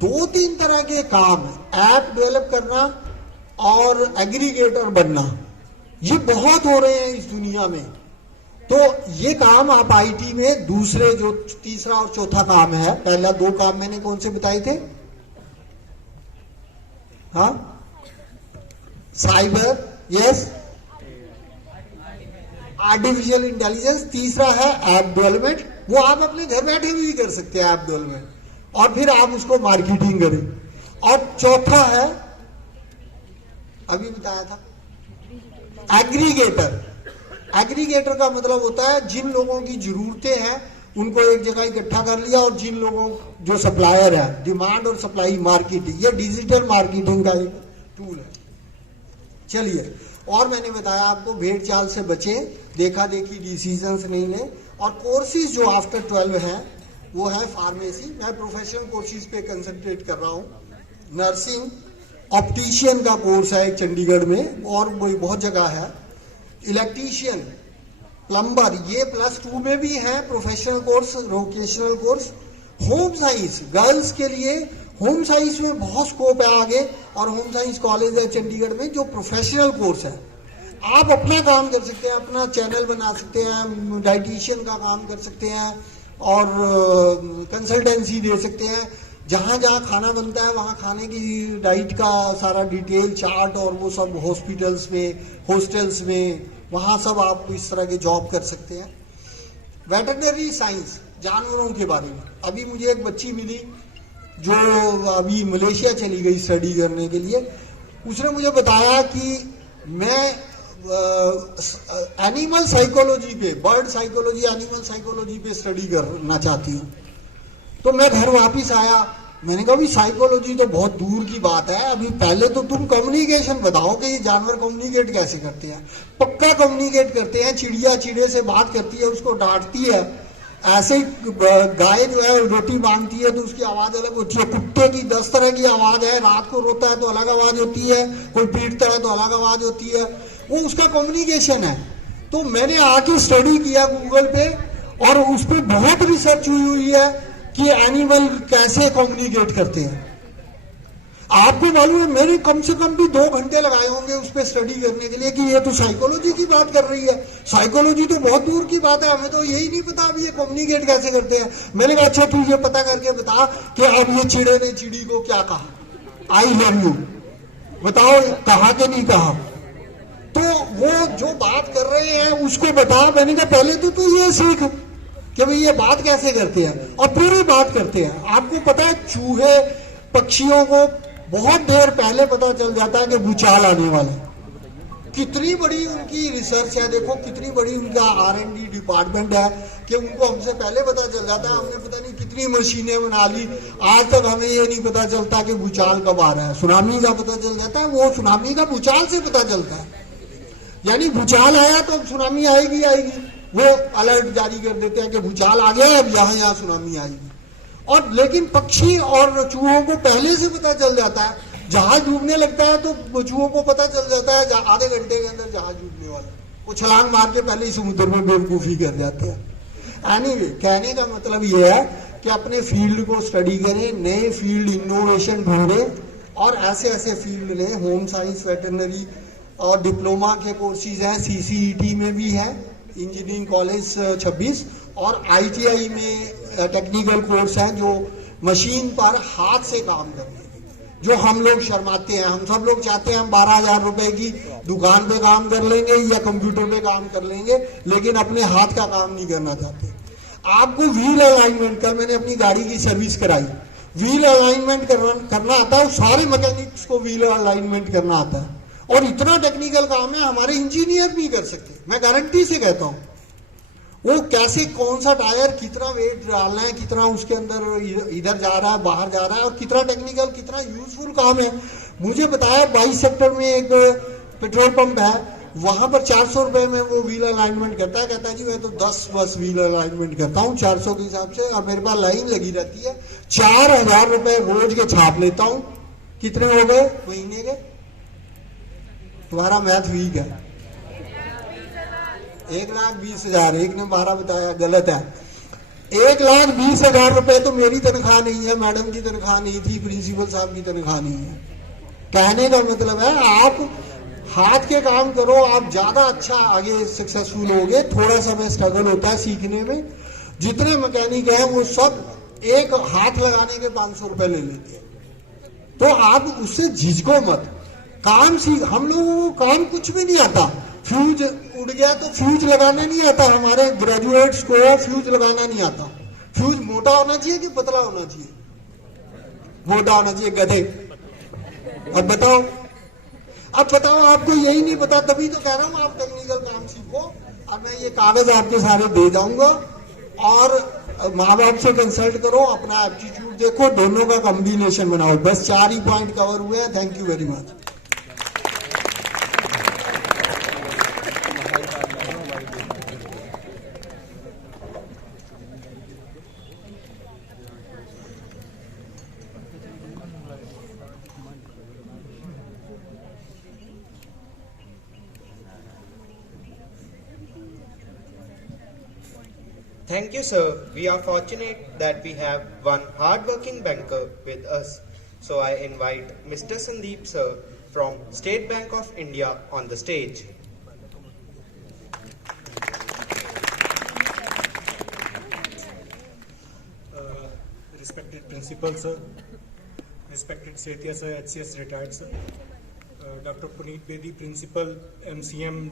2-3 तरह के काम, ऐप डेवलप करना और एग्रीगेटर बनना, ये बहुत हो रहे हैं इस दुनिया में। तो ये काम आप आईटी में दूसरे जो तीसरा और चौथा काम है, पहला 2 काम मैंने कौन से बताए थे? हाँ, साइबर, यस, आर्टिफिशियल इंटेलिजेंस, तीसरा है ऐप डेवलपमेंट, वो आप अपने घर बैठे भी कर सकते हैं ऐप डेवलपमेंट, और फिर आप उसको मार्केटिंग करें। और चौथा है, अभी बताया था, एग्रीगेटर। एग्रीगेटर का मतलब होता है जिन लोगों की जरूरतें हैं उनको एक जगह इकट्ठा कर लिया, और जिन लोगों जो सप्लायर है, डिमांड और सप्लाई मार्केटिंग, ये डिजिटल मार्केटिंग का एक टूल है। चलिए, और मैंने बताया आपको भेड़ चाल से बचें, देखा देखी डिसीजंस नहीं लें, और कोर्सेज जो आफ्टर 12 है वो है फार्मेसी, मैं प्रोफेशनल कोर्सेज पे कंसंट्रेट कर रहा हूँ, नर्सिंग, ऑप्टिशियन का कोर्स है एक चंडीगढ़ में और बहुत जगह है, इलेक्ट्रीशियन, प्लम्बर, ये +2 में भी है professional course, vocational course. Home science, girls के लिए होम साइंस में बहुत स्कोप है आगे, और होम साइंस कॉलेज है चंडीगढ़ में जो प्रोफेशनल कोर्स है। आप अपना काम कर सकते हैं, अपना चैनल बना सकते हैं, डाइटिशियन का काम कर सकते हैं, और कंसल्टेंसी दे सकते हैं। जहाँ जहाँ खाना बनता है वहाँ खाने की डाइट का सारा डिटेल चार्ट, और वो सब हॉस्पिटल्स में, हॉस्टल्स में, वहाँ सब आप इस तरह के जॉब कर सकते हैं। वेटरनरी साइंस, जानवरों के बारे में, अभी मुझे एक बच्ची मिली जो अभी मलेशिया चली गई स्टडी करने के लिए। उसने मुझे बताया कि मैं एनिमल साइकोलॉजी पे, बर्ड साइकोलॉजी, एनिमल साइकोलॉजी पे स्टडी करना चाहती हूँ। तो मैं घर वापिस आया, मैंने कहा भी साइकोलॉजी तो बहुत दूर की बात है, अभी पहले तो तुम कम्युनिकेशन बताओ कि ये जानवर कम्युनिकेट कैसे करते हैं। पक्का कम्युनिकेट करते हैं, चिड़िया चिड़े से बात करती है, उसको डांटती है, ऐसे गाय जो है रोटी मांगती है तो उसकी आवाज अलग होती है, कुत्ते की 10 तरह की आवाज है, रात को रोता है तो अलग आवाज होती है, कोई पीटता है तो अलग आवाज होती है, वो उसका कम्युनिकेशन है। तो मैंने आके स्टडी किया गूगल पे, और उस पर बहुत रिसर्च हुई है कि एनिमल कैसे कम्युनिकेट करते हैं। आपको मालूम है मैंने कम से कम भी 2 घंटे लगाए होंगे उस पर स्टडी करने के लिए कि ये तो साइकोलॉजी की बात कर रही है, साइकोलॉजी तो बहुत दूर की बात है, हमें तो यही नहीं पता अभी ये कम्युनिकेट कैसे करते हैं। मैंने कहा अच्छा तू ये पता करके बता कि अब ये चिड़े ने चिड़ी को क्या कहा, आई लव यू, बताओ कहा कि नहीं कहा। तो वो जो बात कर रहे हैं उसको बता। मैंने कहा पहले तो तू ये सीख कि भाई ये बात कैसे करते हैं, और पूरी बात करते हैं। आपको पता है चूहे पक्षियों को बहुत देर पहले पता चल जाता है कि भूचाल आने वाला है। कितनी बड़ी उनकी रिसर्च है, देखो कितनी बड़ी उनका R&D डिपार्टमेंट है कि उनको हमसे पहले पता चल जाता है। हमने पता नहीं कितनी मशीनें बना ली, आज तक हमें ये नहीं पता चलता कि भूचाल कब आ रहा है। सुनामी का पता चल जाता है, वो सुनामी का भूचाल से पता चलता है, यानी भूचाल आया तो अब सुनामी आएगी आएगी, वो अलर्ट जारी कर देते हैं कि भूचाल आ गया, अब यहाँ सुनामी आएगी। और लेकिन पक्षी और चूहों को पहले से पता चल जाता है, जहाज डूबने लगता है तो चूहों को पता चल जाता है आधे घंटे के अंदर जहाज डूबने वाला, वो छलांग मार के पहले ही समुद्र में बेवकूफी कर जाते हैं। एनीवे, कहने का मतलब ये है कि अपने फील्ड को स्टडी करें, नए फील्ड इनोवेशन ढूंढें, और ऐसे ऐसे फील्ड लें। होम साइंस, वेटरनरी और डिप्लोमा के कोर्सेज हैं, CCET में भी है, इंजीनियरिंग कॉलेज 26, और ITI में टेक्निकल कोर्स है जो मशीन पर हाथ से काम करने के, जो हम लोग शर्माते हैं। हम सब लोग चाहते हैं हम 12,000 रुपए की दुकान पे काम कर लेंगे या कंप्यूटर पे काम कर लेंगे, लेकिन अपने हाथ का काम नहीं करना चाहते। आपको व्हील अलाइनमेंट, कल मैंने अपनी गाड़ी की सर्विस कराई, व्हील अलाइनमेंट करना आता है, सारे मैकेनिक्स को व्हील अलाइनमेंट करना आता है, और इतना टेक्निकल काम है हमारे इंजीनियर नहीं कर सकते। मैं गारंटी से कहता हूँ वो कैसे, कौन सा टायर, कितना वेट डालना है, कितना उसके अंदर इधर जा रहा है बाहर जा रहा है, और कितना टेक्निकल, कितना यूजफुल काम है। मुझे बताया 22 सेक्टर में एक पेट्रोल पंप है, वहां पर 400 रुपए में वो व्हील अलाइनमेंट करता है। कहता है जी मैं तो 10 बस व्हील अलाइनमेंट करता हूँ 400 के हिसाब से, और मेरे पास लाइन लगी रहती है, 4,000 रुपए रोज के छाप लेता हूँ। कितने हो गए महीने के? तुम्हारा मैथ वीक है। 1,20,000, एक ने 12 बताया, गलत है। 1,20,000 रुपए तो मेरी तनख्वाह नहीं है, मैडम की तनख्वाह नहीं थी, प्रिंसिपल साहब की तनख्वाह नहीं है। कहने का मतलब है आप हाथ के काम करो, आप ज्यादा अच्छा आगे सक्सेसफुल होगे। थोड़ा सा में स्ट्रगल होता है सीखने में। जितने मैकेनिक हैं वो सब एक हाथ लगाने के 500 रुपए ले लेते हैं, तो आप उससे झिझको मत, काम सीख। हम लोगों को काम कुछ भी नहीं आता, फ्यूज उड़ गया तो फ्यूज लगाना नहीं आता, हमारे ग्रेजुएट्स को फ्यूज लगाना नहीं आता। फ्यूज मोटा होना चाहिए कि पतला होना चाहिए? मोटा होना चाहिए, गधे। अब बताओ, आपको यही नहीं पता, तभी तो कह रहा हूं आप टेक्निकल काम सीखो। अब मैं ये कागज आपके सारे दे जाऊंगा और माँ बाप से कंसल्ट करो, अपना एप्टीट्यूड देखो, दोनों का कॉम्बिनेशन बनाओ। बस 4 ही पॉइंट कवर हुए हैं। Thank you very much. Thank you, sir. We are fortunate that we have one hard-working banker with us. So I invite Mr. Sandeep, sir, from State Bank of India on the stage. Respected Principal, sir. Respected Setia, sir, HCS retired, sir. Dr. Puneet Bedi, Principal, MCM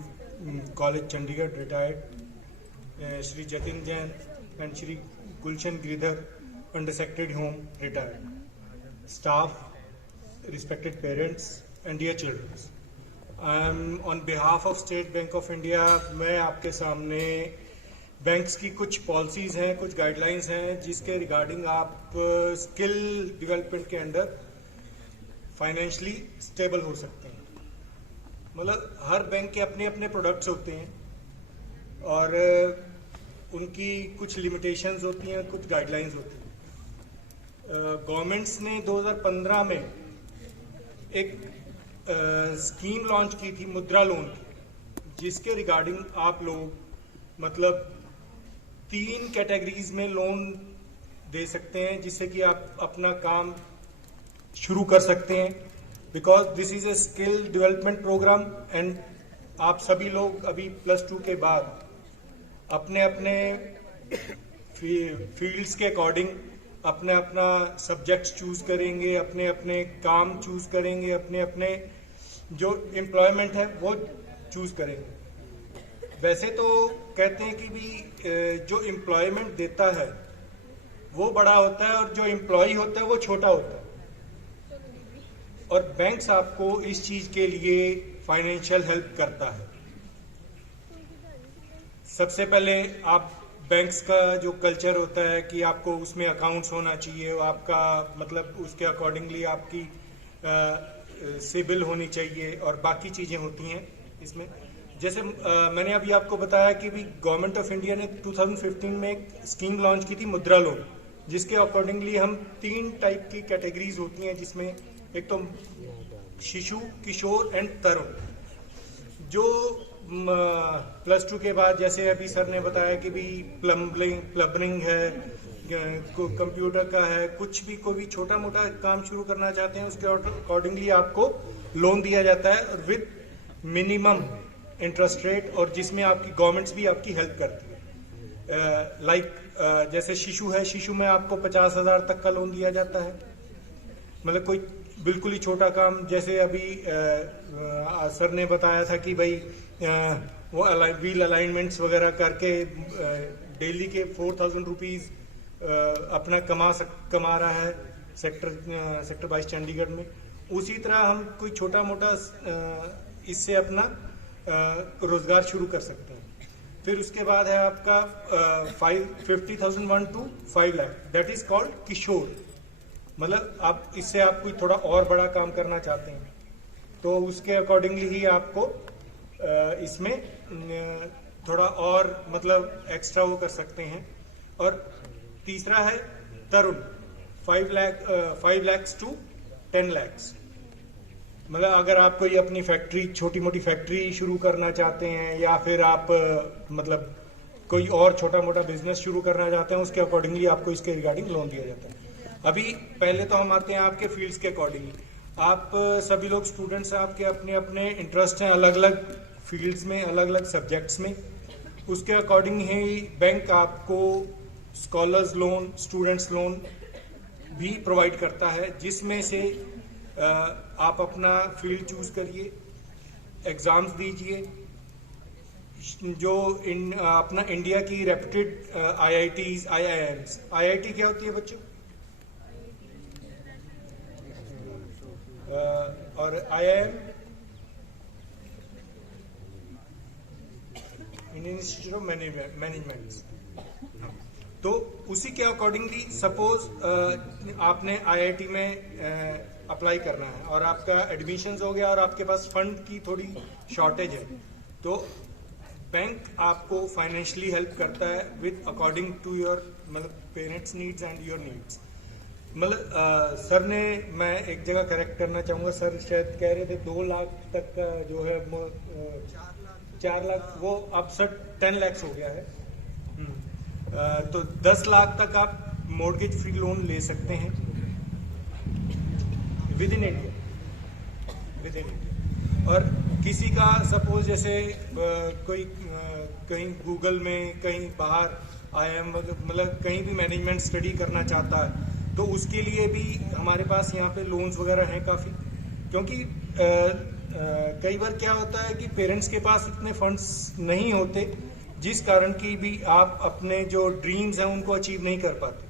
College, Chandigarh, retired. Shri Jatin Jain and Shri Gulshan Giridhar, Under Secretary Home, retired. Staff, respected parents and dear children. I am on behalf of State Bank of India, मैं आपके सामने banks की कुछ policies हैं, कुछ guidelines हैं जिसके regarding आप स्किल डेवलपमेंट के अंडर फाइनेंशियली स्टेबल हो सकते हैं। मतलब हर बैंक के अपने अपने प्रोडक्ट्स होते हैं और उनकी कुछ लिमिटेशंस होती हैं, कुछ गाइडलाइंस होती हैं। गवर्नमेंट्स ने 2015 में एक स्कीम लॉन्च की थी मुद्रा लोन की, जिसके रिगार्डिंग आप लोग मतलब 3 कैटेगरीज में लोन दे सकते हैं, जिससे कि आप अपना काम शुरू कर सकते हैं। Because this is a skill development programme and आप सभी लोग अभी +2 के बाद अपने अपने फील्ड्स के अकॉर्डिंग अपने अपना सब्जेक्ट्स चूज करेंगे, अपने अपने काम चूज करेंगे, अपने अपने जो एम्प्लॉयमेंट है वो चूज करेंगे। वैसे तो कहते हैं कि भी जो एम्प्लॉयमेंट देता है वो बड़ा होता है और जो एम्प्लॉय होता है वो छोटा होता है, और बैंक्स आपको इस चीज के लिए फाइनेंशियल हेल्प करता है। सबसे पहले आप बैंक्स का जो कल्चर होता है कि आपको उसमें अकाउंट्स होना चाहिए, आपका मतलब उसके अकॉर्डिंगली आपकी सिबिल होनी चाहिए और बाकी चीज़ें होती हैं इसमें। जैसे मैंने अभी आपको बताया कि भी गवर्नमेंट ऑफ इंडिया ने 2015 में एक स्कीम लॉन्च की थी मुद्रा लोन, जिसके अकॉर्डिंगली हम 3 टाइप की कैटेगरीज होती हैं, जिसमें एक तो शिशु, किशोर एंड तरुण। जो +2 के बाद जैसे अभी सर ने बताया कि भी प्लम्बिंग है, कंप्यूटर का है, कुछ भी कोई भी छोटा मोटा काम शुरू करना चाहते हैं उसके अकॉर्डिंगली आपको लोन दिया जाता है विद मिनिमम इंटरेस्ट रेट, और जिसमें आपकी गवर्नमेंट्स भी आपकी हेल्प करती है। लाइक जैसे शिशु है, शिशु में आपको 50,000 तक का लोन दिया जाता है। मतलब कोई बिल्कुल ही छोटा काम, जैसे अभी सर ने बताया था कि भाई वो व्हील अलाइनमेंट्स वगैरह करके डेली के 4,000 रुपीज अपना कमा रहा है सेक्टर 22 चंडीगढ़ में। उसी तरह हम कोई छोटा मोटा इससे अपना रोजगार शुरू कर सकते हैं। फिर उसके बाद है आपका 50,001 to 5 lakh, that is called Kishor. मतलब आप इससे आप कोई थोड़ा और बड़ा काम करना चाहते हैं तो उसके अकॉर्डिंगली ही आपको इसमें थोड़ा और मतलब एक्स्ट्रा वो कर सकते हैं। और तीसरा है तरुण, 5 lakhs to 10 lakhs। मतलब अगर आप कोई अपनी फैक्ट्री, छोटी मोटी फैक्ट्री शुरू करना चाहते हैं या फिर आप मतलब कोई और छोटा मोटा बिजनेस शुरू करना चाहते हैं, उसके अकॉर्डिंगली आपको इसके रिगार्डिंग लोन दिया जाता है। अभी पहले तो हम आते हैं आपके फील्ड्स के अकॉर्डिंगली। आप सभी लोग स्टूडेंट्स हैं, आपके अपने अपने इंटरेस्ट हैं अलग अलग फील्ड्स में, अलग अलग सब्जेक्ट्स में। उसके अकॉर्डिंग ही बैंक आपको स्कॉलर्स लोन, स्टूडेंट्स लोन भी प्रोवाइड करता है, जिसमें से आप अपना फील्ड चूज करिए, एग्जाम्स दीजिए। जो अपना इंडिया की रेप्यूटेड IITs, IIMs, IIT क्या होती है बच्चों? और IIM Indian institute of management. तो उसी के अकॉर्डिंगली सपोज आपने IIT में अप्लाई करना है और आपका एडमिशन्स हो गया और आपके पास फंड की थोड़ी शॉर्टेज है, तो बैंक आपको फाइनेंशियली हेल्प करता है विद अकॉर्डिंग टू योर मतलब parents needs and your needs. मतलब सर ने, मैं एक जगह करेक्ट करना चाहूँगा, सर शायद कह रहे थे 2 लाख तक का जो है 4 लाख, वो अब सर 10 लाख हो गया है। तो 10 लाख तक आप मॉर्गेज फ्री लोन ले सकते हैं विद इन इंडिया। और किसी का सपोज जैसे कोई कहीं गूगल में, कहीं बाहर IIM मतलब कहीं भी मैनेजमेंट स्टडी करना चाहता है, तो उसके लिए भी हमारे पास यहाँ पे लोन्स वगैरह हैं काफ़ी। क्योंकि कई बार क्या होता है कि पेरेंट्स के पास इतने फंड्स नहीं होते, जिस कारण की भी आप अपने जो ड्रीम्स हैं उनको अचीव नहीं कर पाते।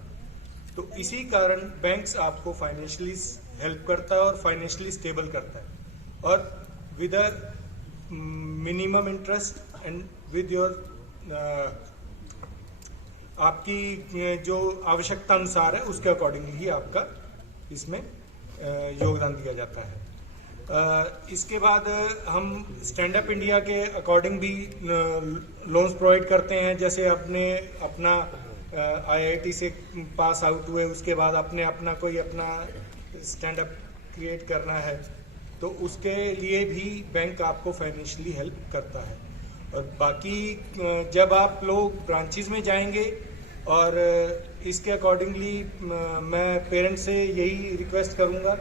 तो इसी कारण बैंक्स आपको फाइनेंशियली हेल्प करता है और फाइनेंशियली स्टेबल करता है, और with a minimum interest and with your आपकी जो आवश्यकता अनुसार है उसके अकॉर्डिंगली ही आपका इसमें योगदान दिया जाता है। इसके बाद हम स्टैंड अप इंडिया के अकॉर्डिंग भी लोन्स प्रोवाइड करते हैं। जैसे अपने अपना IIT से पास आउट हुए, उसके बाद अपना कोई अपना स्टैंड अप क्रिएट करना है, तो उसके लिए भी बैंक आपको फाइनेंशियली हेल्प करता है। और बाकी जब आप लोग ब्रांचेस में जाएंगे, और इसके अकॉर्डिंगली मैं पेरेंट्स से यही रिक्वेस्ट करूंगा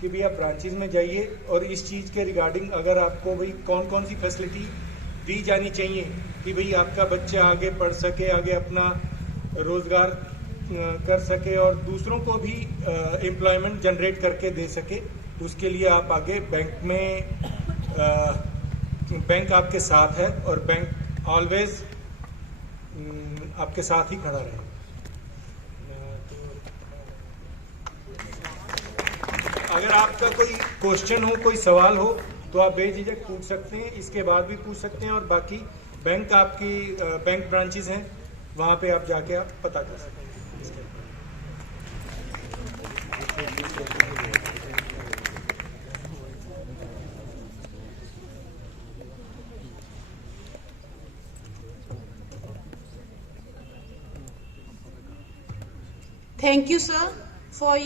कि भी आप ब्रांचेस में जाइए, और इस चीज़ के रिगार्डिंग अगर आपको भाई कौन कौन सी फैसिलिटी दी जानी चाहिए कि भाई आपका बच्चा आगे पढ़ सके, आगे अपना रोजगार कर सके और दूसरों को भी एम्प्लॉयमेंट जनरेट करके दे सके, उसके लिए आप आगे बैंक में बैंक आपके साथ है, और बैंक ऑलवेज आपके साथ ही खड़ा रहे। अगर आपका कोई क्वेश्चन हो, कोई सवाल हो, तो आप बेझिझक पूछ सकते हैं, इसके बाद भी पूछ सकते हैं। और बाकी बैंक आपकी बैंक ब्रांचेस हैं, वहाँ पे आप जाके आप पता कर सकते हैं। Thank you, sir, for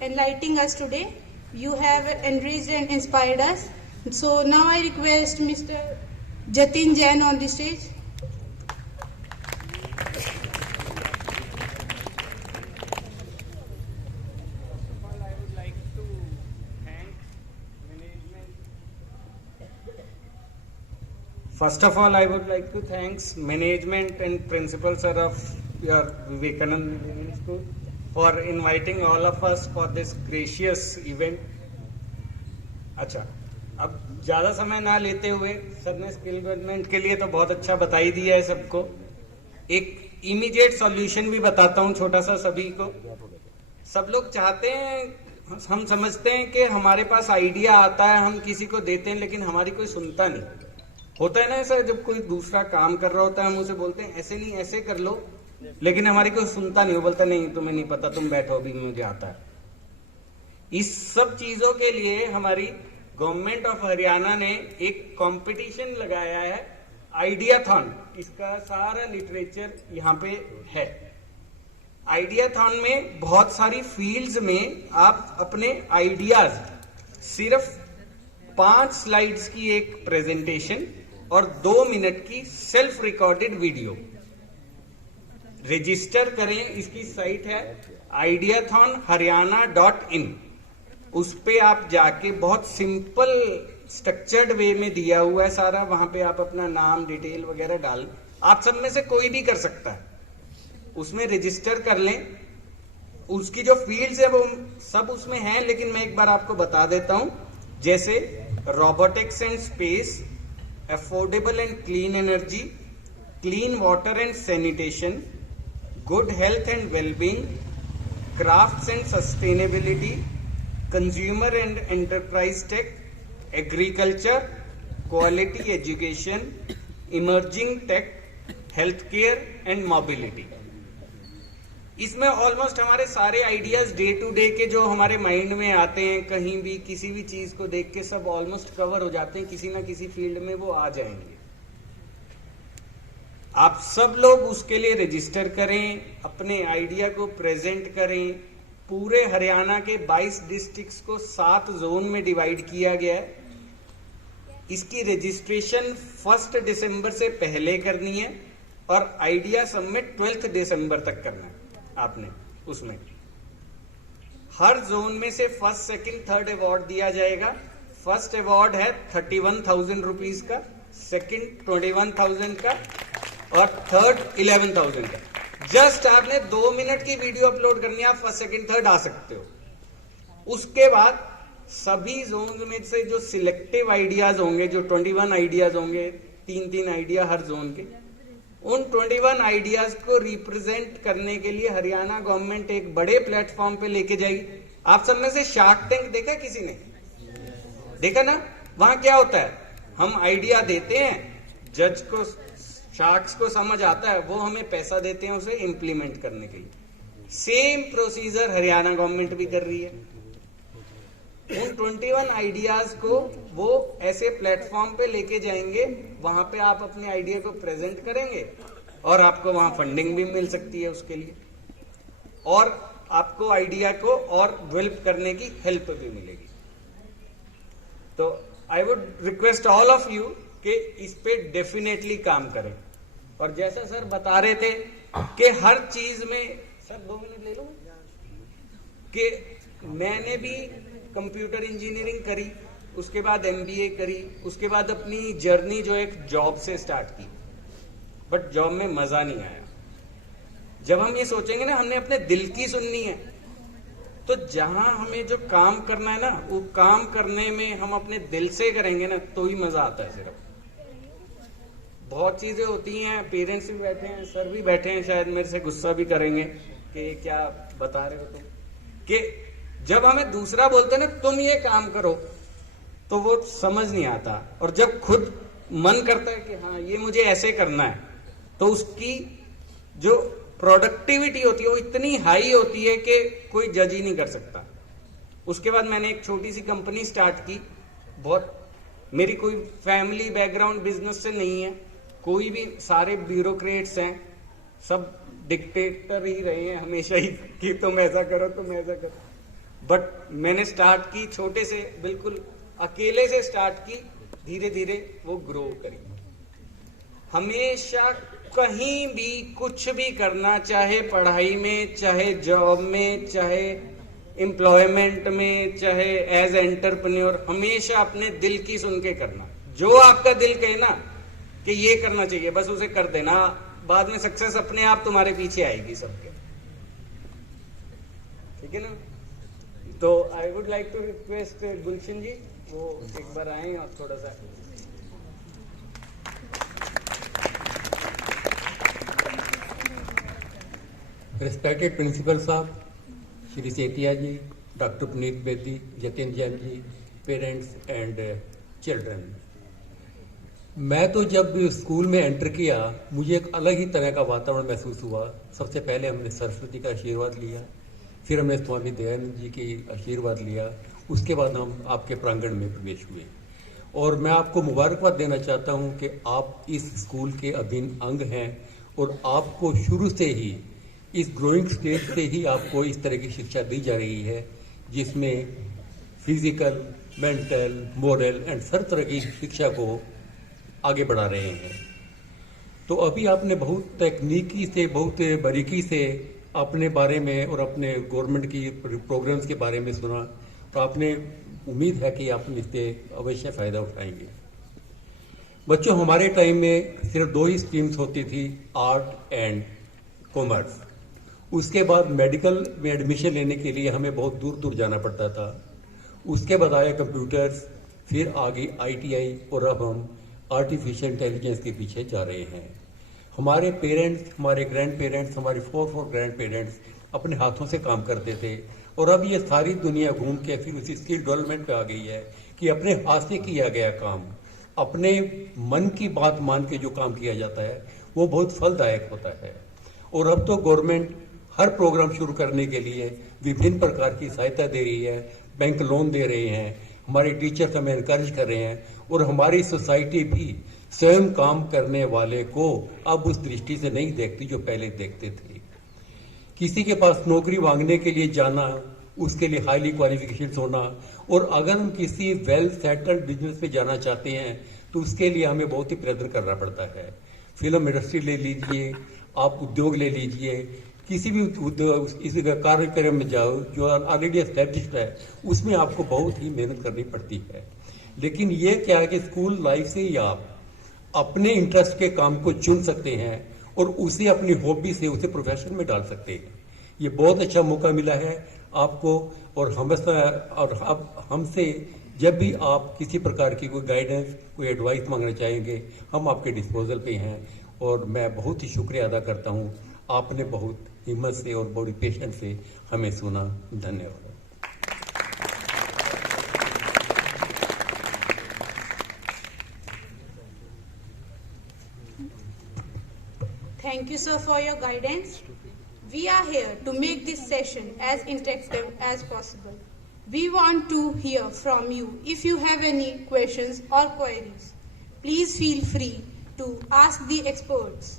enlightening us today. You have enriched and inspired us. So now I request Mr. Jatin Jain on the stage. First of all, I would like to thank management and principal sir of your Vivekanand Millennium School for inviting all of us for this gracious event. अच्छा, अब ज़्यादा समय ना लेते हुए sir ने skill development के लिए तो बहुत अच्छा बता ही दिया है सबको। एक इमीडिएट सॉल्यूशन भी बताता हूँ छोटा सा सभी को। सब लोग चाहते हैं, हम समझते हैं कि हमारे पास आइडिया आता है, हम किसी को देते हैं, लेकिन हमारी कोई सुनता नहीं। होता है ना ऐसा, जब कोई दूसरा काम कर रहा होता है हम उसे बोलते हैं ऐसे नहीं ऐसे कर लो, लेकिन हमारी कोई सुनता नहीं। वो बोलता नहीं तुम्हें नहीं पता, तुम बैठो अभी मुझे आता है। इस सब चीजों के लिए हमारी गवर्नमेंट ऑफ हरियाणा ने एक कंपटीशन लगाया है, आइडियाथॉन। इसका सारा लिटरेचर यहाँ पे है। आइडियाथॉन में बहुत सारी फील्ड्स में आप अपने आइडियाज, सिर्फ 5 स्लाइड्स की एक प्रेजेंटेशन और 2 मिनट की सेल्फ रिकॉर्डेड वीडियो, रजिस्टर करें। इसकी साइट है ideathonharyana.in। उस पे आप जाके बहुत सिंपल स्ट्रक्चर्ड वे में दिया हुआ है सारा, वहां पे आप अपना नाम डिटेल वगैरह डाल, आप सब में से कोई भी कर सकता है, उसमें रजिस्टर कर लें। उसकी जो फील्ड्स है वो सब उसमें है, लेकिन मैं एक बार आपको बता देता हूं, जैसे robotics and space, affordable and clean energy, clean water and sanitation, good health and wellbeing, crafts and sustainability, consumer and enterprise tech, agriculture, quality education, emerging tech, health care and mobility. इसमें almost हमारे सारे ideas day to day के जो हमारे mind में आते हैं, कहीं भी किसी भी चीज को देख के सब ऑलमोस्ट कवर हो जाते हैं, किसी ना किसी फील्ड में वो आ जाएंगे। आप सब लोग उसके लिए रजिस्टर करें, अपने आइडिया को प्रेजेंट करें। पूरे हरियाणा के 22 डिस्ट्रिक्ट्स को 7 जोन में डिवाइड किया गया है। इसकी रजिस्ट्रेशन 1 दिसंबर से पहले करनी है और आइडिया सबमिट 12 दिसंबर तक करना है आपने। उसमें हर जोन में से फर्स्ट, सेकंड, थर्ड अवार्ड दिया जाएगा। फर्स्ट अवार्ड है 31,000 रुपीज का, सेकंड 21,000 का और थर्ड 11,000 का। जस्ट आपने 2 मिनट की वीडियो अपलोड करनी है, आप फर्स्ट, सेकंड, थर्ड आ सकते हो। उसके बाद सभी जोन में से जो सिलेक्टिव आइडियाज होंगे, जो 21 आइडियाज होंगे, 3-3 आइडिया हर जोन के, उन 21 आइडियाज को रिप्रेजेंट करने के लिए हरियाणा गवर्नमेंट एक बड़े प्लेटफॉर्म पे लेके जाएगी। आप सब में से शार्क टैंक देखा किसी ने? देखा ना? वहां क्या होता है, हम आइडिया देते हैं, जज को, शार्क्स को समझ आता है, वो हमें पैसा देते हैं उसे इंप्लीमेंट करने के लिए। सेम प्रोसीजर हरियाणा गवर्नमेंट भी कर रही है। उन 21 आइडियाज को वो ऐसे प्लेटफॉर्म पे लेके जाएंगे, वहां पे आप अपने आइडिया को प्रेजेंट करेंगे और आपको वहां फंडिंग भी मिल सकती है उसके लिए, और आपको आइडिया को और डेवलप करने की हेल्प भी मिलेगी। तो I would request all of you कि इस पे डेफिनेटली काम करें। और जैसा सर बता रहे थे कि हर चीज में, सर 2 मिनट ले लो, कि मैंने भी कंप्यूटर इंजीनियरिंग करी, उसके बाद MBA करी, उसके बाद अपनी जर्नी जो एक जॉब से स्टार्ट की, बट जॉब में मजा नहीं आया। जब हम ये सोचेंगे ना हमने अपने दिल की सुननी है, तो जहां हमें जो काम करना है ना, वो काम करने में हम अपने दिल से करेंगे ना, तो ही मजा आता है। सिर्फ बहुत चीजें होती हैं, पेरेंट्स भी बैठे हैं, सर भी बैठे हैं, शायद मेरे से गुस्सा भी करेंगे कि क्या बता रहे हो तुम, कि जब हमें दूसरा बोलते ना तुम ये काम करो, तो वो समझ नहीं आता। और जब खुद मन करता है कि हाँ ये मुझे ऐसे करना है, तो उसकी जो प्रोडक्टिविटी होती है वो इतनी हाई होती है कि कोई जज ही नहीं कर सकता। उसके बाद मैंने एक छोटी सी कंपनी स्टार्ट की। बहुत, मेरी कोई फैमिली बैकग्राउंड बिजनेस से नहीं है, कोई भी, सारे ब्यूरोक्रेट्स हैं, सब डिक्टेटर ही रहे हैं हमेशा ही कि तुम ऐसा करो, तुम ऐसा करो। बट मैंने स्टार्ट की छोटे से, बिल्कुल अकेले से स्टार्ट की, धीरे धीरे वो ग्रो करी। हमेशा कहीं भी कुछ भी करना, चाहे पढ़ाई में, चाहे जॉब में, चाहे एम्प्लॉयमेंट में, चाहे एज एंटरप्रेन्योर, हमेशा अपने दिल की सुन के करना। जो आपका दिल कहे ना कि ये करना चाहिए, बस उसे कर देना। बाद में सक्सेस अपने आप तुम्हारे पीछे आएगी सबके, ठीक है ना? तो I would like to request Gulshan ji, वो एक बार आए और थोड़ा सा। Respected Principal साहब, Shri Setia ji, doctor Puneet Bedi, Jatin Jain ji, parents and children, मैं तो जब स्कूल में एंटर किया, मुझे एक अलग ही तरह का वातावरण महसूस हुआ। सबसे पहले हमने सरस्वती का आशीर्वाद लिया, फिर हमने स्वामी दयानंद जी के आशीर्वाद लिया, उसके बाद हम आपके प्रांगण में प्रवेश हुए। और मैं आपको मुबारकबाद देना चाहता हूं कि आप इस स्कूल के अभिन्न अंग हैं और आपको शुरू से ही, इस ग्रोइंग स्टेज से ही आपको इस तरह की शिक्षा दी जा रही है, जिसमें फिजिकल, मेंटल, मोरल एंड हर तरह की शिक्षा को आगे बढ़ा रहे हैं। तो अभी आपने बहुत तकनीकी से, बहुत बारीकी से अपने बारे में और अपने गवर्नमेंट की प्रोग्राम्स के बारे में सुना। तो आपने उम्मीद है कि आप इससे अवश्य फ़ायदा उठाएंगे। बच्चों, हमारे टाइम में सिर्फ 2 ही स्ट्रीम्स होती थी, आर्ट एंड कॉमर्स। उसके बाद मेडिकल में एडमिशन लेने के लिए हमें बहुत दूर दूर जाना पड़ता था। उसके बाद आया कंप्यूटर्स, फिर आ गई ITI, और अब हम आर्टिफिशियल इंटेलिजेंस के पीछे जा रहे हैं। हमारे पेरेंट्स, हमारे ग्रैंड पेरेंट्स, हमारे 4 ग्रैंड पेरेंट्स अपने हाथों से काम करते थे, और अब ये सारी दुनिया घूम के फिर उसी स्किल डेवलपमेंट पे आ गई है कि अपने हाथ से किया गया काम, अपने मन की बात मान के जो काम किया जाता है वो बहुत फलदायक होता है। और अब तो गवर्नमेंट हर प्रोग्राम शुरू करने के लिए विभिन्न प्रकार की सहायता दे रही है, बैंक लोन दे रहे हैं, हमारे टीचर्स हमें इनकरेज कर रहे हैं, और हमारी सोसाइटी भी स्वयं काम करने वाले को अब उस दृष्टि से नहीं देखती जो पहले देखते थे। किसी के पास नौकरी मांगने के लिए जाना, उसके लिए हाईली क्वालिफिकेशन होना, और अगर हम किसी वेल सेटल्ड बिजनेस में जाना चाहते हैं तो उसके लिए हमें बहुत ही प्रयत्न करना पड़ता है। फिल्म इंडस्ट्री ले लीजिए, आप उद्योग ले लीजिए, किसी भी इस कार्यक्रम में जाओ जो ऑलरेडी एस्टेब्लिश्ड है, उसमें आपको बहुत ही मेहनत करनी पड़ती है। लेकिन ये क्या है कि स्कूल लाइफ से ही आप अपने इंटरेस्ट के काम को चुन सकते हैं और उसे अपनी हॉबी से उसे प्रोफेशन में डाल सकते हैं। ये बहुत अच्छा मौका मिला है आपको, और हमसे जब भी आप किसी प्रकार की कोई गाइडेंस, कोई एडवाइस मांगना चाहेंगे, हम आपके डिस्पोजल पे हैं। और मैं बहुत ही शुक्रिया अदा करता हूँ, आपने बहुत हिम्मत से और बड़ी पेशेंस से हमें सुना। धन्यवाद। Thank you, sir, for your guidance. We are here to make this session as interactive as possible. We want to hear from you. If you have any questions or queries, please feel free to ask the experts.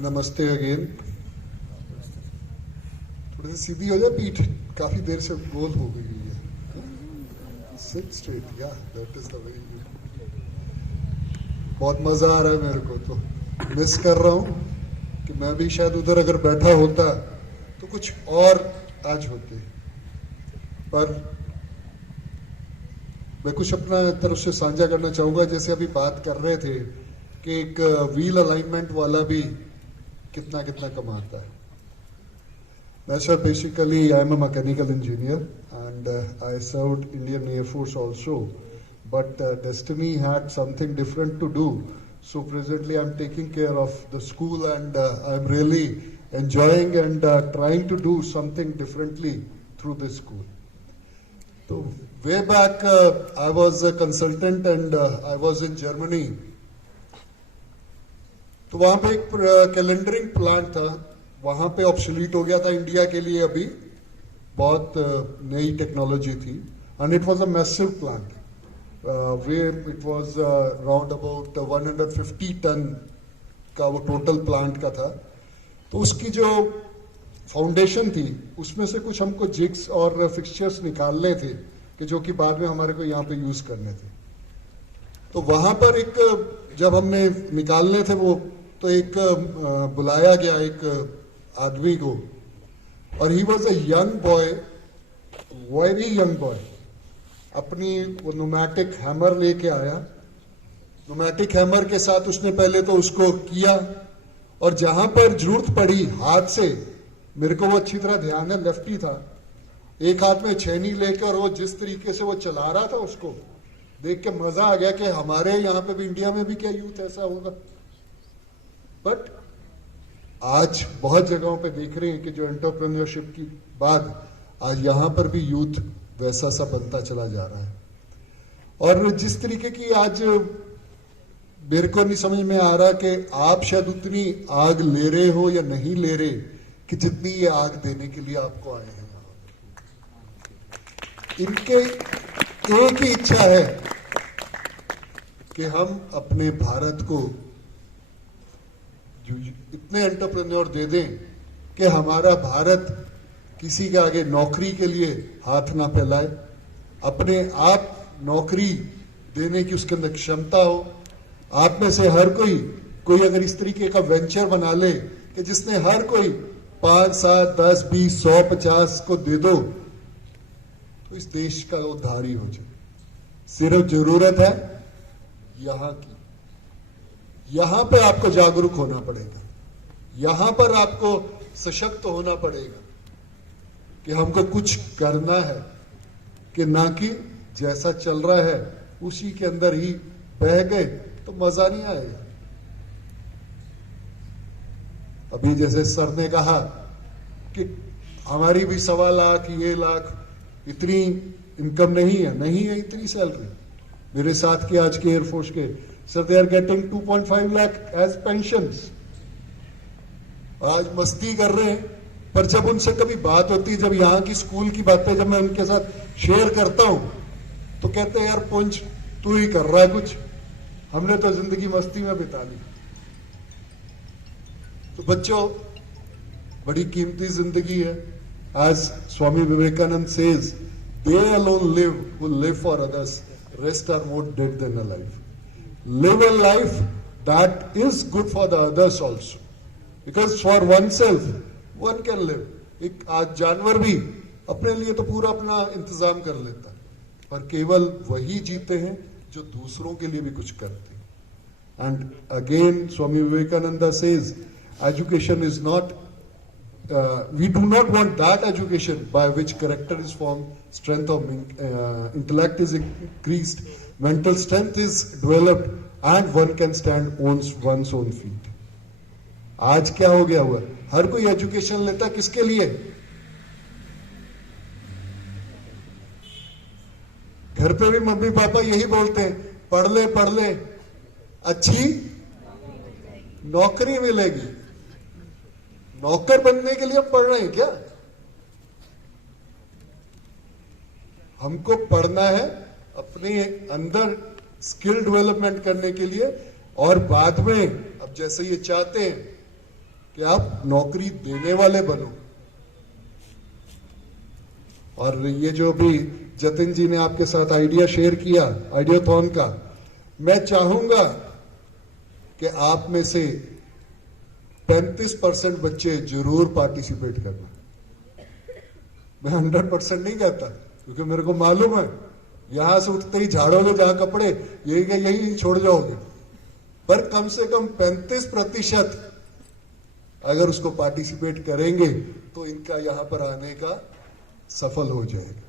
नमस्ते again. थोड़ी सी सीधी हो जाए पीठ, काफी देर से गोल हो गई है। Sit straight, yeah, that is the way you. बहुत मजा आ रहा है मेरे को, तो मिस कर रहा हूँ कि मैं भी शायद उधर अगर बैठा होता तो कुछ और आज होते। पर मैं कुछ अपना तरफ से साझा करना चाहूंगा। जैसे अभी बात कर रहे थे कि एक व्हील अलाइनमेंट वाला भी कितना कितना कमाता है। मैं sir basically I am a mechanical engineer and I served Indian Air Force also, but destiny had something different to do. So presently I'm taking care of the school, and I'm really enjoying and trying to do something differently through this school. So way back I was a consultant and I was in Germany. तो वहाँ पे एक calendering plant था, वहाँ पे obsolete हो गया था इंडिया के लिए। अभी बहुत नई टेक्नोलॉजी थी, and it was a massive plant where it was round about 150 ton का वो टोटल प्लांट का था। तो उसकी जो फाउंडेशन थी उसमें से कुछ हमको जिग्स और फिक्सचर्स निकालने थे कि जो कि बाद में हमारे को यहाँ पे यूज करने थे। तो वहां पर एक जब हमने निकालने थे वो, तो एक बुलाया गया एक आदमी को, और he was a young boy, very young boy. अपनी वो न्यूमैटिक हैमर लेके आया। न्यूमैटिक हैमर के साथ उसने पहले तो उसको किया, और जहां पर जरूरत पड़ी हाथ से, मेरे को वो अच्छी तरह ध्यान है, लेफ्टी था, एक हाथ में छेनी लेकर, और वो जिस तरीके से वो चला रहा था उसको देख के मजा आ गया कि हमारे यहाँ पे भी, इंडिया में भी क्या यूथ ऐसा होगा। बट आज बहुत जगहों पे देख रहे हैं कि जो एंटरप्रेन्योरशिप की बाद आज यहाँ पर भी यूथ वैसा सा बनता चला जा रहा है। और जिस तरीके की आज मेरे को नहीं समझ में आ रहा कि आप शायद उतनी आग ले रहे हो या नहीं ले रहे कि जितनी ये आग देने के लिए आपको आए हैं। इनके एक ही इच्छा है कि हम अपने भारत को इतने एंटरप्रेन्योर दे दें कि हमारा भारत किसी के आगे नौकरी के लिए हाथ ना फैलाए, अपने आप नौकरी देने की उसके अंदर क्षमता हो। आप में से हर कोई अगर इस तरीके का वेंचर बना ले कि जिसने हर कोई 5, 7, 10, 20, 100, 50 को दे दो तो इस देश का उद्धार ही हो जाए। सिर्फ जरूरत है यहां की, यहां पे आपको जागरूक होना पड़ेगा, यहां पर आपको सशक्त होना पड़ेगा कि हमको कुछ करना है, कि ना कि जैसा चल रहा है उसी के अंदर ही बह गए तो मजा नहीं आएगा। अभी जैसे सर ने कहा कि हमारी भी 1.25 लाख, ये लाख, इतनी इनकम नहीं है इतनी सैलरी। मेरे साथ के आज के एयरफोर्स के sir, they are getting 2.5 lakh as pensions. आज मस्ती कर रहे हैं, पर जब उनसे कभी बात होती है, जब यहाँ की स्कूल की बातें जब मैं उनके साथ शेयर करता हूं तो कहते हैं यार पुंज तू ही कर रहा है कुछ, हमने तो जिंदगी मस्ती में बिता ली। तो बच्चों, बड़ी कीमती जिंदगी है। आज Swami Vivekananda says, they alone live who live for others, rest are more dead than alive. Live a life that is good for the others also, because for oneself one can live. एक आज जानवर भी अपने लिए तो पूरा अपना इंतजाम कर लेता है, पर केवल वही जीते हैं जो दूसरों के लिए भी कुछ करते हैं। And again Swami Vivekananda says, education is not, we do not want that education by which character is formed, strength of intellect is increased, mental strength is developed, and one can stand on one's own feet. आज क्या हो गया हुआ, हर कोई education लेता किसके लिए? घर पे भी मम्मी पापा यही बोलते हैं, पढ़ ले अच्छी नौकरी मिलेगी। नौकर बनने के लिए हम पढ़ रहे हैं क्या? हमको पढ़ना है अपने अंदर स्किल डेवलपमेंट करने के लिए, और बाद में अब जैसे ये चाहते हैं कि आप नौकरी देने वाले बनो। और ये जो भी जतिन जी ने आपके साथ आइडिया शेयर किया आइडियाथॉन का, मैं चाहूंगा कि आप में से 35% बच्चे जरूर पार्टिसिपेट करना। मैं 100% नहीं कहता, क्योंकि मेरे को मालूम है यहां से उठते ही झाड़ोगे जहां कपड़े, यही छोड़ जाओगे, पर कम से कम 35% अगर उसको पार्टिसिपेट करेंगे तो इनका यहां पर आने का सफल हो जाएगा।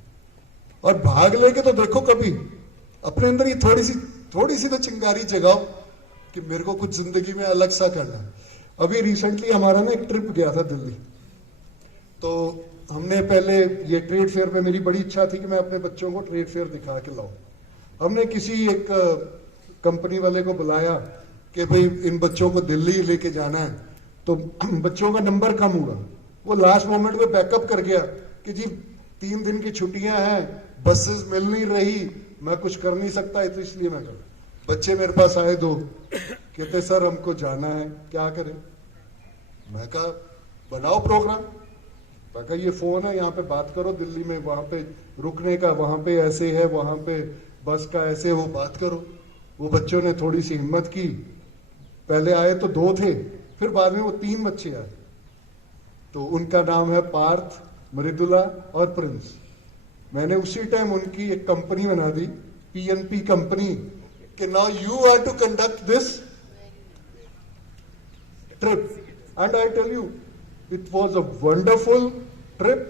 और भाग लेके तो देखो, कभी अपने अंदर ये थोड़ी सी तो चिंगारी जगाओ कि मेरे को कुछ जिंदगी में अलग सा करना है। अभी रिसेंटली हमारा ना एक ट्रिप गया था दिल्ली, तो हमने पहले ये ट्रेड फेयर पे, मेरी बड़ी इच्छा थी कि मैं अपने बच्चों को ट्रेड फेयर दिखा के लाऊं। हमने किसी एक कंपनी वाले को बुलाया कि भाई इन बच्चों को दिल्ली लेके जाना है, तो बच्चों का नंबर कम हुआ। वो लास्ट मोमेंट में बैकअप कर गया कि जी 3 दिन की छुट्टियां हैं, बसेस मिल नहीं रही, मैं कुछ कर नहीं सकता, तो इसलिए मैं कर। बच्चे मेरे पास आए 2, कहते सर हमको जाना है, क्या करें? मैं कहा बनाओ प्रोग्राम। मैं कहा ये फोन है, यहाँ पे बात करो दिल्ली में, वहां पे रुकने का, वहां पे ऐसे है, वहां पे बस का ऐसे, वो बात करो। वो बच्चों ने थोड़ी सी हिम्मत की, पहले आए तो 2 थे, फिर बाद में वो 3 बच्चे आए। तो उनका नाम है पार्थ, मृदुला और प्रिंस। मैंने उसी टाइम उनकी एक कंपनी बना दी, PNP कंपनी, कि now you are to conduct this trip, and I tell you it was a wonderful trip,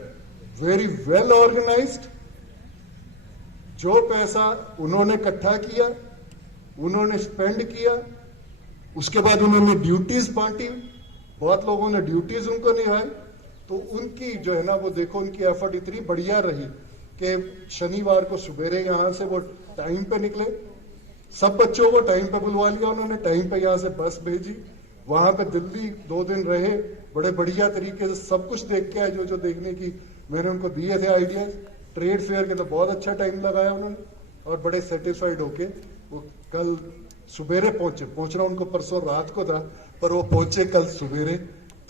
very well organized. जो पैसा उन्होंने इकट्ठा किया, उन्होंने स्पेंड किया, उसके बाद उन्होंने ड्यूटीज बांटी, बहुत लोगों ने ड्यूटीज उनको निभाई। तो उनकी जो है ना, वो देखो उनकी एफर्ट इतनी बढ़िया रही कि शनिवार को सुबेरे यहां से वो टाइम पे निकले, सब बच्चों को टाइम पे बुलवा लिया उन्होंने, टाइम पे यहाँ से बस भेजी, वहां पे दिल्ली 2 दिन रहे, बड़े बढ़िया तरीके से सब कुछ देख के आए जो देखने की मैंने उनको दिए थे आइडियाज। ट्रेड फेयर के तो बहुत अच्छा टाइम लगाया उन्होंने, और बड़े सेटिस्फाइड होके वो कल सुबेरे पहुंचना उनको परसों रात को था, पर वो पहुंचे कल सुबेरे,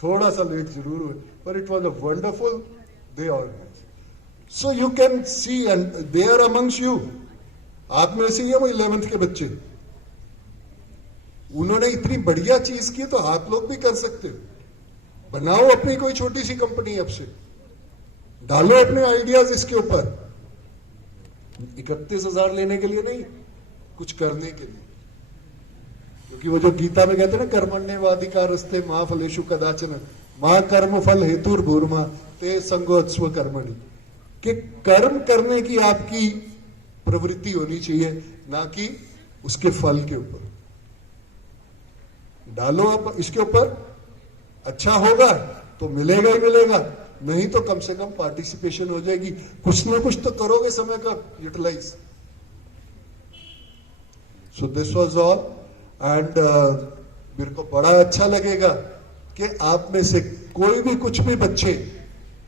थोड़ा सा लेट जरूर हुए, पर it was a wonderful day organise. So you can see, and they are amongst you. आप में से ये वो 11th के बच्चे, उन्होंने इतनी बढ़िया चीज की, तो आप लोग भी कर सकते हो। बनाओ अपनी कोई छोटी सी कंपनी, अब से डालो अपने आइडियाज इसके ऊपर। 31,000 लेने के लिए नहीं, कुछ करने के लिए। क्योंकि वो जो गीता में कहते हैं ना, कर्मण्येवाधिकारस्ते मा फलेषु कदाचन मा कर्म फल हेतुर्भूर्मा ते संगोत्स्व कर्मणि, कि कर्म करने की आपकी प्रवृत्ति होनी चाहिए, ना कि उसके फल के ऊपर। डालो आप इसके ऊपर, अच्छा होगा तो मिलेगा ही मिलेगा, नहीं तो कम से कम पार्टिसिपेशन हो जाएगी, कुछ ना कुछ तो करोगे समय का utilise. So this was all and मेरे को बड़ा अच्छा लगेगा कि आप में से कोई भी, कुछ भी बच्चे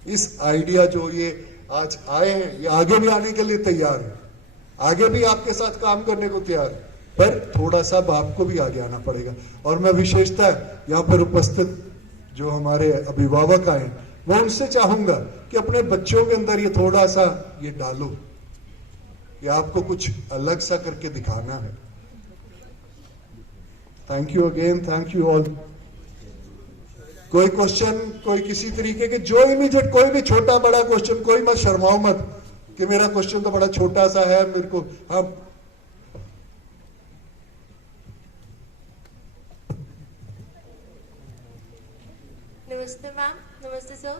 इस आइडिया जो ये आज आए हैं, ये आगे भी आने के लिए तैयार है, आगे भी आपके साथ काम करने को तैयार है, पर थोड़ा सा आपको भी आगे आना पड़ेगा। और मैं विशेषता यहाँ पर उपस्थित जो हमारे अभिभावक आए, मैं उनसे चाहूंगा कि अपने बच्चों के अंदर ये थोड़ा सा ये डालो, ये आपको कुछ अलग सा करके दिखाना है। Thank you again, thank you all. कोई क्वेश्चन, कोई किसी तरीके के, जो इमीडिएट, कोई भी छोटा बड़ा क्वेश्चन, कोई मत शर्माओ मत कि मेरा क्वेश्चन तो बड़ा छोटा सा है, मेरे को। हाँ, नमस्ते मैम, नमस्ते सर।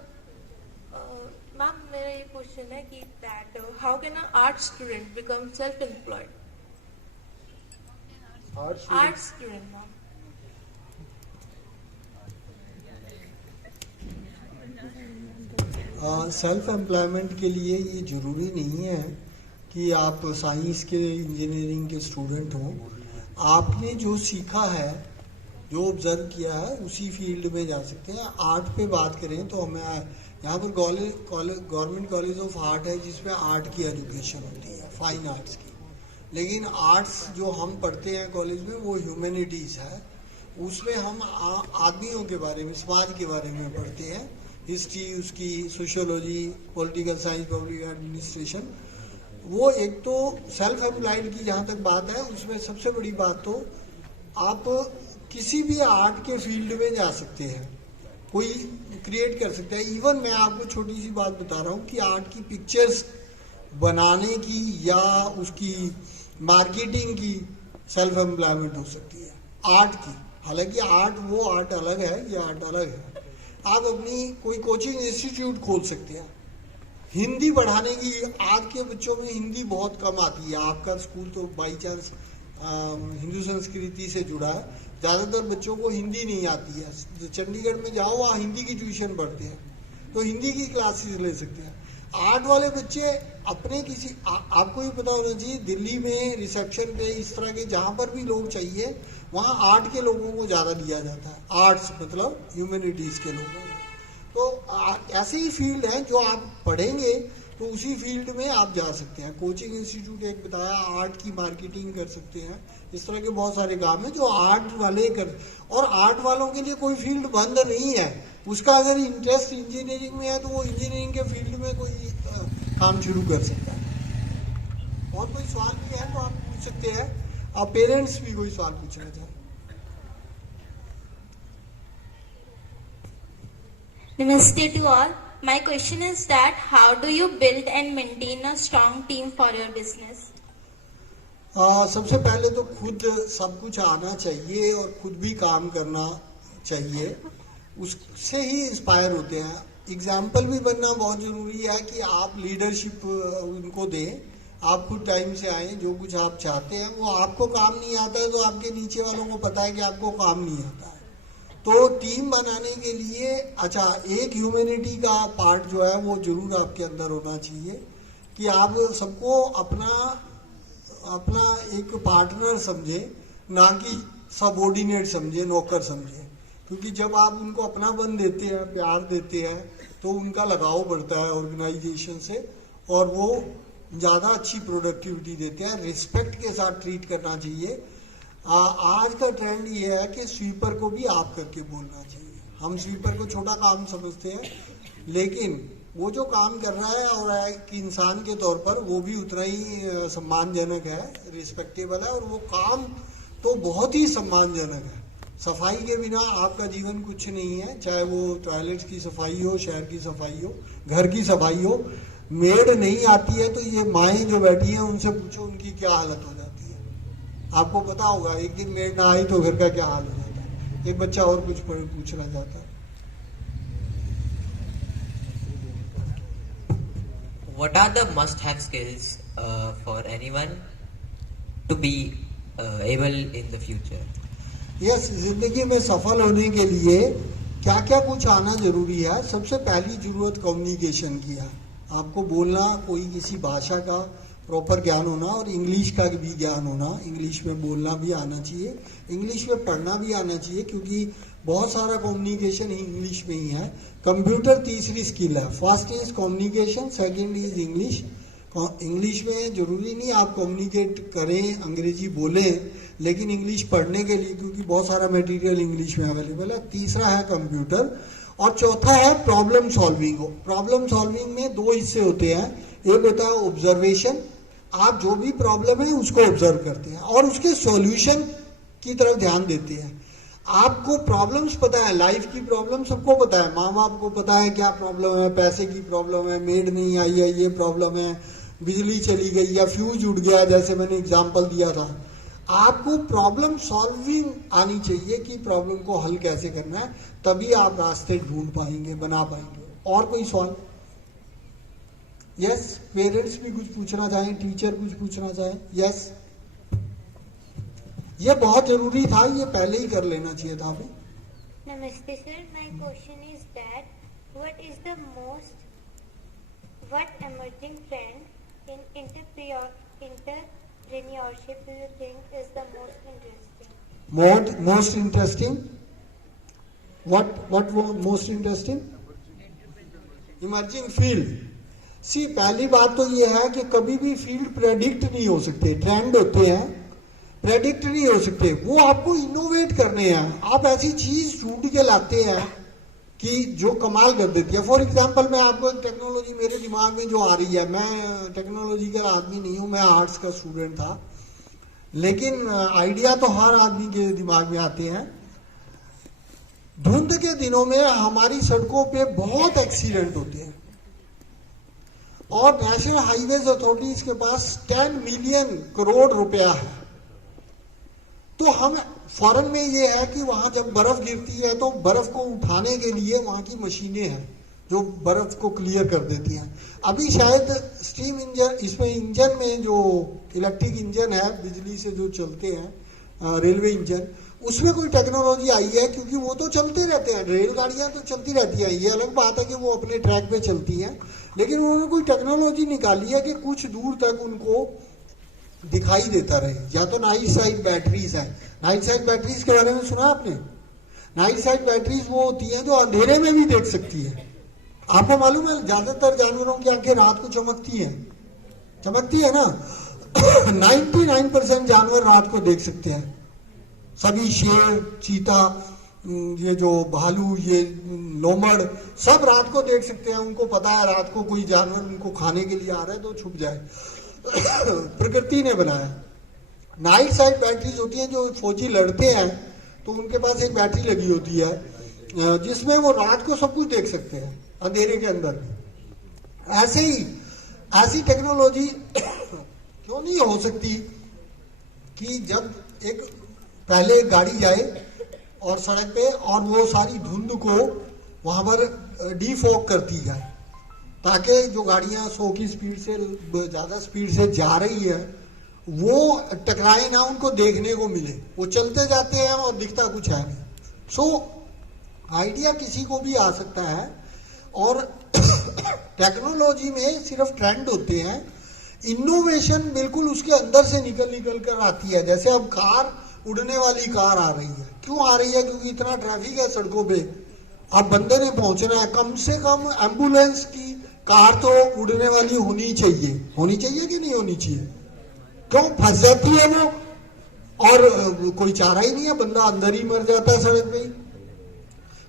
मैम मेरा ये क्वेश्चन है कि that how can a art student become self employed? Art student ma'am. Self employment के लिए ये ज़रूरी नहीं है कि आप साइंस के, इंजीनियरिंग के स्टूडेंट हों। आपने जो सीखा है, जो ऑब्जर्व किया है, उसी फील्ड में जा सकते हैं। आर्ट पे बात करें तो हमें यहाँ पर गवर्नमेंट कॉलेज ऑफ आर्ट है, जिसमें आर्ट की एजुकेशन होती है, फाइन आर्ट्स की। लेकिन आर्ट्स जो हम पढ़ते हैं कॉलेज में, वो ह्यूमैनिटीज़ है। उसमें हम आदमियों के बारे में, समाज के बारे में पढ़ते हैं, हिस्ट्री, उसकी sociology, political science, public administration. वो एक तो सेल्फ एम्प्लॉयड की जहाँ तक बात है, उसमें सबसे बड़ी बात तो आप किसी भी आर्ट के फील्ड में जा सकते हैं, कोई क्रिएट कर सकता है। इवन मैं आपको छोटी सी बात बता रहा हूँ कि आर्ट की पिक्चर्स बनाने की या उसकी मार्केटिंग की सेल्फ एम्प्लॉयमेंट हो सकती है आर्ट की। हालांकि आर्ट, वो आर्ट अलग है, ये आर्ट अलग है। आप अपनी कोई कोचिंग इंस्टीट्यूट खोल सकते हैं, हिंदी पढ़ाने की। आज के बच्चों में हिंदी बहुत कम आती है। आपका स्कूल तो बाई चांस हिंदू संस्कृति से जुड़ा है, ज़्यादातर बच्चों को हिंदी नहीं आती है। चंडीगढ़ में जाओ, वहाँ हिंदी की ट्यूशन पढ़ते हैं, तो हिंदी की क्लासेस ले सकते हैं। आर्ट वाले बच्चे अपने किसी आपको ही पता होना चाहिए, दिल्ली में रिसेप्शन पे, इस तरह के जहाँ पर भी लोग चाहिए, वहाँ आर्ट के लोगों को ज़्यादा लिया जाता है। आर्ट्स मतलब ह्यूमैनिटीज़ के लोगों को। तो ऐसे ही फील्ड हैं जो आप पढ़ेंगे तो उसी फील्ड में आप जा सकते हैं। कोचिंग इंस्टीट्यूट एक बताया, आर्ट की मार्केटिंग कर सकते हैं। इस तरह के बहुत सारे काम हैं जो आर्ट वाले कर, और आर्ट वालों के लिए कोई फील्ड बंद नहीं है। उसका अगर इंटरेस्ट इंजीनियरिंग में है तो वो इंजीनियरिंग के फील्ड में कोई काम शुरू कर सकता है। और कोई सवाल भी है तो आप पूछ सकते हैं। आप पेरेंट्स भी कोई सवाल पूछना चाहें? Namaste to all. My question is that how do you build and maintain a strong team for your business? सबसे पहले तो खुद सब कुछ आना चाहिए और खुद भी काम करना चाहिए, उससे ही इंस्पायर होते हैं। एग्जाम्पल भी बनना बहुत ज़रूरी है कि आप लीडरशिप उनको दें, आप खुद टाइम से आएँ। जो कुछ आप चाहते हैं वो आपको काम नहीं आता है तो आपके नीचे वालों को पता है कि आपको काम नहीं आता है। तो टीम बनाने के लिए अच्छा, एक ह्यूमैनिटी का पार्ट जो है वो जरूर आपके अंदर होना चाहिए कि आप सबको अपना एक पार्टनर समझे, ना कि सबऑर्डिनेट समझे, नौकर समझे। क्योंकि जब आप उनको अपनापन देते हैं, प्यार देते हैं, तो उनका लगाव बढ़ता है ऑर्गेनाइजेशन से और वो ज़्यादा अच्छी प्रोडक्टिविटी देते हैं। रिस्पेक्ट के साथ ट्रीट करना चाहिए। आज का ट्रेंड ये है कि स्वीपर को भी आप करके बोलना चाहिए। हम स्वीपर को छोटा काम समझते हैं, लेकिन वो जो काम कर रहा है और एक इंसान के तौर पर वो भी उतना ही सम्मानजनक है, रिस्पेक्टेबल है, और वो काम तो बहुत ही सम्मानजनक है। सफाई के बिना आपका जीवन कुछ नहीं है, चाहे वो टॉयलेट्स की सफाई हो, शहर की सफाई हो, घर की सफाई हो। मेड नहीं आती है तो ये माएँ जो बैठी हैं उनसे पूछो उनकी क्या हालत हो जाती है। आपको पता होगा, एक दिन मेड ना आई तो घर का क्या हाल हो जाता है। एक बच्चा और कुछ पूछना चाहता है। What are the must-have skills for anyone to be able in the future? Yes, जिंदगी में सफल होने के लिए क्या क्या कुछ आना जरूरी है। सबसे पहली जरूरत कम्युनिकेशन की है। आपको बोलना, कोई किसी भाषा का प्रॉपर ज्ञान होना और इंग्लिश का भी ज्ञान होना। इंग्लिश में बोलना भी आना चाहिए, इंग्लिश में पढ़ना भी आना चाहिए, क्योंकि बहुत सारा कम्युनिकेशन ही इंग्लिश में ही है। कंप्यूटर तीसरी स्किल है। First is communication, second is English. English में जरूरी नहीं आप कम्युनिकेट करें, अंग्रेजी बोलें, लेकिन इंग्लिश पढ़ने के लिए, क्योंकि बहुत सारा मटेरियल इंग्लिश में अवेलेबल है। तीसरा है कंप्यूटर और चौथा है प्रॉब्लम सॉल्विंग। प्रॉब्लम सॉल्विंग में दो हिस्से होते हैं। एक होता है ऑब्जर्वेशन, आप जो भी प्रॉब्लम है उसको ऑब्जर्व करते हैं और उसके सॉल्यूशन की तरफ ध्यान देते हैं। आपको प्रॉब्लम्स पता है, लाइफ की प्रॉब्लम सबको पता है, माँ बाप को पता है क्या प्रॉब्लम है, पैसे की प्रॉब्लम है, मेड नहीं आई है ये प्रॉब्लम है, बिजली चली गई या फ्यूज उड़ गया, जैसे मैंने एग्जांपल दिया था। आपको प्रॉब्लम सॉल्विंग आनी चाहिए कि प्रॉब्लम को हल कैसे करना है, तभी आप रास्ते ढूंढ पाएंगे, बना पाएंगे। और कोई सवाल? यस, पेरेंट्स भी कुछ पूछना चाहें, टीचर कुछ पूछना चाहें? यस, ये बहुत जरूरी था, ये पहले ही कर लेना चाहिए था अभी। नमस्ते sir, my question is that what is the what emerging trend in entrepreneurship do you think is the most interesting? Most interesting? What most interesting? Emerging field. सी, पहली बात तो ये है कि कभी भी फील्ड प्रेडिक्ट नहीं हो सकते। ट्रेंड होते हैं, प्रेडिक्ट नहीं हो सकते। वो आपको इनोवेट करने हैं। आप ऐसी चीज ढूंढ के लाते हैं कि जो कमाल कर देती है। फॉर एग्जाम्पल, मैं आपको एक टेक्नोलॉजी मेरे दिमाग में जो आ रही है, मैं टेक्नोलॉजिकल आदमी नहीं हूँ, मैं आर्ट्स का स्टूडेंट था, लेकिन आइडिया तो हर आदमी के दिमाग में आते हैं। धुंध के दिनों में हमारी सड़कों पे बहुत एक्सीडेंट होते हैं और नेशनल हाईवेज अथॉरिटीज के पास 10 मिलियन करोड़ रुपया है। तो हम फॉरेन में ये है कि वहां जब बर्फ गिरती है तो बर्फ को उठाने के लिए वहां की मशीनें हैं जो बर्फ को क्लियर कर देती हैं। अभी शायद स्टीम इंजन, इसमें इंजन में जो इलेक्ट्रिक इंजन है, बिजली से जो चलते हैं, रेलवे इंजन, उसमें कोई टेक्नोलॉजी आई है, क्योंकि वो तो चलते रहते हैं, रेलगाड़ियां तो चलती रहती हैं। ये अलग बात है कि वो अपने ट्रैक पे चलती हैं, लेकिन उन्होंने कोई टेक्नोलॉजी निकाली है कि कुछ दूर तक उनको दिखाई देता रहे। या तो नाइट साइड बैटरीज है। नाइट साइड बैटरीज के बारे में सुना आपने? नाइट साइड बैटरीज वो होती हैं जो अंधेरे में भी देख सकती है। आपको मालूम है ज्यादातर जानवरों की आंखें रात को चमकती है ना। 99% जानवर रात को देख सकते हैं। सभी शेर, चीता, ये जो भालू, ये लोमड़, सब रात को देख सकते हैं। उनको पता है रात को कोई जानवर उनको खाने के लिए आ रहा है तो छुप जाए। प्रकृति ने बनाया। नाइट साइड बैटरीज होती हैं, जो फौजी लड़ते हैं तो उनके पास एक बैटरी लगी होती है जिसमें वो रात को सब कुछ देख सकते हैं अंधेरे के अंदर। ऐसे ही ऐसी टेक्नोलॉजी क्यों नहीं हो सकती कि जब एक पहले गाड़ी जाए और सड़क पे और वो सारी धुंध को वहां पर डीफॉग करती जाए, ताकि जो गाड़ियां 100 की स्पीड से ज्यादा स्पीड से जा रही है वो टकराए ना, उनको देखने को मिले। वो चलते जाते हैं और दिखता कुछ है नहीं। सो आइडिया किसी को भी आ सकता है और टेक्नोलॉजी में सिर्फ ट्रेंड होते हैं, इनोवेशन बिल्कुल उसके अंदर से निकल कर आती है। जैसे अब कार, उड़ने वाली कार आ रही है। क्यों आ रही है? क्योंकि इतना ट्रैफिक है सड़कों पे, अब बंदे ने पहुंचना है। कम से कम एम्बुलेंस की कार तो उड़ने वाली होनी चाहिए कि नहीं होनी चाहिए? क्यों? फंस जाती है वो और कोई चारा ही नहीं है, बंदा अंदर ही मर जाता है सड़क पे ही।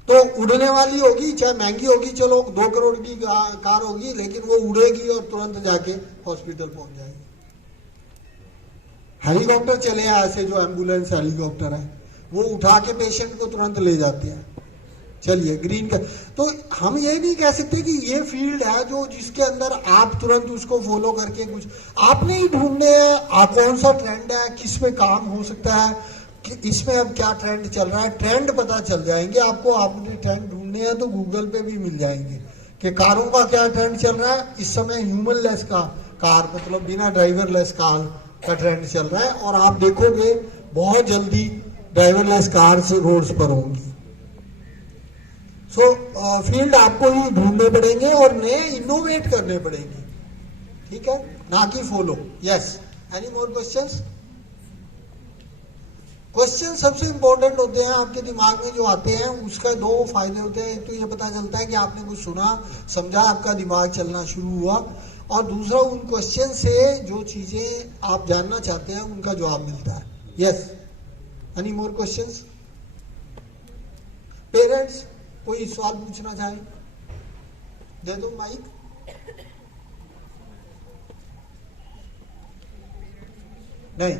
तो उड़ने वाली होगी, चाहे महंगी होगी, चलो 2 करोड़ की कार होगी, लेकिन वो उड़ेगी और तुरंत जाके हॉस्पिटल पहुंच जाएगी। हेलीकॉप्टर चले हैं ऐसे, जो एम्बुलेंस हेलीकॉप्टर है, वो उठा के पेशेंट को तुरंत ले जाते हैं। चलिए ग्रीन का, तो हम ये नहीं कह सकते कि ये फील्ड है जो जिसके अंदर आप तुरंत उसको फॉलो करके कुछ आपने ही ढूंढने हैं, कौन सा ट्रेंड है, किस में काम हो सकता है, कि इसमें अब क्या ट्रेंड चल रहा है। ट्रेंड पता चल जाएंगे आपको, आपने ट्रेंड ढूंढने हैं तो गूगल पे भी मिल जाएंगे कि कारों का क्या ट्रेंड चल रहा है। इस समय ह्यूमन लेस का कार, मतलब बिना ड्राइवर लेस कार का ट्रेंड चल रहा है, और आप देखोगे बहुत जल्दी ड्राइवरलेस कार्स रोड्स पर होंगी। सो फील्ड आपको ही ढूंढने पड़ेंगे और नए इनोवेट करने पड़ेंगे, ठीक है, ना कि follow. Yes, any more questions? Question सबसे इंपॉर्टेंट होते हैं आपके दिमाग में जो आते हैं, उसका दो फायदे होते हैं। एक तो ये पता चलता है कि आपने कुछ सुना समझा, आपका दिमाग चलना शुरू हुआ, और दूसरा उन क्वेश्चन से जो चीजें आप जानना चाहते हैं उनका जवाब मिलता है। Yes, any more questions? Parents कोई सवाल पूछना चाहे दे दो माइक। नहीं,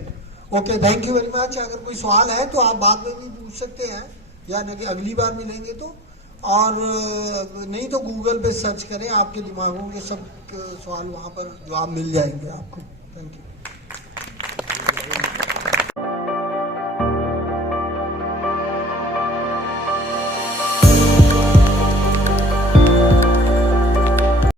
okay, thank you very much. अगर कोई सवाल है तो आप बाद में भी पूछ सकते हैं, या नहीं अगली बार मिलेंगे तो, और नहीं तो गूगल पे सर्च करें, आपके दिमागों के सब सवाल वहां पर जवाब मिल जाएंगे आपको। Thank you.